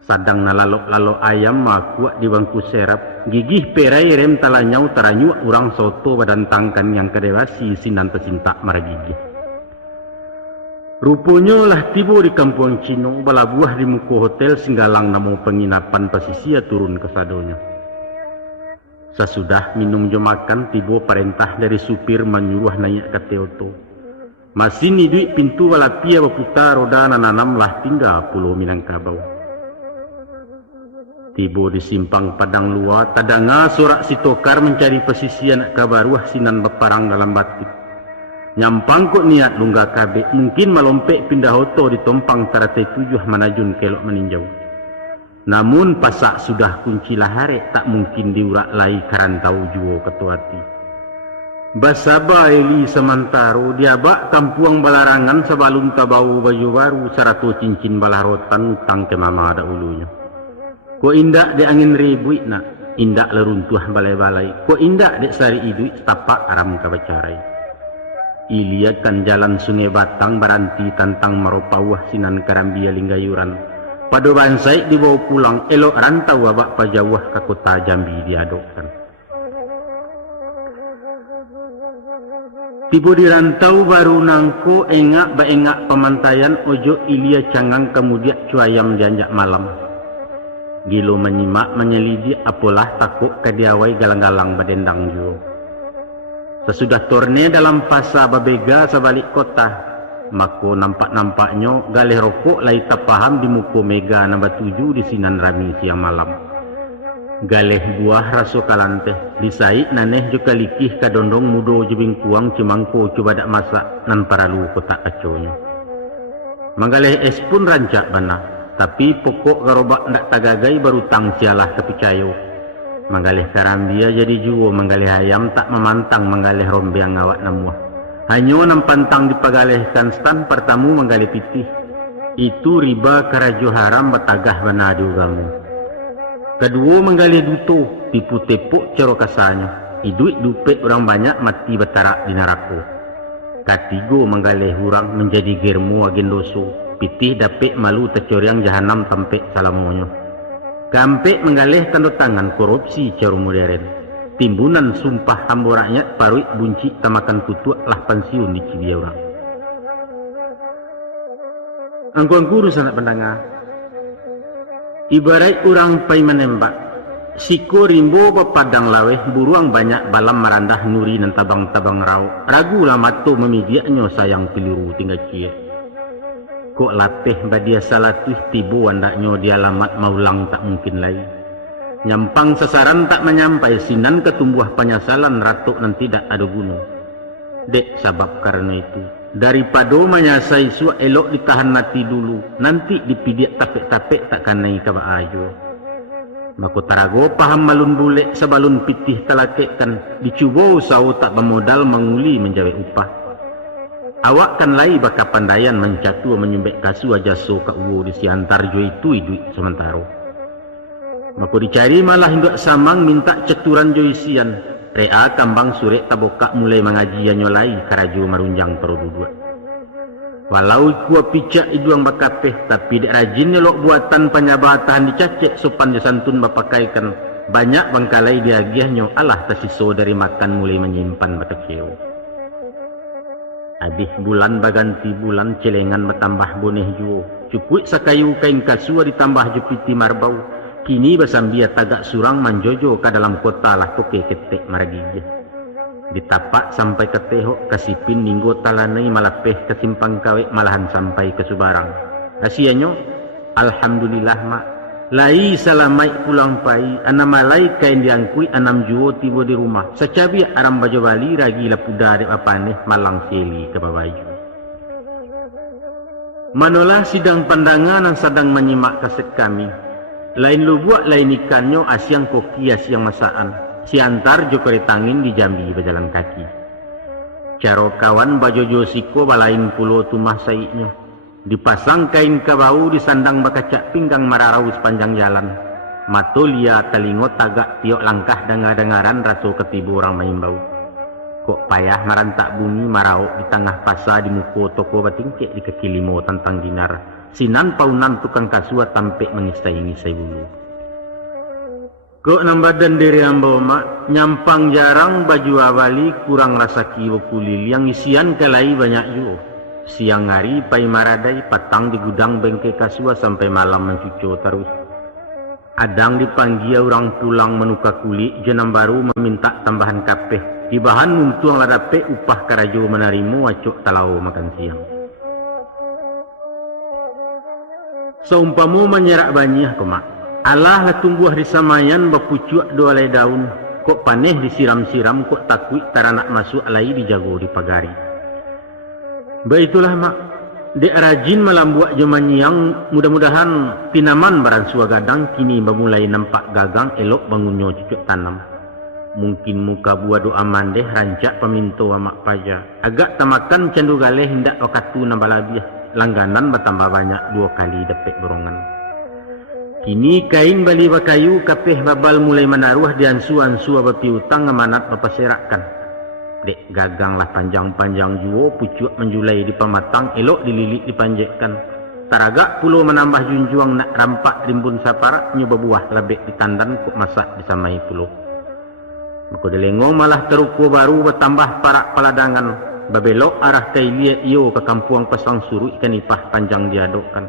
Sadang nalalok-lalok ayam makuak di bangku serap, gigih perai rem talanyau taranyuk urang soto badan tangkan yang kedewasi sinan tercinta maragigih. Rupanya lah tiba di kampung Cino, balabuah di muka hotel singgalang namo penginapan pasisia turun ke sadonya. Sesudah minum jom makan, tiba perintah dari supir menyuruh naik ke Teoto. Masih ni duit pintu walapia berputar roda nananam lah tinggal Pulau Minangkabau. Tiba di simpang padang luar, tadanga sorak si tokar mencari pesisian kabaruah sinan beparang dalam batik. Nyampang kok niat lunga kabe, mungkin melompek pindah hoto ditompang tarate tujuh manajun kelok meninjau. Namun pasak sudah kunci lahare, tak mungkin diurak lai karantau juo ketuati. Basaba eli semantaro, diabak kampuang balarangan sebalum tabau baju baru, sarato cincin balarotan utang ke mama ada ulunya. Ko indak de angin ribuit nak, indak leruntuh balai-balai. Ko indak de sari iduit tapak aram kabacarai. Iliatan jalan sungai Batang baranti tantang maropawah sinan Karambia Linggayuran. Pado bansai dibawa pulang elok rantau abak pajawah ke kota Jambi diadopkan. Tiba di rantau baru nangko engak baengak pemantaian ojo ilia cangang kemudian cuayam janjak malam. Gilo menyimak menyelidik apalah takut kadiawai galang-galang badendang jo. Sesudah torne dalam fasa babega sebalik kota, mako nampak-nampaknya galih rokok lai tak paham di muka mega nombor 7 di sinan rami siang malam. Galih buah raso kalanteh, disaik naneh juga likih kadondong mudo jebing kuang cimangko coba dak masak nan paralu kotak aconya. Manggalih es pun rancak bana. Tapi pokok garobak ndak tagagai baru tang sialah kepicayo. Manggalih Karambia jadi juo, manggalih ayam tak memantang manggalih rombeang ngawak namuah. Hanyo nampantang dipagalihkan stan pertamu manggalih pitih. Itu riba karajo haram batagah banadu gamu. Kedua manggalih duto, tipu tepuk cero kasanya. Iduit dupet orang banyak mati batarak di narako. Katigo manggalih hurang menjadi germo agendoso. Pitih dapik malu tercoriang jahanam sampai salamonyo. Kampek menggalih tanda tangan korupsi cara modern. Timbunan sumpah hambo rakyat paruit bunci tamakan kutuak lah pensiun di Cibia orang. Angkuang guru sanak pendengar. Ibarat orang pai menembak. Siko rimbo bepadang laweh buruang banyak balam merandah nuri dan tabang-tabang rau. Ragu lah mato memidiaknya sayang peluru tinggal cie. Kok latih badia salatih tibu wandaknya di alamat maulang tak mungkin lagi. Nyampang sasaran tak menyampai sinan ketumbuh penyesalan ratuk nan tidak ada gunung. Dek sabab karena itu. Daripada menyasai suak elok ditahan mati dulu. Nanti dipidiak tapek-tapek tak kanai kaba ayo. Mako tarago paham malun bule sebalun pitih telakekkan. Dicuba usau tak bermodal menguli menjawab upah. Awak kan lai baka pandayan mencatu menyumbek kasu aja so ka uwo di siantar jo itu duit sementara. Maka dicari malah hendak samang minta ceturan jo isian. Rea kambang surek tabokak mulai mengaji nyolai karajo marunjang perududua. Walau kuah picak iduang bakapeh tapi dek rajin nyelok buatan penyabatahan dicacek sopan jasantun bapakaikan. Banyak bangkalai diagiahnya alah tasiso dari makan mulai menyimpan batakeo. Abih bulan baganti bulan celengan bertambah boneh juo. Cukup sakayu kain kasua ditambah jupiti marbau. Kini basambia tagak surang manjojo ke dalam kota lah toke ketek maragija. Ditapak sampai ke tehok kasipin minggo talanai malapeh ke simpang kawek malahan sampai ke Subarang. Asianyo, alhamdulillah mak. Lai salamai pulang pai, anamalai kain diangkui anam juo tiba di rumah. Sacabi aram bajo bali ragi lapuda de apane malang seli ke babaju. Manolah sidang pandangan yang sedang menyimak kaset kami. Lain lu buat lain ikannya asyang koki asyang masaan. Siantar jo keretangin di Jambi berjalan kaki. Caro kawan bajo josiko balain pulau tumah saiknya. Dipasang kain kabau disandang bakacak pinggang mararau sepanjang jalan. Matulia telingot tagak tiok langkah dengar-dengaran raso ketibu orang main bau. Kok payah marantak bumi marau di tengah pasar di muko toko batingkek di kaki limo tantang dinar. Sinan paunan tukang kasua tampek mengisai-ngisai bulu. Kok nambadan diri ambau mak nyampang jarang baju awali kurang rasa kiwo kulil yang isian kelai banyak juga. Siang hari pai maradai patang di gudang bengke kasua sampai malam mencuco terus. Adang dipanggil orang pulang menuka kulit jenam baru meminta tambahan kapeh. Di bahan muntuang ladape upah karajo menarimu acok talau makan siang. Seumpamu menyerak banyak kemak. Allah lah tumbuh di samayan bapucuak dua lay daun. Kok paneh disiram-siram kok takui taranak masuk alai dijago di pagari. Baitulah mak, dek rajin malam buat zaman yang mudah-mudahan tinaman baran sua gadang kini memulai nampak gagang elok bangunnya cucuk tanam. Mungkin muka buah doa mandeh rancak peminto amak paja. Agak tamakan candu galeh hendak wakatu nambah labiah. Langganan bertambah banyak 2 kali dapet borongan. Kini kain bali bakayu kapeh babal mulai menaruh di ansu-ansu abapi utang amanat bapaserakkan. Dek gagang lah panjang-panjang juo pucuk menjulai di pamatang elok dililit dipanjekkan. Taragak pulau menambah junjuang nak rampak rimbun saparak nyoba buah labek di tandan kok masak disamai pulau. Maka delengo malah teruku baru bertambah parak paladangan. Babelok arah kailia iyo ke kampuang pasang suruh ikan ipah panjang diadokkan.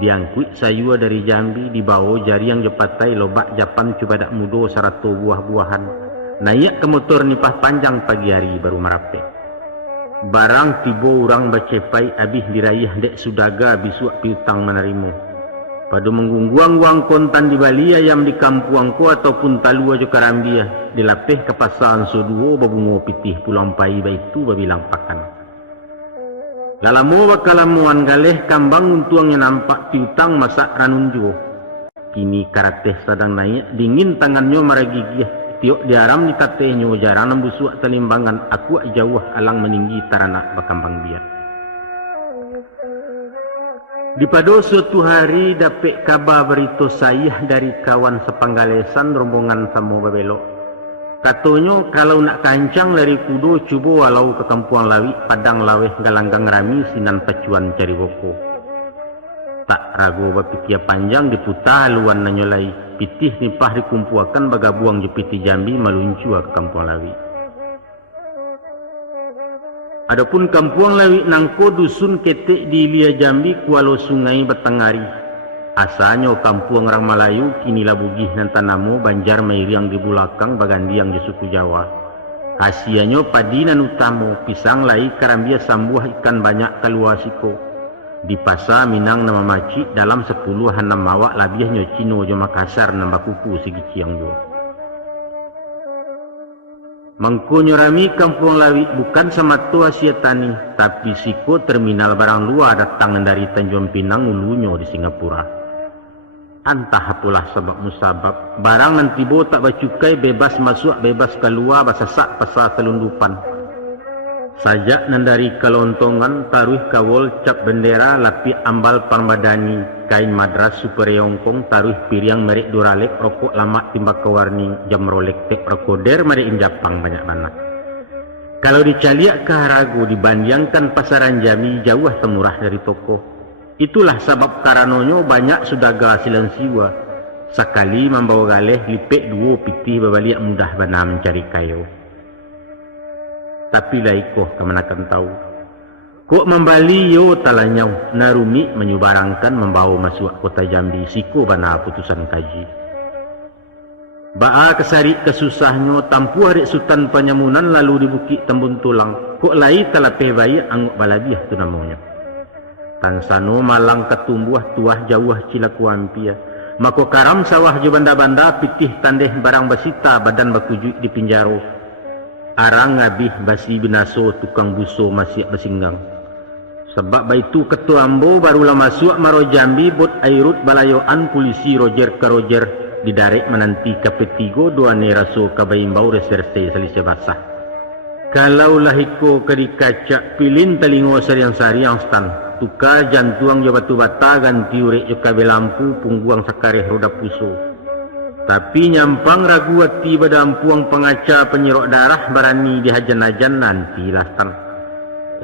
Diangkut sayua dari Jambi dibawa jari yang jepatai lobak Japan coba dak mudo sarato buah-buahan. Naik ke motor nipah panjang pagi hari baru merape. Barang tibo orang bacepai abih dirayah dek sudaga bisuak piutang menarimu. Padu menggungguang wang kontan di Bali ayam di kampuangku ataupun talua jo karambia. Dilapeh ke pasaran soduo babungo pitih pulang pai baitu babilang pakan. Lalamu wakalamuan galeh kambang untuangnya nampak piutang masak ranun juo. Kini karateh sedang naik dingin tangannya maragigih. Tiok diaram di katenya jarang nembusuk telimbangan aku jauh alang meninggi taranak bakambang biar. Di pada suatu hari dapet kabar berita sayah dari kawan sepanggalesan rombongan samo babelok. Katanya kalau nak kancang dari kudo cuba walau ke kampuang lawi padang laweh galanggang rami sinan pacuan cari boko. Tak ragu bapikia panjang diputar haluan nanyolai. Pitih nipah dikumpuakan bagabuang di piti Jambi meluncua ke Kampung Lawi. Adapun Kampung Lawi nangko dusun ketek di Ilia Jambi kualo sungai Batangari. Asalnya kampung orang Melayu kini labugih nan tanamu banjar mairiang di bulakang bagandiang di suku Jawa. Hasiannya padi nan utamu pisang lai karambia sambuah ikan banyak kaluasiko. Di pasar Minang nama maci dalam 10 hanam mawak labiahnya Cino jo Makassar nambah kuku segi ciang jo. Mangko nyorami Kampung Lawi bukan sama tua siatani tapi siko terminal barang luar datang dari Tanjung Pinang ulunya di Singapura. Antah apalah sebab musabab barang nanti bo tak bacukai bebas masuk bebas keluar basasak pasar selundupan. Sajak nandari kelontongan taruh kawol cap bendera lapi ambal parmadani kain madras super yongkong taruh piriang merik duralek rokok lama timbak kewarni jam rolek tek rokoder merik injapang banyak banget. Kalau dicaliak ke Harago dibandingkan pasaran Jambi jauh temurah dari toko. Itulah sebab karanonyo banyak sudaga silang siwa. Sekali membawa galeh lipek 2 pitih babaliak mudah bana mencari kayu. Tapi laikoh kemanakan tahu. Kok membali yo talanyau narumi menyubarangkan membawa masuk kota Jambi siko bana putusan kaji. Ba'a kesari kesusahnya tampu hari sultan penyamunan lalu di bukit Tembun Tulang. Kok lai talapeh bayi angguk balabiah tu namanya. Kan sano malang ketumbuh tuah jauh cilaku ampia. Mako karam sawah jo banda-banda pitih tandeh barang basita badan bakuju di pinjaro. Arang ngabih basi binaso tukang buso masih basinggang. Sebab baitu ketua ambo barulah masuk maro Jambi bot airut balayoan polisi Roger ke Roger didarek menanti kapetigo dua neraso kabaimbau reserse salise basah. Kalau lahiko kedi kaca pilin telingo sariang-sariang stan tukar jantuang jo batu bata ganti urek jo kabe lampu pungguang sakareh roda puso. Tapi nyampang ragu hati badampuang pengaca penyerok darah barani dihajan-hajan nanti lastan.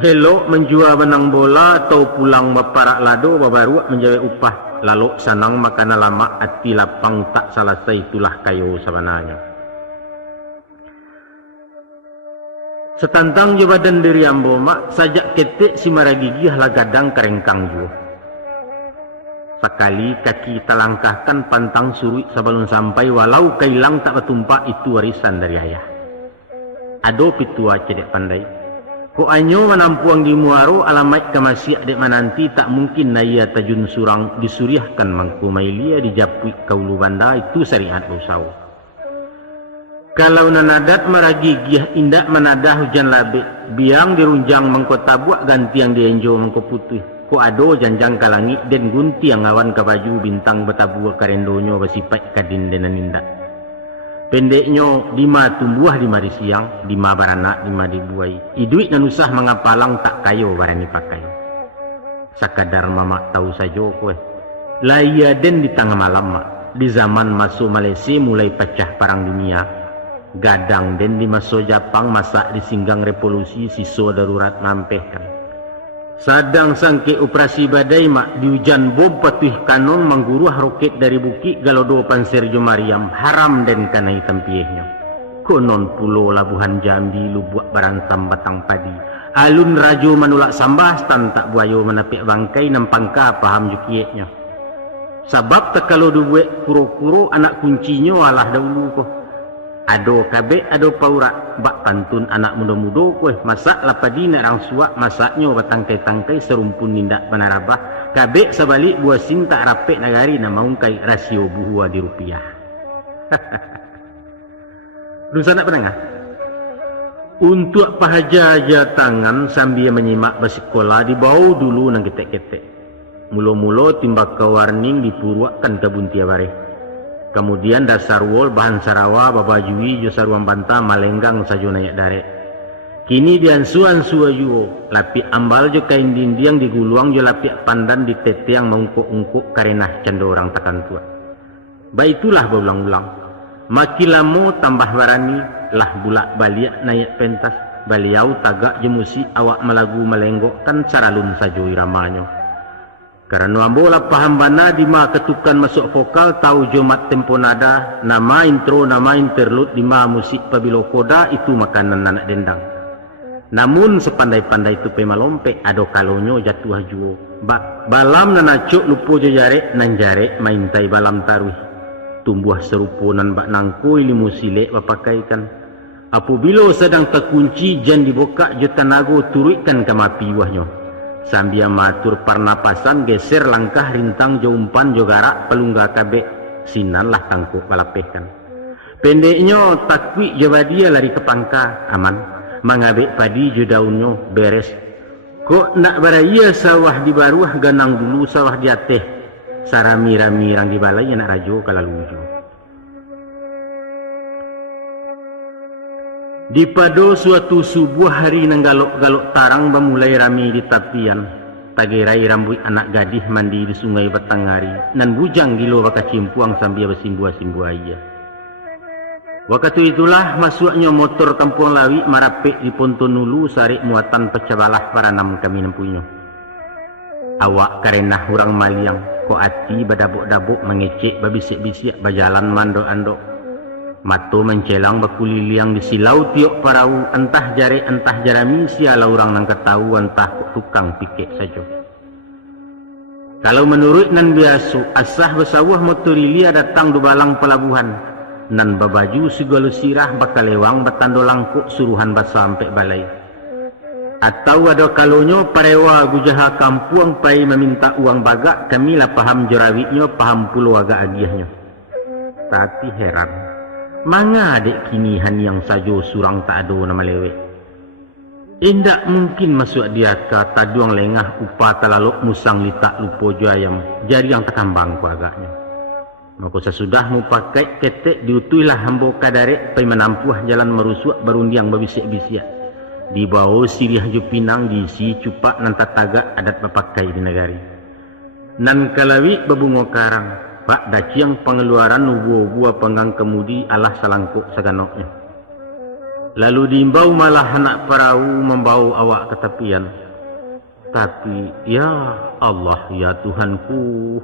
Hello menjual benang bola atau pulang baparak lado babaruak menjaga upah lalu sanang makana lama hati lapang tak selesai itulah kayo sabananya. Setantang jo badan diri ambo mak sajak ketek si maragigih lah gadang kerengkang jo. Sekali kaki telangkahkan pantang surui sebelum sampai walau kailang tak bertumpak itu warisan dari ayah. Ado pitua cedek pandai. Ko anyo menampuang di muaro alamat kemasih dek mananti tak mungkin naya tajun surang disuriahkan mangku mailia dijapui kaulu banda itu syariat usau. Kalau nanadat maragigih indak menadah hujan labik biang dirunjang mangko tabuak ganti yang dienjo mangko putih. Ko ado janjang kalangi dan gunti yang awan ke baju bintang betabu karendonyo basipai kadin denan indak. Pendeknya lima tumbuh lima di siang, lima baranak lima dibuai. Iduit dan usah mengapalang tak kayo barani pakai. Sakadar mama tahu saja kowe. Laya den di tengah malam mak. Di zaman masuk Malaysia mulai pecah perang dunia. Gadang den di masuk Jepang masak di singgang revolusi siso darurat mampehkan. Sadang sangke operasi badai mak di hujan bom patuh kanon mengguruh roket dari bukit galodo panser jo Mariam haram dan kanai tempiehnya. Konon pulau labuhan Jambi lu buat barantam batang padi. Alun rajo manulak sambas tan tak buayo menapik bangkai nampangka paham jukietnya. Sebab tak kalau duwe kuro-kuro anak kuncinya alah dahulu ko. Ado kabe ado paurak bak pantun anak muda-muda kue masak lapadi nak rang suak masaknya batangkai-tangkai serumpun nindak panarabah kabe sebalik buah sing tak rapek nagari na maungkai rasio buhua di rupiah. Lu sana penengah untuk pahaja tangan sambil menyimak bersekolah dibau dulu nang ketek-ketek mulo-mulo timbak ke warning dipuruakkan ke buntia bareh. Kemudian dasar wol bahan sarawa babajui jo saruang banta malenggang sajo naik darek. Kini diansuan sua juo lapi ambal jo kain dindiang diguluang jo lapi pandan di teteang mengungkuk-ungkuk karenah candorang takan tua. Baitulah berulang-ulang. Maki lamo tambah barani lah bulak baliak naik pentas baliau tagak jemusi awak melagu melenggok kan caralun sajo iramanya. Karena ambola paham bana di ma ketukan masuk vokal tahu jomat tempo nada nama intro nama interlude di ma musik pabilo koda itu makanan anak dendang. Namun sepandai-pandai tu pemalompe ado kalonyo jatuh juo. Balam nanacuk lupo jare nan jare maintai balam taruh. Tumbuh serupo nan bak nangkoi limu silek bapakaikan. Apabila sedang terkunci jan dibuka jutanago turutkan ke mapi wahnya. Sambil matur pernapasan geser langkah rintang joumpan jogarak pelungga kabek sinan lah tangkuk balapehkan. Pendeknya takwi jawadia lari ke pangka aman mangabek padi jodaunyo beres. Kok nak baraya sawah di baruah ganang dulu sawah di ateh sarami-rami rang di balai anak rajo kalaluju. Di pado suatu subuh hari nang galok-galok tarang bamulai rami di tapian. Tagerai rambut anak gadih mandi di sungai Batanghari. Nan bujang gilo baka cimpuang sambil bersimbua-simbua iya. Waktu itulah masuknya motor kampung lawi marapek di ponton nulu sarik muatan pecabalah para nam kami nempunya. Awak karena hurang maliang ko ati badabuk-dabuk mengecek babisik-bisik bajalan mandok-andok. Mato mencelang bakuliliang di silau tiok parau entah jare entah jarami sialau orang nang ketahu entah tukang pikek saja. Kalau menurut nan biasu asah besawah motorilia datang du balang pelabuhan nan babaju segala sirah bakal lewang batando langkuk suruhan basa sampai balai. Atau ada kalonyo parewa gujaha kampuang pai meminta uang bagak, kami lah paham jerawitnya, paham puluh agak agiahnya. Tapi heran, manga dek kini han yang sajo surang tak ada nama lewek. Indak mungkin masuk dia ke taduang lengah upah talalok musang litak lupo ayam, jari yang tekambang ku agaknya. Maka sesudah mu pakai ketek diutuilah hambo kadarek pai menampuh jalan merusuak barundiang babisik-bisiak. Di bawah sirih jupinang diisi cupak nan tataga adat bapakai di negari. Nan kalawi babungo karang, pak daciang pengeluaran nubuah panggang kemudi alah salangkuk saganoknya. Lalu diimbau malah anak perahu membawa awak ke tepian. Tapi ya Allah ya Tuhanku,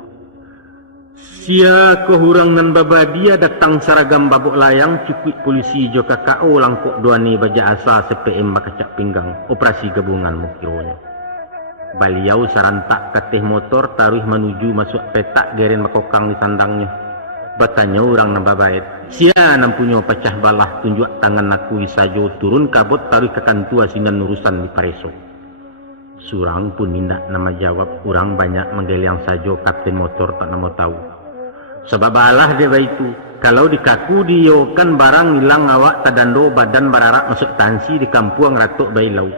sia kohurang nan babadia datang saragam babuk layang cukup polisi jo KKO langkuk duani baja asa CPM bakacak pinggang operasi gabungan mukironya. Baliau sarantak keteh motor taruh menuju masuk petak geren makokang di sandangnya. Batanya orang nan babait, sia nan punyo pecah balah tunjuk tangan aku isajo turun kabut taruh ke kantua sinan urusan di Pareso. Surang pun nindak nama jawab, kurang banyak menggeliang sajo kapten motor tak nama tahu. Sebab alah dia itu, kalau dikaku diokan barang hilang awak tadando badan bararak masuk tansi di kampuang ratok bailau.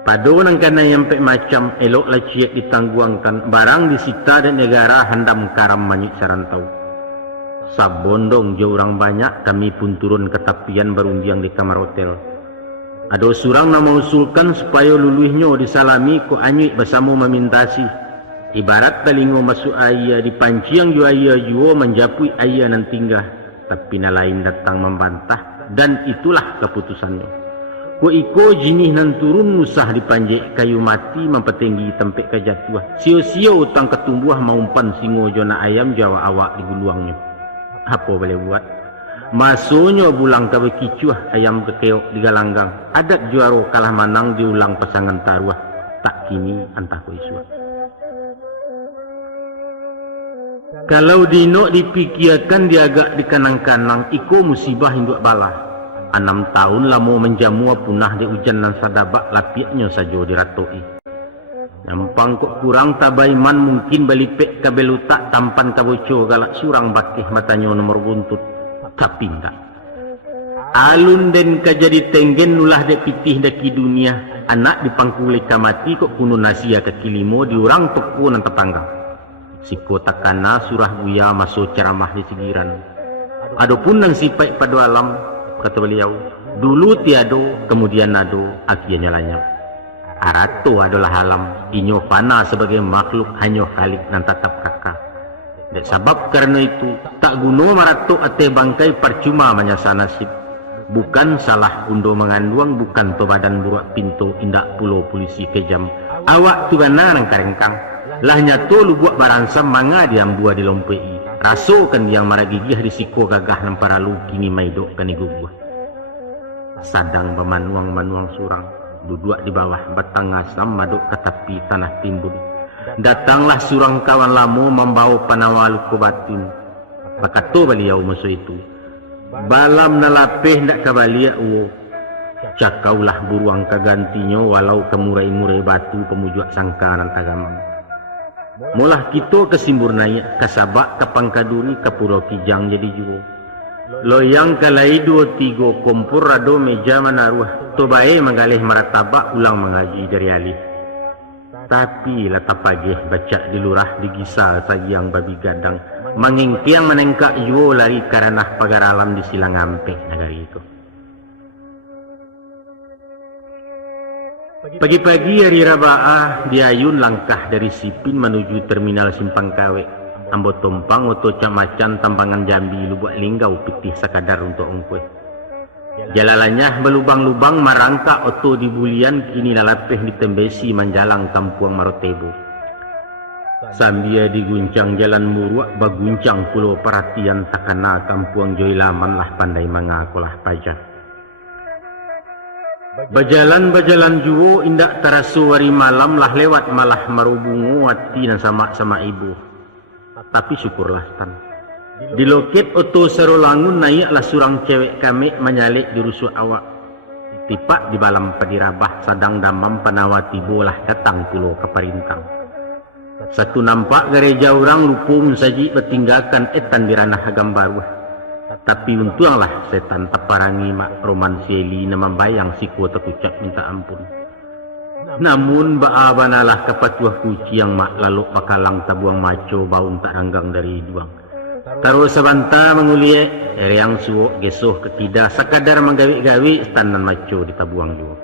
Pado nang kana nyampe macam elok lah ciek ditangguangkan, barang disita dan negara handam karam manyik sarantau. Sabondong jauh orang banyak, kami pun turun ke tepian barundiang di kamar hotel. Ada surang nama usulkan supaya luluhnya disalami ku anyik bersama memintasi. Ibarat talingo masuk ayah di panciang ju ayah juo menjapui ayah nan tinggal. Tapi na lain datang membantah dan itulah keputusannya. Ku iko jinih nan turun musah dipanjek kayu mati mempetinggi tempat kejatuah. Sio-sio utang ketumbuh maumpan singo jona ayam jawa awak di guluangnya. Apa boleh buat? Masuknya bulang kabe kicuah ayam kekeok di galanggang. Adat juaro kalah manang diulang pasangan taruah. Tak kini antah ko isua. Kalau dino dipikirkan diagak di kanang-kanang, iko musibah hinduk balah. 6 tahun lamo menjamu punah di hujan dan sadabak lapiaknya saja diratoi. Nampang kok kurang tabaiman mungkin balipek kabelutak tampan kaboco galak surang bakih matanya nomor buntut. Tapi enggak. Alun den kajadi tenggen nulah dek pitih daki dunia. Anak dipangkuli kamati kok kuno nasia ke kilimo diurang toko nan tetangga. Si kota kana surah buya masuk ceramah di sigiran. Adapun nang sipai pada alam, kata beliau, dulu tiado, kemudian ado, akhirnya lanyap. Arato adalah alam, inyo fana sebagai makhluk hanya khalik nan tatap kakak. Dan sebab karena itu, tak guna marato ate bangkai percuma menyasa nasib. Bukan salah undo menganduang, bukan to badan buruak pintu indak pulau polisi kejam. Awak tu gana nang karengkang. Lahnya to lu buat baransam manga diam buah di lompei. Rasokan yang maragigih risiko gagah namparalu kini maidok kani gugah. Sadang bemanuang-manuang surang. Duduk di bawah batang asam maduk ke tepi tanah timbun. Datanglah surang kawan lamo membawa panawal ku batin. Bakato beliau musuh itu. Balam nalapeh ndak kabalia uo. Cakaulah buruang kagantinya walau kemurai-murai batu pemujuak sangkaran tagamang. Mulah kita kesimbur naik kasabak kapangkaduri kapuro kijang jadi juo. Loyang kalai 2-3 kompor rado meja manaruah. Tobae menggalih maratabak ulang mengaji dari alih. Tapi latap pagi baca di lurah di gisal sayang babi gadang. Mengingkiang menengkak juo lari karena pagar alam di silang ampe negari itu. Pagi-pagi hari Rabaah diayun langkah dari Sipin menuju terminal Simpang Kawe. Ambo tompang oto camacan tambangan Jambi lubuk linggau pitih sakadar untuk ongkwe. Jalalanya belubang-lubang marangka oto di bulian kini nalapeh ditembesi menjalang kampuang Marotebo. Sambil diguncang jalan muruak baguncang pulau perhatian takana kampuang Joilaman lah pandai mengakulah pajak. Bajalan-bajalan juo indak tarasu hari malam lah lewat malah marubungu hati dan sama-sama ibu. Tapi syukurlah tan. Di loket oto Sarolangun naiklah surang cewek kami menyalik di rusuk awak. Tipak di balam padirabah sadang damam panawati bolah datang tulo ke perintang. Satu nampak gereja orang lupum saji bertinggalkan etan di ranah agam baru. Tapi untunglah setan taparangi mak roman seli nama bayang siku tekucap minta ampun. Namun baabanalah kapatuah kuci yang mak lalu pakalang tabuang maco baung tak ranggang dari juang. Taruh sebanta menguliek yang suwok gesoh ketida sakadar menggawi-gawi stanan maco di tabuang juga.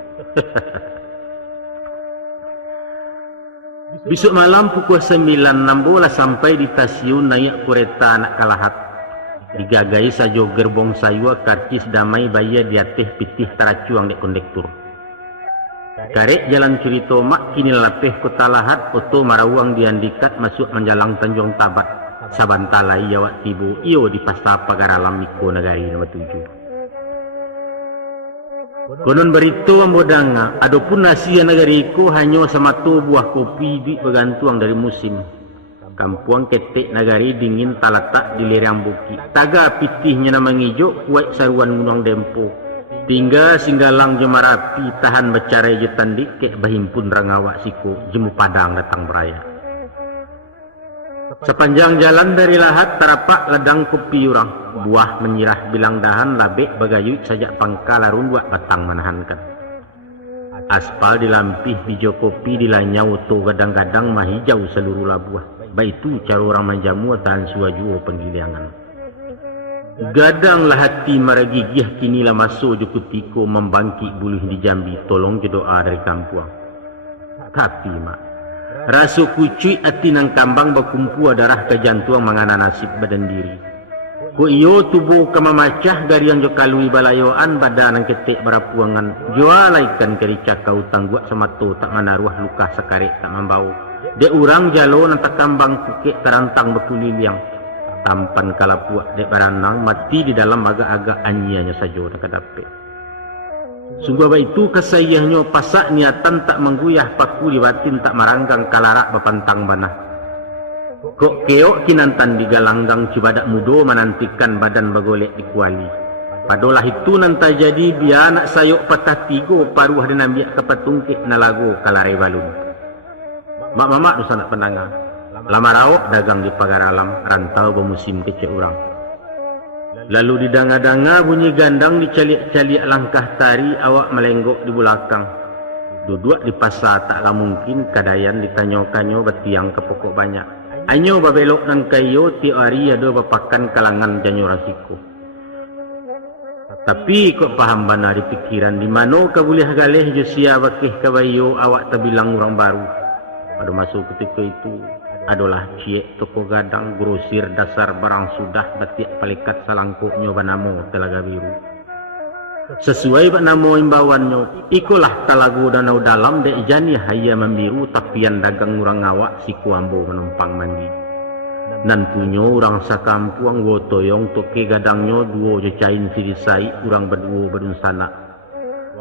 Besok malam pukul 9.16 sampai di stasiun naik kereta anak kalahat. Digagai sajo gerbong sayua karcis damai baya diatih pitih teracuang dek kondektur. Karek jalan cerita mak kini lapeh kota lahat oto marawang diandikat masuk menjalang Tanjung Tabat. Sabantalai Jawa Tibu iyo di pasta pagaralam Miko Nagari nomor 7. Konon berito ambodanga adapun nasi negariku hanya sama tu buah kopi di begantuang dari musim. Kampuang ketek nagari dingin talatak di lerang bukit. Taga pitihnya nama ngijo kuat saruan gunung dempo. Tinggal singgalang jemarapi tahan bercarai jetan dikek bahimpun rangawak siku jemu padang datang beraya. Sepanjang jalan dari lahat terapak ledang kopi urang. Buah menyirah bilang dahan labek bagayut sajak pangkal larun buat batang menahankan. Aspal dilampih hijau kopi dilanyau to gadang-gadang mahijau seluruh labuah. Baitu cara orang menjamu tahan suajuo penggiliangan. Gadang lah hati maragigih kinilah masuk jukutiko membangkit buluh di Jambi tolong doa dari kampuang. Tapi mak rasu kucuy ati nang kambang berkumpu darah ke jantung mangana nasib badan diri. Ku iyo tubuh kamamacah gari yang jokalui balayoan badan nang ketek berapuangan. Jualaikan kerica kau tangguak sama tu tak manaruah luka sakarik tak membau. Dek urang jalo nang tak kambang kukek terantang berkuliliang. Tampan kalapuak dek baranang mati di dalam agak-agak anyianya saja nak kadapek. Sungguh itu kesayahnya pasak niatan tak mengguyah paku di batin tak maranggang kalarak bapantang banah. Kok keok kinantan di galanggang cibadak mudo menantikan badan bagolek di kuali. Padolah itu nanti jadi biar anak sayok patah tigo paruh dan ambil kepatungkik nalago kalare balun. Mak mamak dosa nak pendangar. Lama raok dagang di pagar alam rantau bermusim kecek urang. Lalu didanga-danga bunyi gandang dicaliak-caliak langkah tari awak melenggok di belakang. Duduk di pasar taklah mungkin kadayan dikanyo-kanyo betiang ke pokok banyak. Anyo babelok dan kayo tiari ada bapakan kalangan janyo rasiko. Tapi kok paham bana di pikiran di mano ka boleh galeh josia bakih kabayo awak terbilang orang baru. Pada masuk ketika itu adalah ciek toko gadang grosir dasar barang sudah betiak pelikat salangkuknya banamo Telaga Biru. Sesuai banamo imbauannya, ikulah talago danau dalam dek jani haya membiru tapian dagang urang ngawak si kuambo menumpang mandi. Nan punyo urang sakampuang gotoyong toke gadangnya duo jecain sirisai urang berdua bedun sana.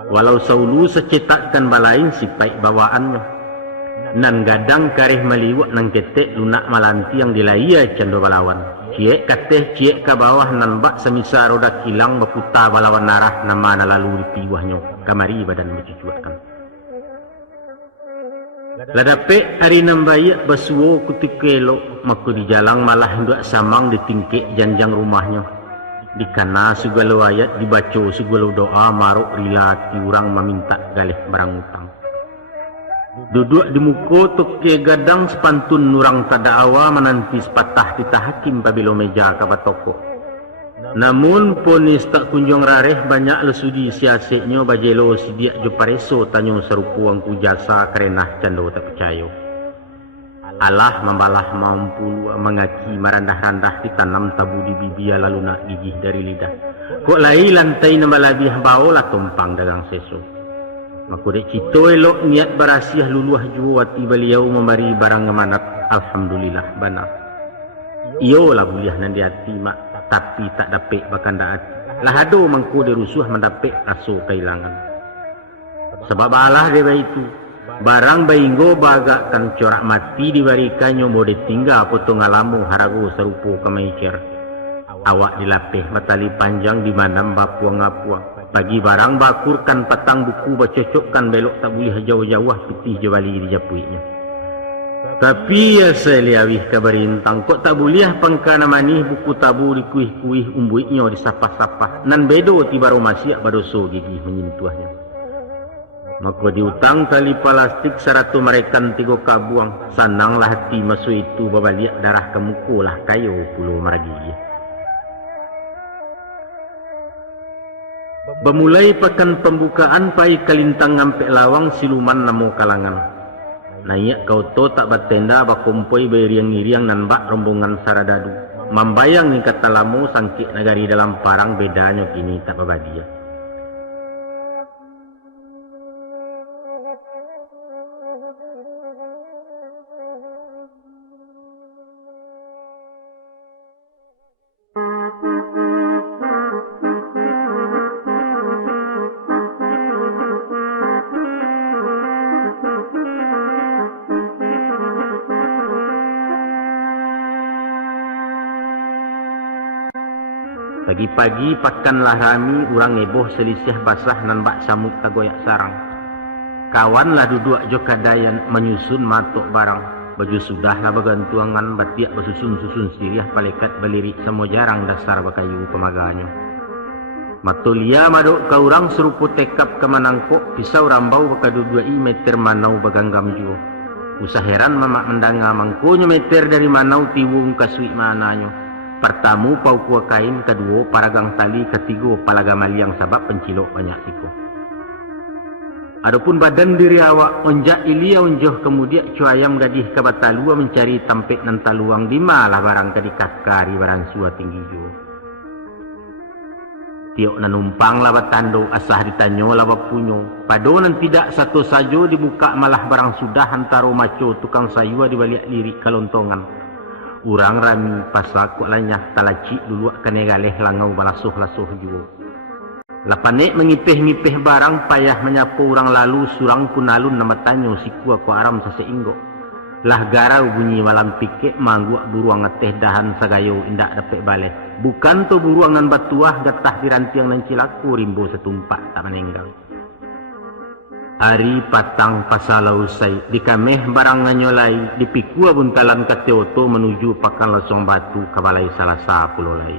Walau saulu secetakkan balain si paik bawaannya. Nan gadang karih meliwak nang ketek lunak malanti yang dilaya cando balawan. Ciek kateh ciek ke bawah nan bak semisa roda kilang berputar balawan narah nama lalu di piwahnya kamari badan mencucuatkan. Ladape hari nambayak basuo kutik kelok maku di jalang malah hendak samang di tingkek janjang rumahnya. Di kana segala ayat dibaca segala doa maruk rila tiurang meminta galih barang utang. Duduk di muka toke gadang sepantun nurang tadaawa menanti sepatah titah hakim pabilo meja kabat toko. Namun ponis tak kunjung rareh banyak lesudi siaseknya bajelo sidiak jopareso tanyo serupu angku jasa kerenah cando tak percaya. Allah membalah mampu mengaki merandah-randah ditanam tabu di bibia lalu nak gigih dari lidah. Kok lai lantai nambalabiah bau lah tumpang dagang seso. Maka dek cito elok niat berasiah luluah juwati beliau memberi barang ngemanat. Alhamdulillah bana. Iyo lah buliah nanti hati mak. Tapi tak dapet bakanda hati. Lah ado mangko derusuh mendapet aso kehilangan. Sebab Allah dia itu. Barang bainggo bagakkan corak mati dibarikannya mau ditinggal potong alamu harago serupu kemaicer. Awak dilapih matali panjang di mana bapuang-apuang. Pagi barang bakurkan patang buku bacocokkan belok tak boleh jauh-jauh putih jawali di japuinya. Tapi ya saya liawih kabarintang kok tak boleh pangkana manih buku tabu di kuih-kuih umbuiknya di sapah-sapah nan bedo ti baru masih badoso gigi menyentuhnya. Maka diutang tali plastik saratu merekan tigo kabuang sananglah hati masu itu babaliak darah kemukulah kayo pulau maragi. Bemulai pekan pembukaan pai kalintang ngampek lawang siluman namo kalangan. Nayak kau to tak batenda bakumpoi beriang-iriang nan bak rombongan saradadu. Mambayang ni kata lamu sangkik nagari dalam parang bedanya kini tak babadia. Pagi-pagi pakanlah rami urang neboh selisih basah nan bak samuk kagoyak sarang. Kawanlah duduk jo kadayan menyusun matok barang. Baju sudahlah bagantuangan batiak basusun-susun siriah palekat balirik semua jarang dasar bakayu pemaganya. Matulia madok ka urang seruput tekap ke manangkok pisau rambau bakadudua meter manau baganggam jo. Usah heran mamak mendanga mangkonyo meter dari manau tiwung kasui mananyo. Pertamu pau kuah kain, kedua paragang tali, ketiga palaga maliang sabab pencilok banyak siko. Adapun badan diri awak onjak ilia onjoh kemudian cuayam gadih ke batalua mencari tampek nan taluang di malah barang kadikakari barang sua tinggi jo. Tiok nanumpang lah batando asah ditanyo lah bapunyo. Pado nan tidak satu sajo dibuka malah barang sudah antaro maco tukang sayua di balik lirik kalontongan. Urang rami pasak kok lanyah talaci dulu kene galeh langau balasuh-lasuh juga. Lapanek mengipeh-ngipeh barang payah menyapu urang lalu surang pun alun nama tanyo sikua ko aram saseinggo. Lah garau bunyi malam pikek mangguak buruang ngeteh dahan sagayo indak dapet baleh. Bukan to buruang nan batuah gatah dirantiang nan cilaku rimbo setumpak tak menenggang. Ari patang pasalau usai dikameh barang nganyolai dipikua buntalan kateoto menuju pakan losong batu kabalai salasa pulolai.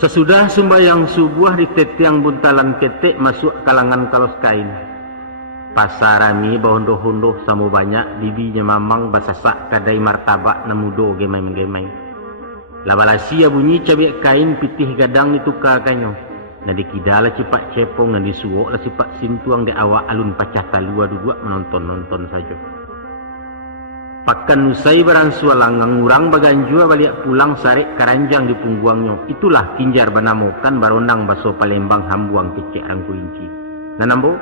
Sesudah sembahyang subuh di tetiang buntalan ketek masuk kalangan kalos kain. Pasarami bahondoh-hondoh samo banyak bibinya mamang basasak kadai martabak namudo gemai-gemai. Labalasia bunyi cabik kain pitih gadang itu kaganyo. Nadi kidala cepat cepong nadi suok lah cepat sintuang de awak alun pacah talua duduk menonton-nonton saja. Pakan usai barang sualangang urang baganjua balik pulang sarek karanjang di pungguangnya. Itulah kinjar banamokan barondang baso Palembang hambuang kecek rang kulinci. Nanambo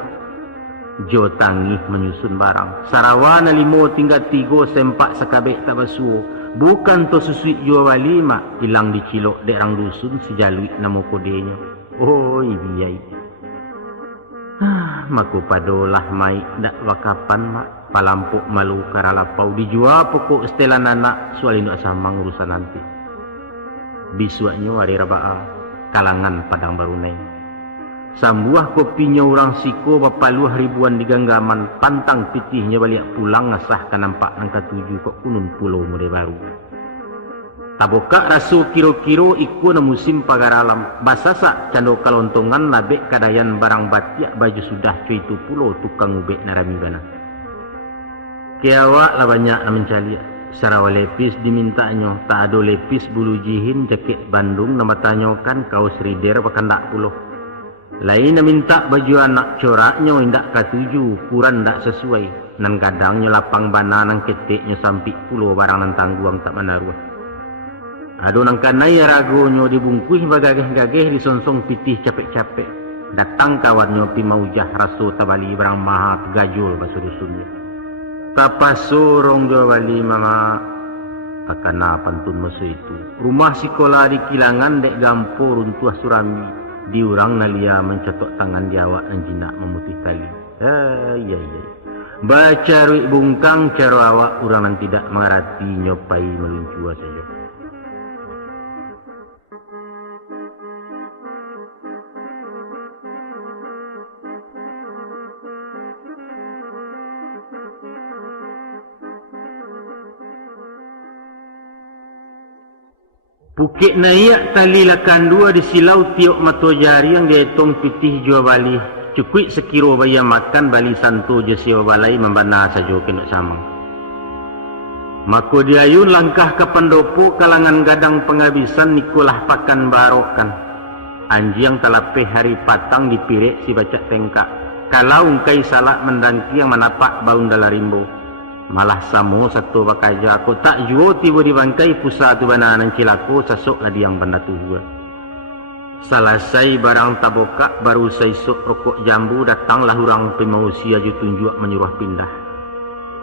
jo tangih menyusun barang. Sarawa na limo tinggal tigo sempak sakabek tak basuo. Bukan to susui jua wali mak hilang di cilok dek rang dusun sejalui namo kodenya. Oh ibiyai. Maku padolah mai dak wakapan mak palampuk malu karalapau dijual pokok setelan anak soal induk samang urusan nanti. Bisuaknya wari rabaa kalangan padang barunai. Sambuah kopinya orang siko bapaluah ribuan di ganggaman pantang pitihnya balik pulang ngasah kan nampak nangka tuju kok kunun pulau muda baru. Taboka rasu kiro-kiro iku na musim pagaralam. Basasa cando kalontongan labek kadayan barang batiak baju sudah cuy tu pulo tukang ubek narami bana. Kiawa lah banyak na mencali. Sarawa lepis dimintanyo. Tak ada lepis bulu jihin jaket Bandung nama tanyokan kaos rider pakandak pulo. Lain na minta baju anak coraknya indak katuju ukuran ndak sesuai. Nan kadangnya lapang bana nang keteknya sampik pulo barang nan tangguang tak menaruh. Ado nang kanai ragonyo dibungkus bagageh-gageh disonsong pitih capek-capek. Datang kawannya pi maujah raso tabali barang maha gajul basurusunnya. Kapasorong jawali mama. Takana pantun masu itu. Rumah sekolah di Kilangan dek gampo runtuh surami. Diurang nalia mencetok tangan di awak dan jinak memutih tali. Iya. Baca ruik bungkang caro awak urang nan tidak mengerti nyopai meluncua saja. Pukik naiak tali lakan dua di silau tiok mato jari yang dietong pitih jua bali. Cukui sekiro baya makan bali santo je siwa balai membana sajo kena samang. Mako diayun langkah ke pendopo kalangan gadang penghabisan nikulah pakan barokan. Anjing telapeh hari patang dipirek si baca tengkak. Kalau ungkai salah mendangki yang menapak baun dalarimbo. Malah samo satu bakaja aku tak juo tiba di bangkai pusat tu bananan cilako sasok ladi yang benda tuh. Salasai barang taboka baru saisok rokok jambu datanglah orang pemausia ju tunjuk menyuruh pindah.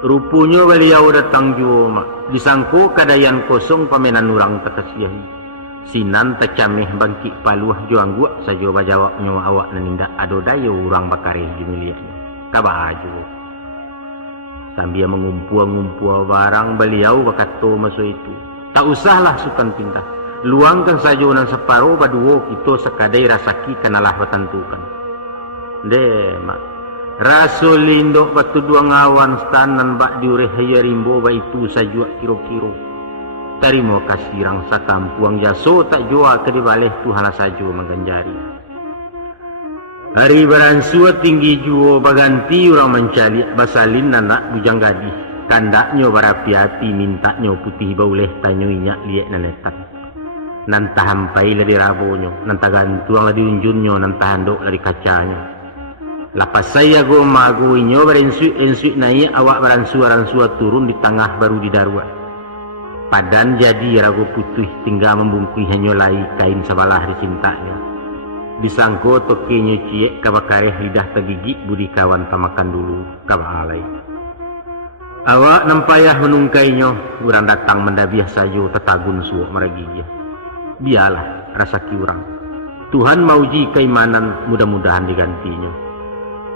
Rupanya beliau datang juo mak disangko kadayan kosong pamenan orang terkasiahi. Sinan tercameh bangkit paluah juang gua sajo bajawak nyawa awak nanindak ado dayo orang bakarih di miliaknya. Kabaju. Sambil mengumpul-ngumpul barang beliau berkata masa itu. Tak usahlah sukan pindah. Luangkan saja nan separuh baduo kita sekadai rasaki kenalah bertentukan. Demak. Rasul lindok batu dua ngawan stanan bak diureh haya rimbo ba itu sajua kiro-kiro. Terima kasih rang sakampuang jaso tak jua ke dibaleh Tuhan saja mengganjari. Hari beransua tinggi juo baganti orang mencari basalin anak bujang gadih. Kandaknya berapi-api mintanya putih bauleh tanyoinya liek nanetan. Nantah hampai lah dirabonyo, nantah gantuang lah diunjunyo, nantah handok lah dikacanya. Lapas saya go maguinyo berensui naik awak beransua turun di tengah baru di daruat. Padan jadi ragu putih tinggal membungkui hanya lai kain sabalah dicintanya. Disangko tokinya ciek kabakareh lidah tergigit budi kawan tamakan dulu kabalai. Awak nampayah menungkainya, urang datang mendabiah sayo tetagun suok meragija. Biarlah rasa kiurang. Tuhan mauji keimanan mudah-mudahan digantinya.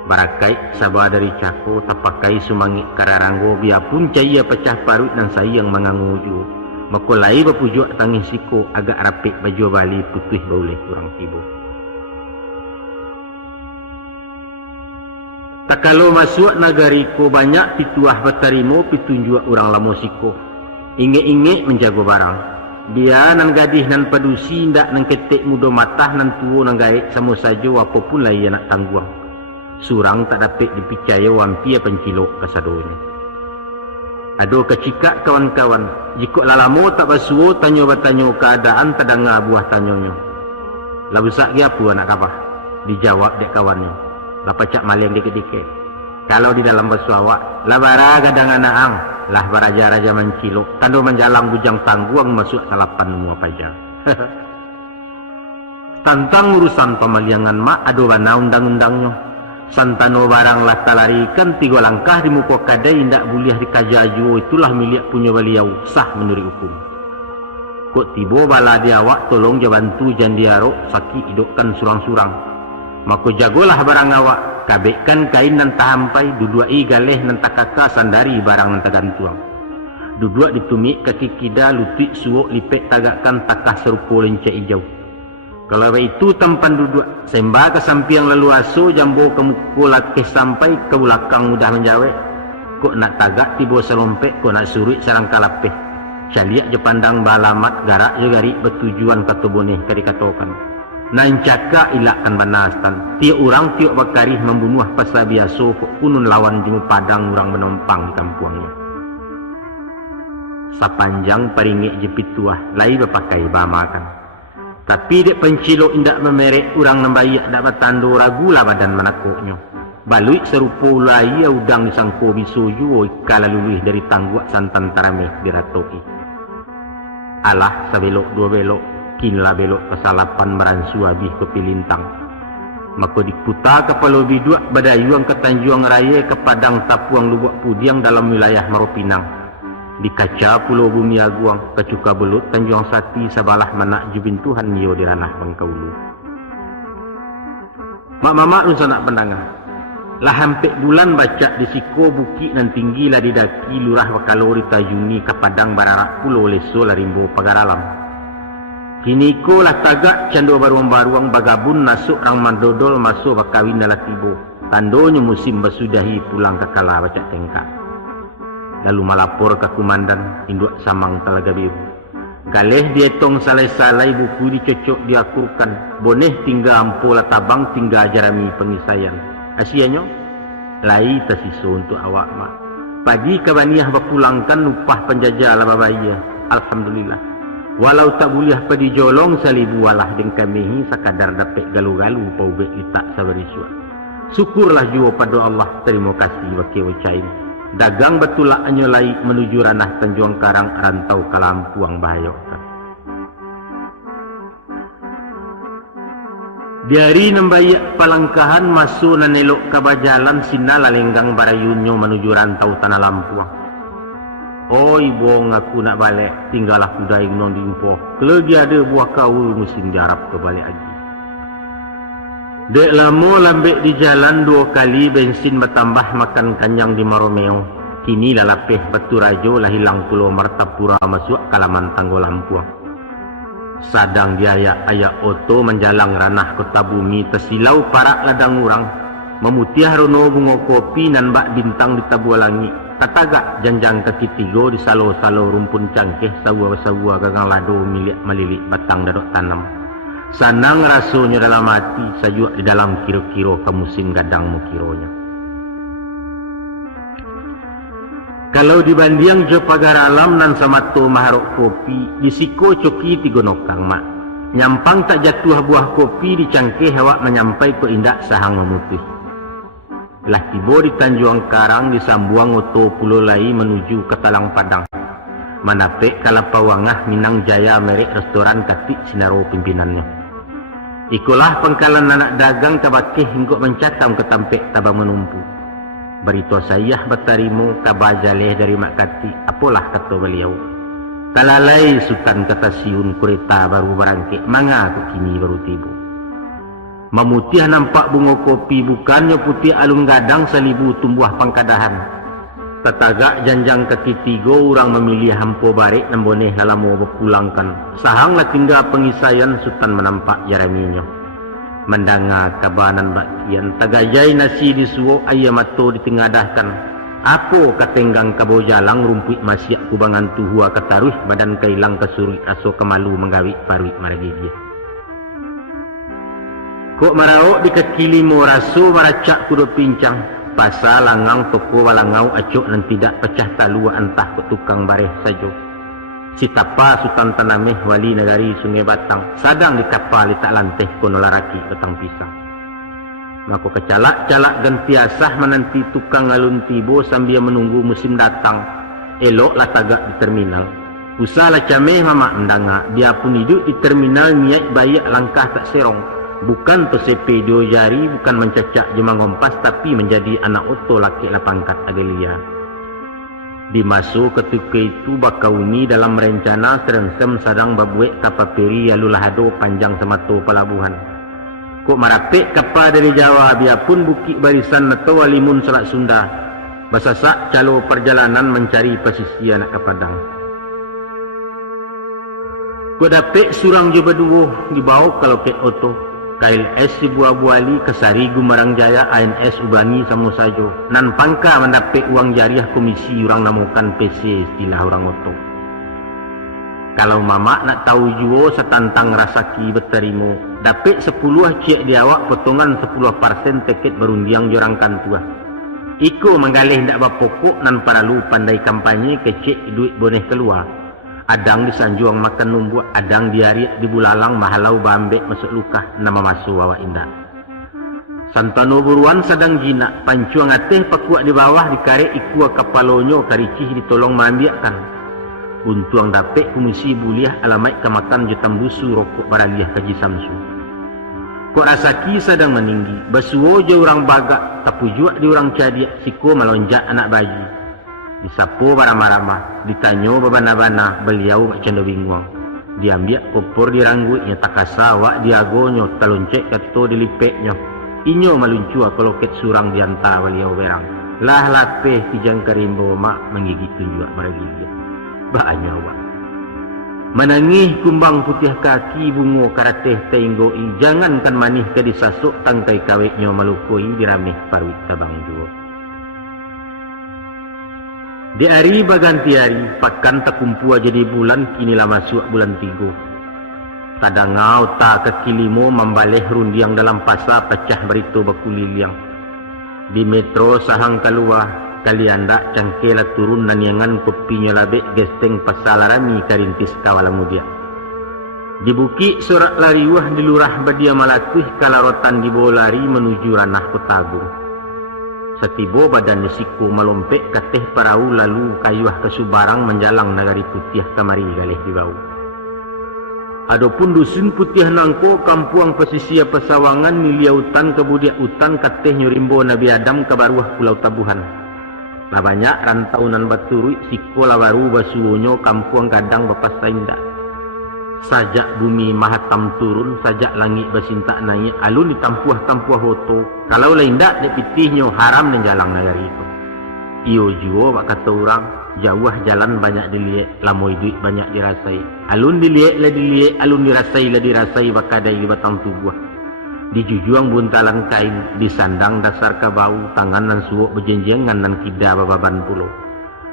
Barakai sabah dari cako tapakai sumangik kararanggo biarpun caya pecah parut dan sayang menganguju. Makolai bapujok tangis siko agak rapik baju bali putih bauleh kurang tibo. Tak kalau masuk nagariku banyak pituah bertarimo pitunjuk orang lamosiko. Inge-inge menjago barang. Dia nan gadih nan padusi ndak nan ketek muda matah nan tuo nan gaek sama saja apapun lah ia nak tangguang. Surang tak dapat dipercaya wampia pencilok kasadonya. Ado kecikak kawan-kawan. Jika lalamo tak basuo tanyo-batanyo keadaan tadanga buah tanyonyo. Labusak dia apa nak kapah? Dijawab dek kawannya. Lapacak maleng dikit-dikit. Kalau di dalam bersuawak, labara gadang anaang, lah baraja-raja mencilok, tando menjalang bujang tangguang masuk salapan mua pajar. Tantang urusan pemaliangan mak ado bana undang-undangnya. Santano barang lah talarikan 3 langkah di muka kadai indak boleh dikajaju itulah milik punya beliau sah menurut hukum. Kok tibo bala dia awak tolong jabantu jandiaro sakit hidupkan surang-surang. Maka jagolah barang awak, kabekkan kain nan tahampai, duduai galeh nan takaka sandari barang nan tagantuang. Duduk ditumik kaki kida lutut suok lipek tagakkan takah serupo lencek hijau. Kalau itu tempan duduk, sembah ke sampiang lalu aso jambo ke mukul lakih sampai ke belakang mudah menjawab. Kok nak tagak tibo selompek, kok nak suruh sarang kalapeh. Caliak je pandang balamat garak je garik bertujuan kata boneh kadikatokan. Nancaka ilakkan banastan. Tiap orang tiap bakarih membunuh pasal biasa kunun lawan jemu padang orang menompang di kampuangnya. Sapanjang paringik jepit tuah, lai berpakai bamakan. Tapi dek pencilok indak memerek orang nambayak dak bertando ragu lah badan menakuknya. Baluik serupa ulai udang disangko biso juo ikala luluih dari tangguak santan tarameh diratoi. Alah sabelok dua belok. Kinlah belok kesalapan meransu habis ke pilintang. Maka diputar kepala biduak badayuang ke Tanjuang Raya ke Padang Tapuang Lubuk Pudiang dalam wilayah Maropinang. Di kaca Pulau Bumi Aguang ke Cuka Belut Tanjuang Sati sabalah manak jubin Tuhan nyo di ranah Bangkaulu. Mak mama nun sanak pendangan. Lah hampir bulan baca di siko bukit nan tinggi lah di daki lurah Wakalori Tajuni ke Padang Bararak Pulau Leso Larimbo Pagaralam. Kini ko lah tagak cando baruang-baruang bagabun nasuk rang mandodol masuk bakawin dalam tibo. Tandonya musim basudahi pulang ke kala baca tengkak. Lalu malapor ke kumandan induk samang Telaga Biru. Galeh dietong salai-salai buku dicocok diakurkan. Boneh tinggal ampola tabang tinggal jarami pengisayan. Asianyo lai tasiso untuk awak mak. Pagi kabaniah berpulangkan upah penjajah ala babaya. Alhamdulillah. Walau tak boleh pergi jolong salibu walah deng kami sakadar dapat galu-galu paubek litak sabarisua. Syukurlah jua pada Allah. Terima kasih bagi wacain. Dagang betulak anyolai menuju ranah Tanjung Karang rantau ke Lampuang bahaya. Diari nembayak palangkahan masuk nanelok kabajalan sinala lenggang barayunyo menuju rantau tanah Lampuang. Oi bong aku nak balik, tinggal aku daing non dimpo. Kelagi ada buah kaul musim diarap ke balik lagi. Dek lama lambek di jalan 2 kali bensin bertambah makan kanyang di Maromeo. Kini lalapeh batu rajo lah hilang pulau Martapura masuk Kalaman Tanggo Lampuang. Sadang diayak ayak oto menjalang ranah kota bumi tersilau parak ladang urang. Memutiah rono bunga kopi nan bak bintang di tabua langit. Katagak janjang kaki tigo di salo-salo rumpun cangkeh sawa-sawa gagang lado milik melilik batang dadok tanam. Sanang rasanya dalam hati sajuk di dalam kiro-kiro kemusim gadang mukironya. Kalau dibanding jo pagar alam nan samato maharok kopi disiko coki tigonokang mak. Nyampang tak jatuh buah kopi di cangkeh awak menyampai ke indak sahang memutih. Lah tiba di Tanjung Karang disambuang oto pulau lai menuju ke Talang Padang. Manapek kalapawangah Minang Jaya merek restoran katik sinaro pimpinannya. Ikulah pengkalan anak dagang tabakeh hingga mencatam ke tampek tabang menumpu. Berito sayah bertarimu kabajaleh dari mak kati, apalah kata beliau. Kalalai sultan kata siun kereta baru berangkit, manga aku kini baru tiba. Memutih nampak bunga kopi bukannya putih alung gadang salibu tumbuh pangkadahan. Tetagak janjang kaki tigo orang memilih hampo barik namboneh dalam mau berpulangkan. Sahanglah tinggal pengisayan sultan menampak jaraminya. Mendanga kabanan bakian tagajai nasi disuo ayam mato ditengadahkan. Apa katenggang kabo jalang rumput masyak kubangan tuhua kataruh badan kailang kesuri aso kemalu menggawik paruik maragi dia. Kok maraok dikekili mo raso maracak kudo pincang. Pasal langang toko walangau acok dan tidak pecah talua entah ke tukang bareh sajo. Si tapa Sultan Tanameh wali negari Sungai Batang sadang di kapal tak lanteh kono laraki petang pisang. Maka kecalak-calak gantiasah menanti tukang alun tibo sambil menunggu musim datang. Eloklah tagak di terminal. Usahalah cameh mamak mendanga. Dia pun hidup di terminal niat bayak langkah tak serong. Bukan tersepe 2 jari, bukan mencacak jemang ngompas, tapi menjadi anak oto laki lapangkat agelia. Dimasuk ketika itu Bakauni dalam rencana serensem sadang babuek kapal peri Alulahado panjang semato pelabuhan. Kok marapek kapal dari Jawa, biarpun bukit barisan atau walimun Selat Sunda. Basasak calo perjalanan mencari pesisi anak Padang. Kok dapet surang jo berdua dibawa kalau ke oto. KLS si Buah-Buali, Kesari Gumarang Jaya, ANS Ubani sama sajo. Nan pangka mendapat uang jariah komisi orang namukan PC istilah orang oto. Kalau mama nak tahu juo setantang rasaki berterimu, dapat 10 cek di awak potongan 10% tiket berundiang jorangkan tua. Iko menggalih ndak bapokok nan paralu pandai kampanye kecek duit boneh keluar. Adang di Sanjuang makan numbuh, adang diariak di Bulalang mahalau bambek masuk luka nama masuk awak indah. Santano buruan sedang jinak, pancuang ateh pakuak di bawah dikarek ikua kapalonyo karicih ditolong mambiakkan. Untuang dapet komisi buliah alamai kemakan jutam busu rokok baraliah kaji samsu. Kok rasaki sedang meninggi, basuo je orang bagak, tapujuak di orang cadiak, siko melonjak anak bayi. Disapu baramah-ramah, ditanyo babana-bana, beliau mak cendo bingung. Diambil kopor dirangguiknya takasa wak diagonyo, taluncek kato dilipeknya. Inyo maluncua kalau ket surang dianta beliau berang. Lah lapeh kijang karimbo mak menggigit tunjuk maragigit. Baanya wak. Menangih kumbang putih kaki bungo karateh tenggoi, jangankan manih ke disasuk tangkai kaweknya malukoi diramih parwit tabang juo. Di hari baganti hari, pakan takumpu jadi bulan, kinilah masuk bulan 3. Tadangau tak kekilimo membaleh rundiang dalam pasar pecah berito bakuliliang. Di metro sahang kaluah, kalianda cangkela turun naniangan kopinya labek gesteng pasalarami karintis kawalamudia. Di buki sorak lariwah di lurah badia malatuh kalarotan di bolari menuju ranah Kotagung. Setibo badan nisiko melompek kateh parau lalu kayuah kesubarang menjalang nagari putih kamari galih di bau. Adapun dusun putih nangko kampuang pesisir pesawangan milia utan kebudiak utan kateh nyurimbo Nabi Adam ke baruah pulau Tabuhan. Lah banyak rantaunan baturui siko lawaru basuonyo kampuang kadang bapas sainda. Sajak bumi mahatam turun, sajak langit bersintak naik, alun ditampuah-tampuah hoto. Kalau lain dak dipitihnyo haram dan jalang nagari itu. Iyo juo bak kata orang, jauh jalan banyak dilihat, lamoi duit banyak dirasai. Alun dilihat lah dilihat, alun dirasai bakadai di batang tubuh. Di jujuang buntalan kain, di sandang dasar kabau, tangan dan suok berjenjengan dan kida bababan pulau.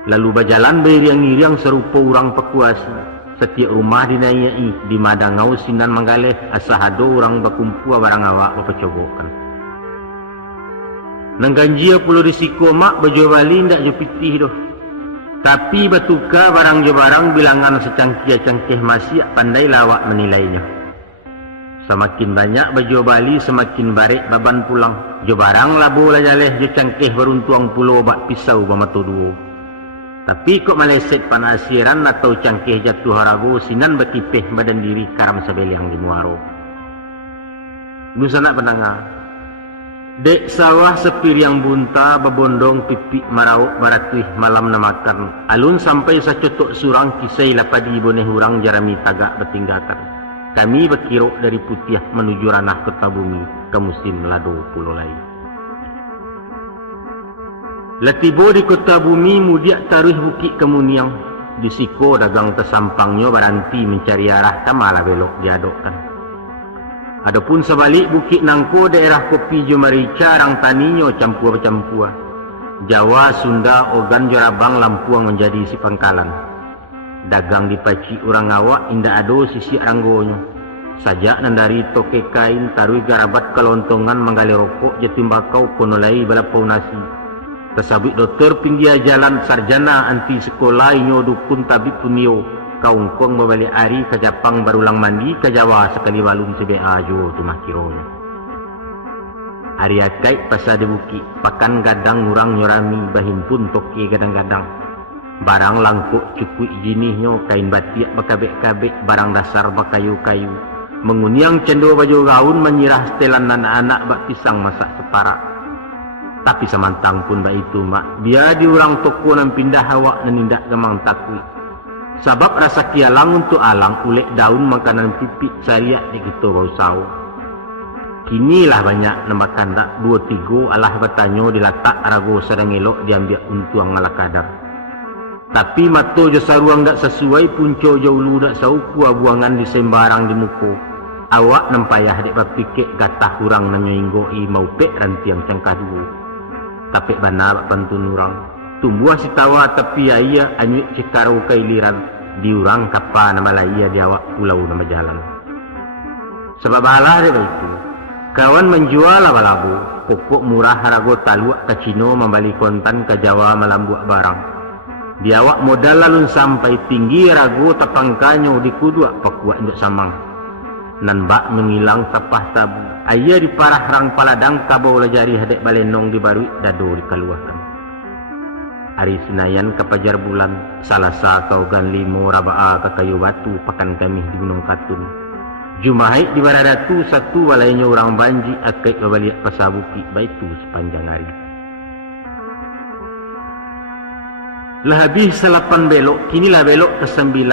Lalu berjalan beriang-iriang serupa orang pekuasi. Setiap rumah dinayai, di madangau sinan manggaleh, asahado orang bakumpua barang awak bapacobokan. Nangganjia pulau risiko mak bejo bali ndak jo pitih doh. Tapi batuka barang jo barang bilangan secangkih-cangkih masih pandai lawak menilainya. Semakin banyak bejo bali semakin barek baban pulang. Jo barang labo lah jaleh jo cangkih beruntuang pulau bak pisau bamato duo. Tapi kok maleset panasiran atau cangkih jatuh harago sinan bekipeh badan diri karam sebeliang di muaro. Nusana penanga. Dek sawah sepiriang bunta bebondong pipik marau baratuih malam namakan. Alun sampai sacotok surang kisai lapadi boneh hurang jarami tagak betinggakan. Kami berkirok dari Putiah menuju ranah Kota Bumi ke musim melado pulau lain. Latibo di Kota Bumi mudiak taruh bukit kemuniang. Di siko dagang tersampangnya baranti mencari arah tamala belok diadokkan. Adapun sebalik bukit nangko daerah kopi Jumarica rang taninyo campur-campur. Jawa, Sunda, Ogan, Jorabang, Lampuang menjadi si pangkalan. Dagang dipaci orang awak indah ado sisi ranggonyo. Sajak nandari toke kain taruh garabat kelontongan menggali rokok jatimbakau konolai balapau nasi. Tasabik dokter pinggir jalan sarjana anti sekolah inyo dukun tabib punio kaungkong membalik hari ke Japang barulang mandi ke Jawa sekali walung sebe ajo tu makironya. Hari akai pasal di bukit pakan gadang ngurang nyorami bahimpun toke gadang-gadang. Barang langkuk cukui jinihnya kain batik bakabek-kabek barang dasar bakayu-kayu. Menguniang cendol baju gaun menyirah setelan anak-anak bak pisang masak separak. Tapi samantang pun baik itu mak, biar diurang toko nan pindah awak nenindak gemang takui. Sebab rasa kialang untuk alang ulek daun makanan pipik sariak di gitu bau sau. Kinilah banyak nambakan tak 2-3 alah bertanyo dilatak rago sedang elok diambil untuang ala kadar. Tapi mato jo saruang dak sesuai punco jo ulu dak sauku buangan di sembarang di muko. Awak nempayah dek berpikir gatah kurang nanyoinggoi mau pek rantiang cangkah dulu. Tapi benar pantun orang tumbuh si tawa tapi ia anyuk cikarau kailiran diurang kapa nama laia di awak pulau nama jalan. Sebab alah dia itu kawan menjual labu-labu pokok murah harago taluak ke Cino membali kontan ke Jawa melambuak barang. Di awak modal lalu sampai tinggi rago tapangkanyo di kuduak pakuak njok samang. Nan bak mengilang tapah tabu. Ayah di parah rang paladang kabau lajari hadek balenong di baru dado di kaluahan. Hari Senayan ke Pajar Bulan, Salasa Kaugan Limo Rabaa ke Kayu Batu pakan kami di Gunung Katun. Jumahit di Baradatu satu walainya orang banji akik babaliak pasabuki baitu sepanjang hari. Lah habis 8 belok, kinilah belok ke-9.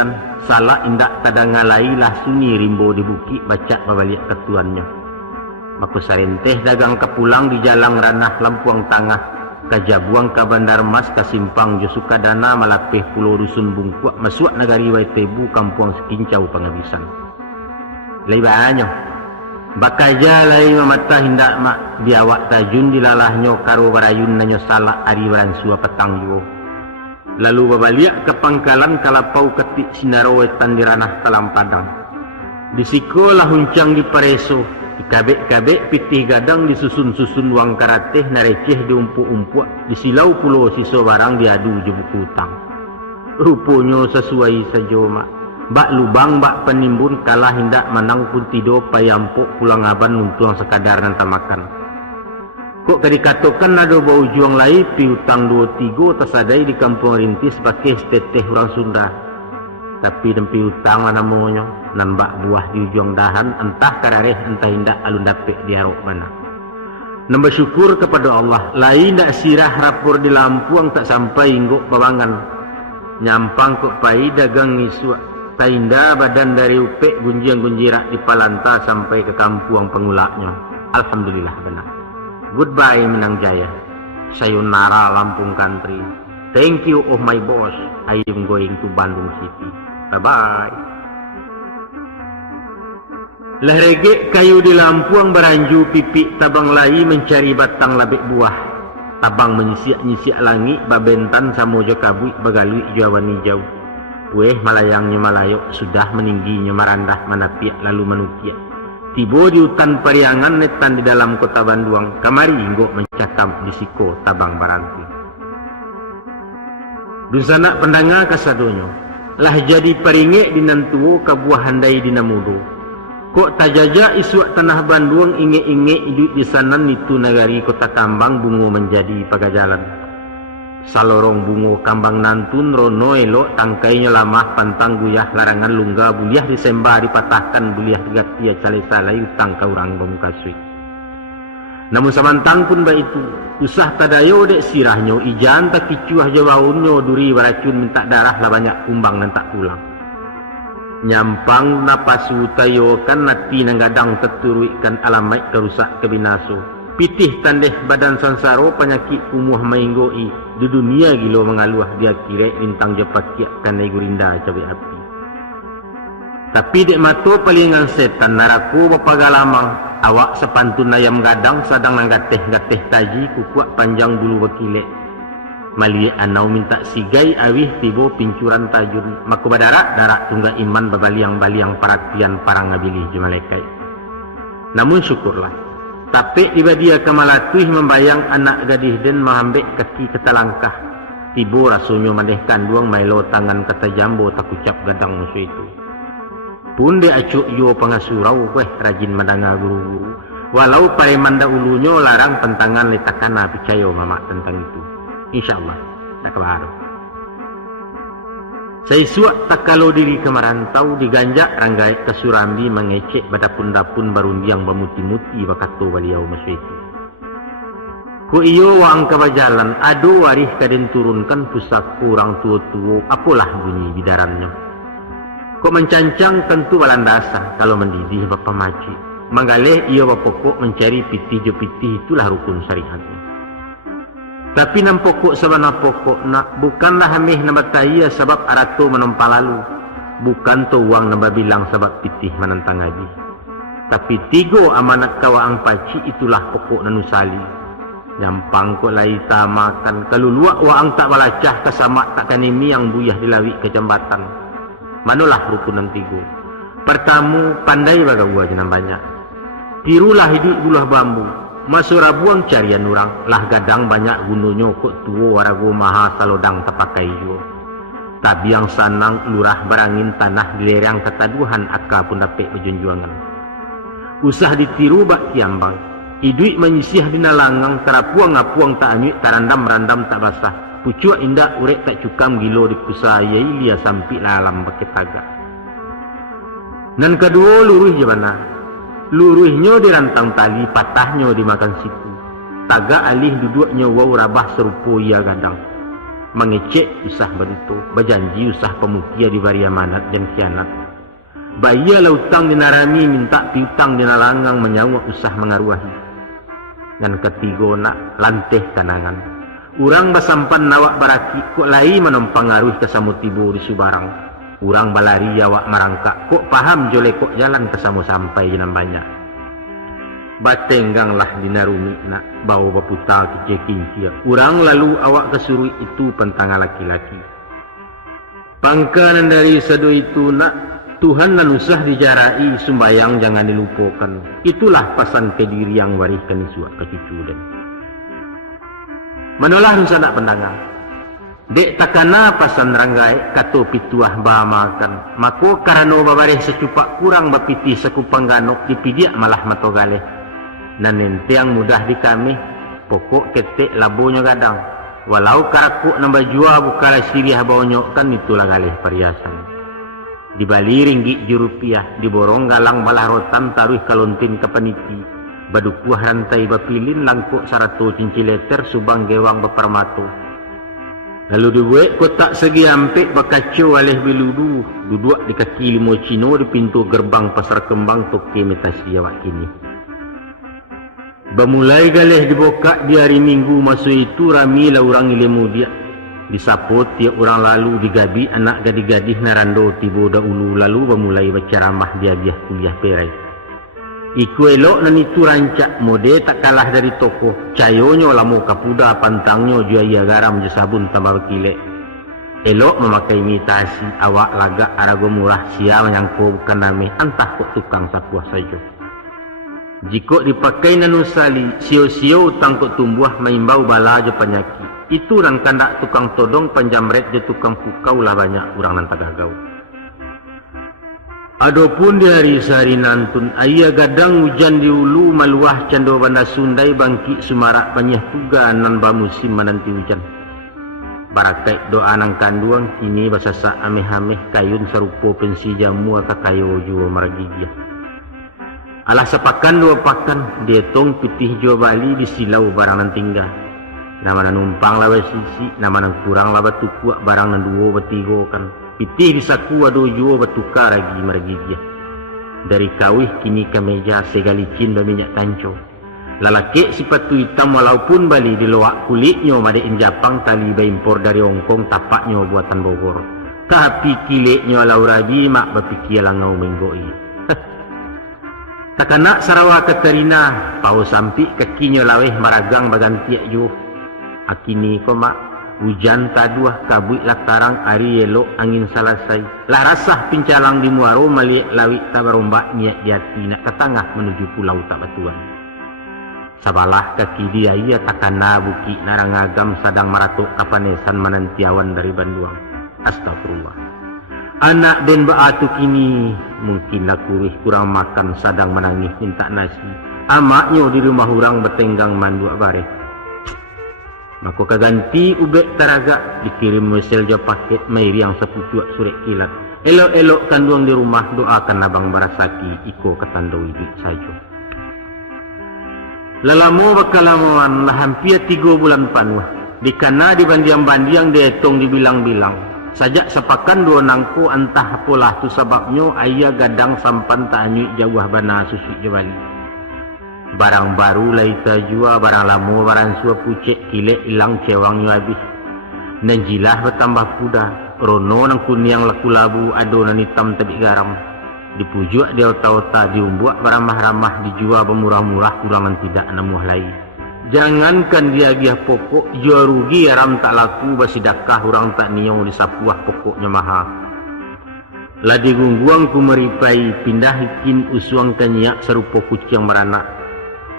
Salah indak tadangalai lah sunyi rimbo di bukit baca babaliak ketuannya. Maku sarenteh dagang kepulang di jalan ranah Lampuang Tangah. Kajabuang ke Bandar Mas ke Simpang Josuka Dana malapeh pulau Dusun Bungkuak masuak nagari Waitebu kampuang Sekincau Pangabisan. Lai banyak. Bakaja lai mamata hindak mak biawak tajun dilalahnya karo barayun nanyo salah ari baransua petang juo. Lalu babaliak ke pangkalan kalapau ketik sinarowetan di ranah talang padang. Di sikolah huncang di pareso, di kabek-kabek pitih gadang disusun-susun wang karateh nareceh di umpu-umpu, di silau pulau siso barang diadu je buku utang. Ruponya sesuai saja mak. Bak lubang bak penimbun kalah hendak menang pun tidur payampuk pulang aban untung sekadar nanti makan. Kok dikatakan ada bau juang lain piutang 2-3 tersadai di kampung rintis pakai seteteh orang Sunda. Tapi dan piutang namanya nambak buah di juang dahan entah karareh entah indak alun dapet diarok mana. Nambah syukur kepada Allah lain ndak sirah rapor di Lampung tak sampai ingguk pawangan. Nyampang kok pai dagang ngisua tainda badan dari upek gunjiang-gunjirak di Palanta sampai ke kampung pengulaknya. Alhamdulillah benar. Goodbye Minang Jaya. Sayonara Lampung Country. Thank you oh my boss. I am going to Bandung City. Bye-bye. Lahrege kayu di Lampung beranju pipi tabang lai mencari batang labek buah. Tabang menyisiak-nyisiak langit babentan samojo kabui bagalui jawan hijau. Pueh malayangnya malayok sudah meningginya marandah manapiak lalu manukiak. Tibo di hutan Pariangan netan di dalam kota Bandung. Kamari inggok mencatam di siko tabang baranti. Dusana pendanga kasadonyo. Lah jadi paringe dinantuo kabuah handai dinamudo. Kok tajaja isuak tanah Bandung inge-inge hidup di sana itu nagari kota Kambang bungo menjadi pagajalan. Salorong bungo kambang nantun rono elok tangkainya lamah pantang guyah larangan lungga buliah disemba dipatahkan buliah digatia cale salai utang ka urang bamuka suik. Namun samantang pun baik itu usah tadayo dek sirahnyo ijan tak kicuah jawaunyo duri baracun minta darah lah banyak kumbang dan tak pulang. Nyampang napasu tayo kan nati nang gadang teturuikan alamai kerusak kebinaso. Pitih tandeh badan sansaro penyakit kumuh mainggoi di dunia gilo mengaluah dia kira bintang jepakiak kanai gurinda cabai api. Tapi dek mato palingan setan naraku mapagalamang awak sepantun ayam gadang sadang nang gateh-gateh taji kukuak panjang bulu wakile. Mali anau minta sigai awih tibo pincuran tajun maku darak tungga iman babaliang-baliang paraktian parang ngabilih jumalaikai. Namun syukurlah. Tapi tiba dia kamalatuih membayang anak gadis dan mahambek kaki ketalangkah. Tibo rasunyo mandehkan duang mailo tangan kata jambo tak ucap gadang musuh itu. Pun dia acuk yo pengasurau rajin mandanga guru-guru. Walau paremanda ulunyo larang pentangan letakana picayo mama tentang itu. InsyaAllah tak kebaru. Saya suak tak kalau diri ke marantau diganjak ranggai ke Surambi mengecek badapun-dapun barundiang bamuti-muti bakato baliau masyitu. Ku iyo wang kabajalan ado warih kaden turunkan pusak kurang tua-tua apalah bunyi bidarannya. Kok mencancang tentu balandasa kalau mendidih bapa maci. Mangaleh iyo bapokok mencari pitih-pitih itulah rukun syariatnya. Tapi nam pokok sabana pokok nak bukanlah hamih nabataya sebab arato menompa lalu. Bukan to uang nambah bilang sebab pitih menentang lagi. Tapi tigo amanat kawaang paci itulah pokok nanusali. Nyampang kok laita makan kaluluak waang tak balacah kesamak tak kanimi yang buyah dilawi ke jambatan. Manulah rukunan tigo. Pertamu pandai bagawa jenam banyak. Tirulah hidup bulah bambu. Masuk rabuang carian orang lah gadang banyak gununyo kok tuo warago maha salodang tapakai jo. Tapi yang sanang lurah barangin tanah dilerang ketaduhan akka pun dapat berjunjuangan. Usah ditiru bak kiambang. Iduit menyisih dina langang terapuang ngapuang tak anyut tarandam-randam tak basah. Pucuk indak urek tak cukam gilo di pusayai lia sampai lalam pakai tagak. Dan kedua luruh je mana. Luruhnya dirantang tali, patahnya dimakan siku. Tagak alih duduknya wau rabah serupo ia gadang. Mengecek usah bentuk, berjanji usah pemukia di varia manat dan kianat. Baya lautang dinarami minta piutang dinalangang menyawak usah mengaruahi. Dan ketiga nak lanteh kanangan. Urang basampan nawak baraki kok lai menompang ngaruh ke samutibo di Subarang. Urang balari awak marangkak kok paham jole kok jalan ke samu sampai jenam banyak. batengganglah dinarumi nak bawa baputal kece kincia. Urang lalu awak kesurui itu pentanga laki-laki. Pangkanan dari sado itu nak Tuhan nan usah dijarai, sembayang jangan dilupakan. Itulah pasan kediri yang wariskan isuak ke cucu dan. Manolah nusa nak pendangang. Dek takana pasan ranggai kato pituah bahamakan. Mako karano babareh secupak kurang bapiti sekupang ganok dipidiak malah matogaleh. Nanen tiang mudah di kami pokok ketek labonya gadang. Walau karakuk nambah jua bukala siriah bawanyok kan itulah galeh perhiasan. Di bali ringgit jurupiah diborong galang malah rotan taruh kalontin ke peniti. Badukuah rantai bapilin langkuk sarato cincileter subang gewang baparmato. Lalu dibuat kotak segi ampek bakacau alih biludu duduk di kaki limo cino di pintu gerbang pasar kembang toke metasi awak kini. Bamulai galih dibokak di hari minggu masuk itu rami lah orang ilmu dia. Disapot tiap orang lalu digabi anak gadis-gadis narando tibo dahulu lalu bamulai baca ramah dia kuliah perai. Iku elok nan itu rancak mode tak kalah dari toko. Cayonyo lamu kapuda pantangnya juaya garam je sabun tambah kilek. Elok memakai imitasi awak lagak arago murah sia menyangko bukan nami antah kok tukang sapuah saja. Jika dipakai nanusali sio-sio utang kok tumbuh maimbau bala je penyakit. Itu nan kandak tukang todong panjamret je tukang pukau lah banyak orang nan tagagau. Adapun di hari sehari nantun ayah gadang hujan di ulu maluah cando banda Sundai bangki sumarak banyak tuga nan ba musim menanti hujan. Barakai doa nang kanduang kini basasa ameh-ameh kayun sarupo pensi jamu kakayo jua maragigya. Alah sepakan dua pakan dietong putih jua Bali di silau barang nan tinggal. Nama nan numpang lawa sisi, nama nan kurang lawa tukuk barang nan duo betigo kan. Pitih di saku ado juo batukar lagi maragigya. Dari kawih kini ke meja segalicin berminyak tanco. Lalaki sepatu hitam walaupun Bali di loak kulitnya madein Japang tali impor dari Hongkong tapaknya buatan Bogor. Tapi kileknya laurabi mak berpikir langau menggoi. Takanak Sarawak Katarina pau sampi kakinya laweh maragang bagantiak jo. Akini ko mak hujan taduah kabut lakarang ari elok angin salasai. Lah rasah pincalang di muaro maliak lawik tabarombak niat di hati nak ke tengah menuju pulau tak batuan. Sabalah kaki dia ia takana buki narangagam sadang maratuk kapanesan manantiawan dari Banduang. Astagfirullah. Anak den baatu kini mungkin lakurih kurang makan sadang menangis minta nasi. Amaknya di rumah hurang betenggang manduak bareh. Maka kaganti ubek taraga dikirim mesel jo paket mairi yang sepucuak surek kilat. Elok-elok kanduang di rumah doakan abang barasaki iko ketandoi duit saja. Lelamo bakalamuan lah hampir 3 bulan panuh. Dikana di bandiang-bandiang dietong dibilang-bilang. Sajak sepakan 2 nangko entah apalah tu sebabnya ayah gadang sampan tak anyuk jauh bana susu jawali. Barang baru lah ita jua, barang lama barang sua pucek kilek hilang cewangnya habis. Nanjilah bertambah kuda, rono nang kuniang laku labu ado nan hitam tabik garam. Dipujuk dia otak-otak diumbuak beramah-ramah dijual bermurah-murah kurangan tidak namuh lain. Jangankan dia giah pokok, jual rugi aram tak laku basidakah orang tak niau disapuah pokoknya mahal. Lah digungguang ku meripai pindah hikin usuang kanyak serupa kucing beranak.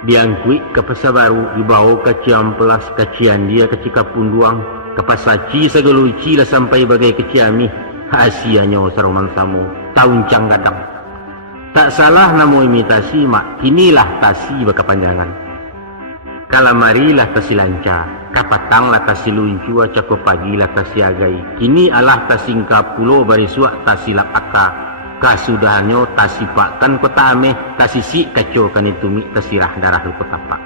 Diangkui ke pasar baru dibawa ke Ciamplas ke Ciandia ke Cikapunduang ke Pasaci segeluci lah sampai bagai ke Ciami hasianya saroman samu tauncang gadang. Tak salah namo imitasi mak kinilah tasi bakapanjangan. Kalamari lah tasi lancar, kapatang lah tasi luncua, cakap pagi lah tasi agai. Kini alah tasingka pulau barisuak tasi lapaka. Kasudahannya tasipakan kota ameh, tasisi kacau kan itu mi tasirah darah kota pak.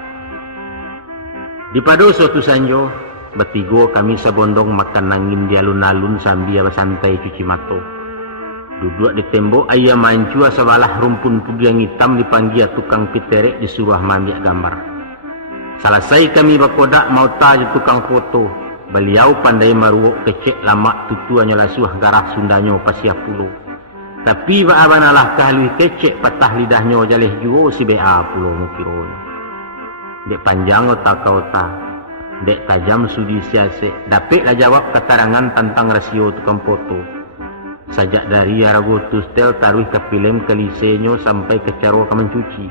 Di padu suatu sanjo, bertigo kami sebondong makan nangin di alun-alun sambil bersantai cuci mato. Duduk di tembok ayah mancua sebalah rumpun pugiang hitam dipanggil tukang piterek disuruh mambiak gambar. Selesai kami berkodak mau taj tukang foto. Beliau pandai maruok kecek lama tutuannya lasuah garah Sundanya pasiah pulau. Tapi baabanalah kahlui kecek patah lidahnya jalih juo si BA pulau mukirun. Dek panjang otak-otak, dek tajam sudi siasek, dapatlah jawab keterangan tentang rasio tukang foto. Sajak dari Aragotus tel taruh ke film ke lisenyo sampai ke caro ke mencuci.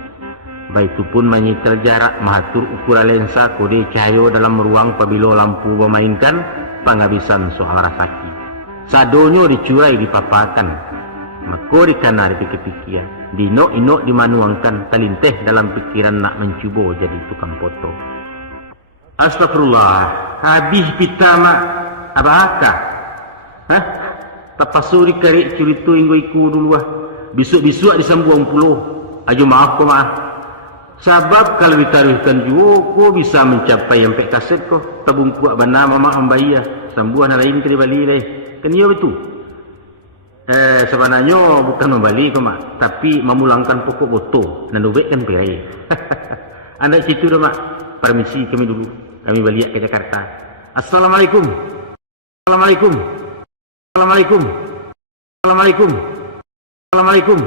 Baitupun menyitel jarak, mengatur ukuran lensa, kode cahaya dalam ruang apabila lampu memainkan penghabisan soal rasaki. Sadonyo dicurai dipapakan. Maka dikana dipikir-pikir, dino-ino dimanuangkan, talinteh dalam pikiran nak mencuba jadi tukang foto. Astagfirullah, habis pita mak, apa-apa? Hah? Tapasuri karik cerita inggo iku dulu ah. Bisuk-bisuk disambuang puluh. Ajo maaf ko maaf. Sebab kalau ditaruhkan juga, ko bisa mencapai sampai kaset ko. Tabung kuat benar mama ambayah. Sambuan lain ke Bali leh. Kan iya betul. Sebenarnya bukan membalik ko mak, tapi memulangkan pokok boto dan dobek kan perai. Anda situ dah mak. Permisi kami dulu. Kami balik ke Jakarta. Assalamualaikum. Assalamualaikum. Assalamualaikum. Assalamualaikum. Assalamualaikum.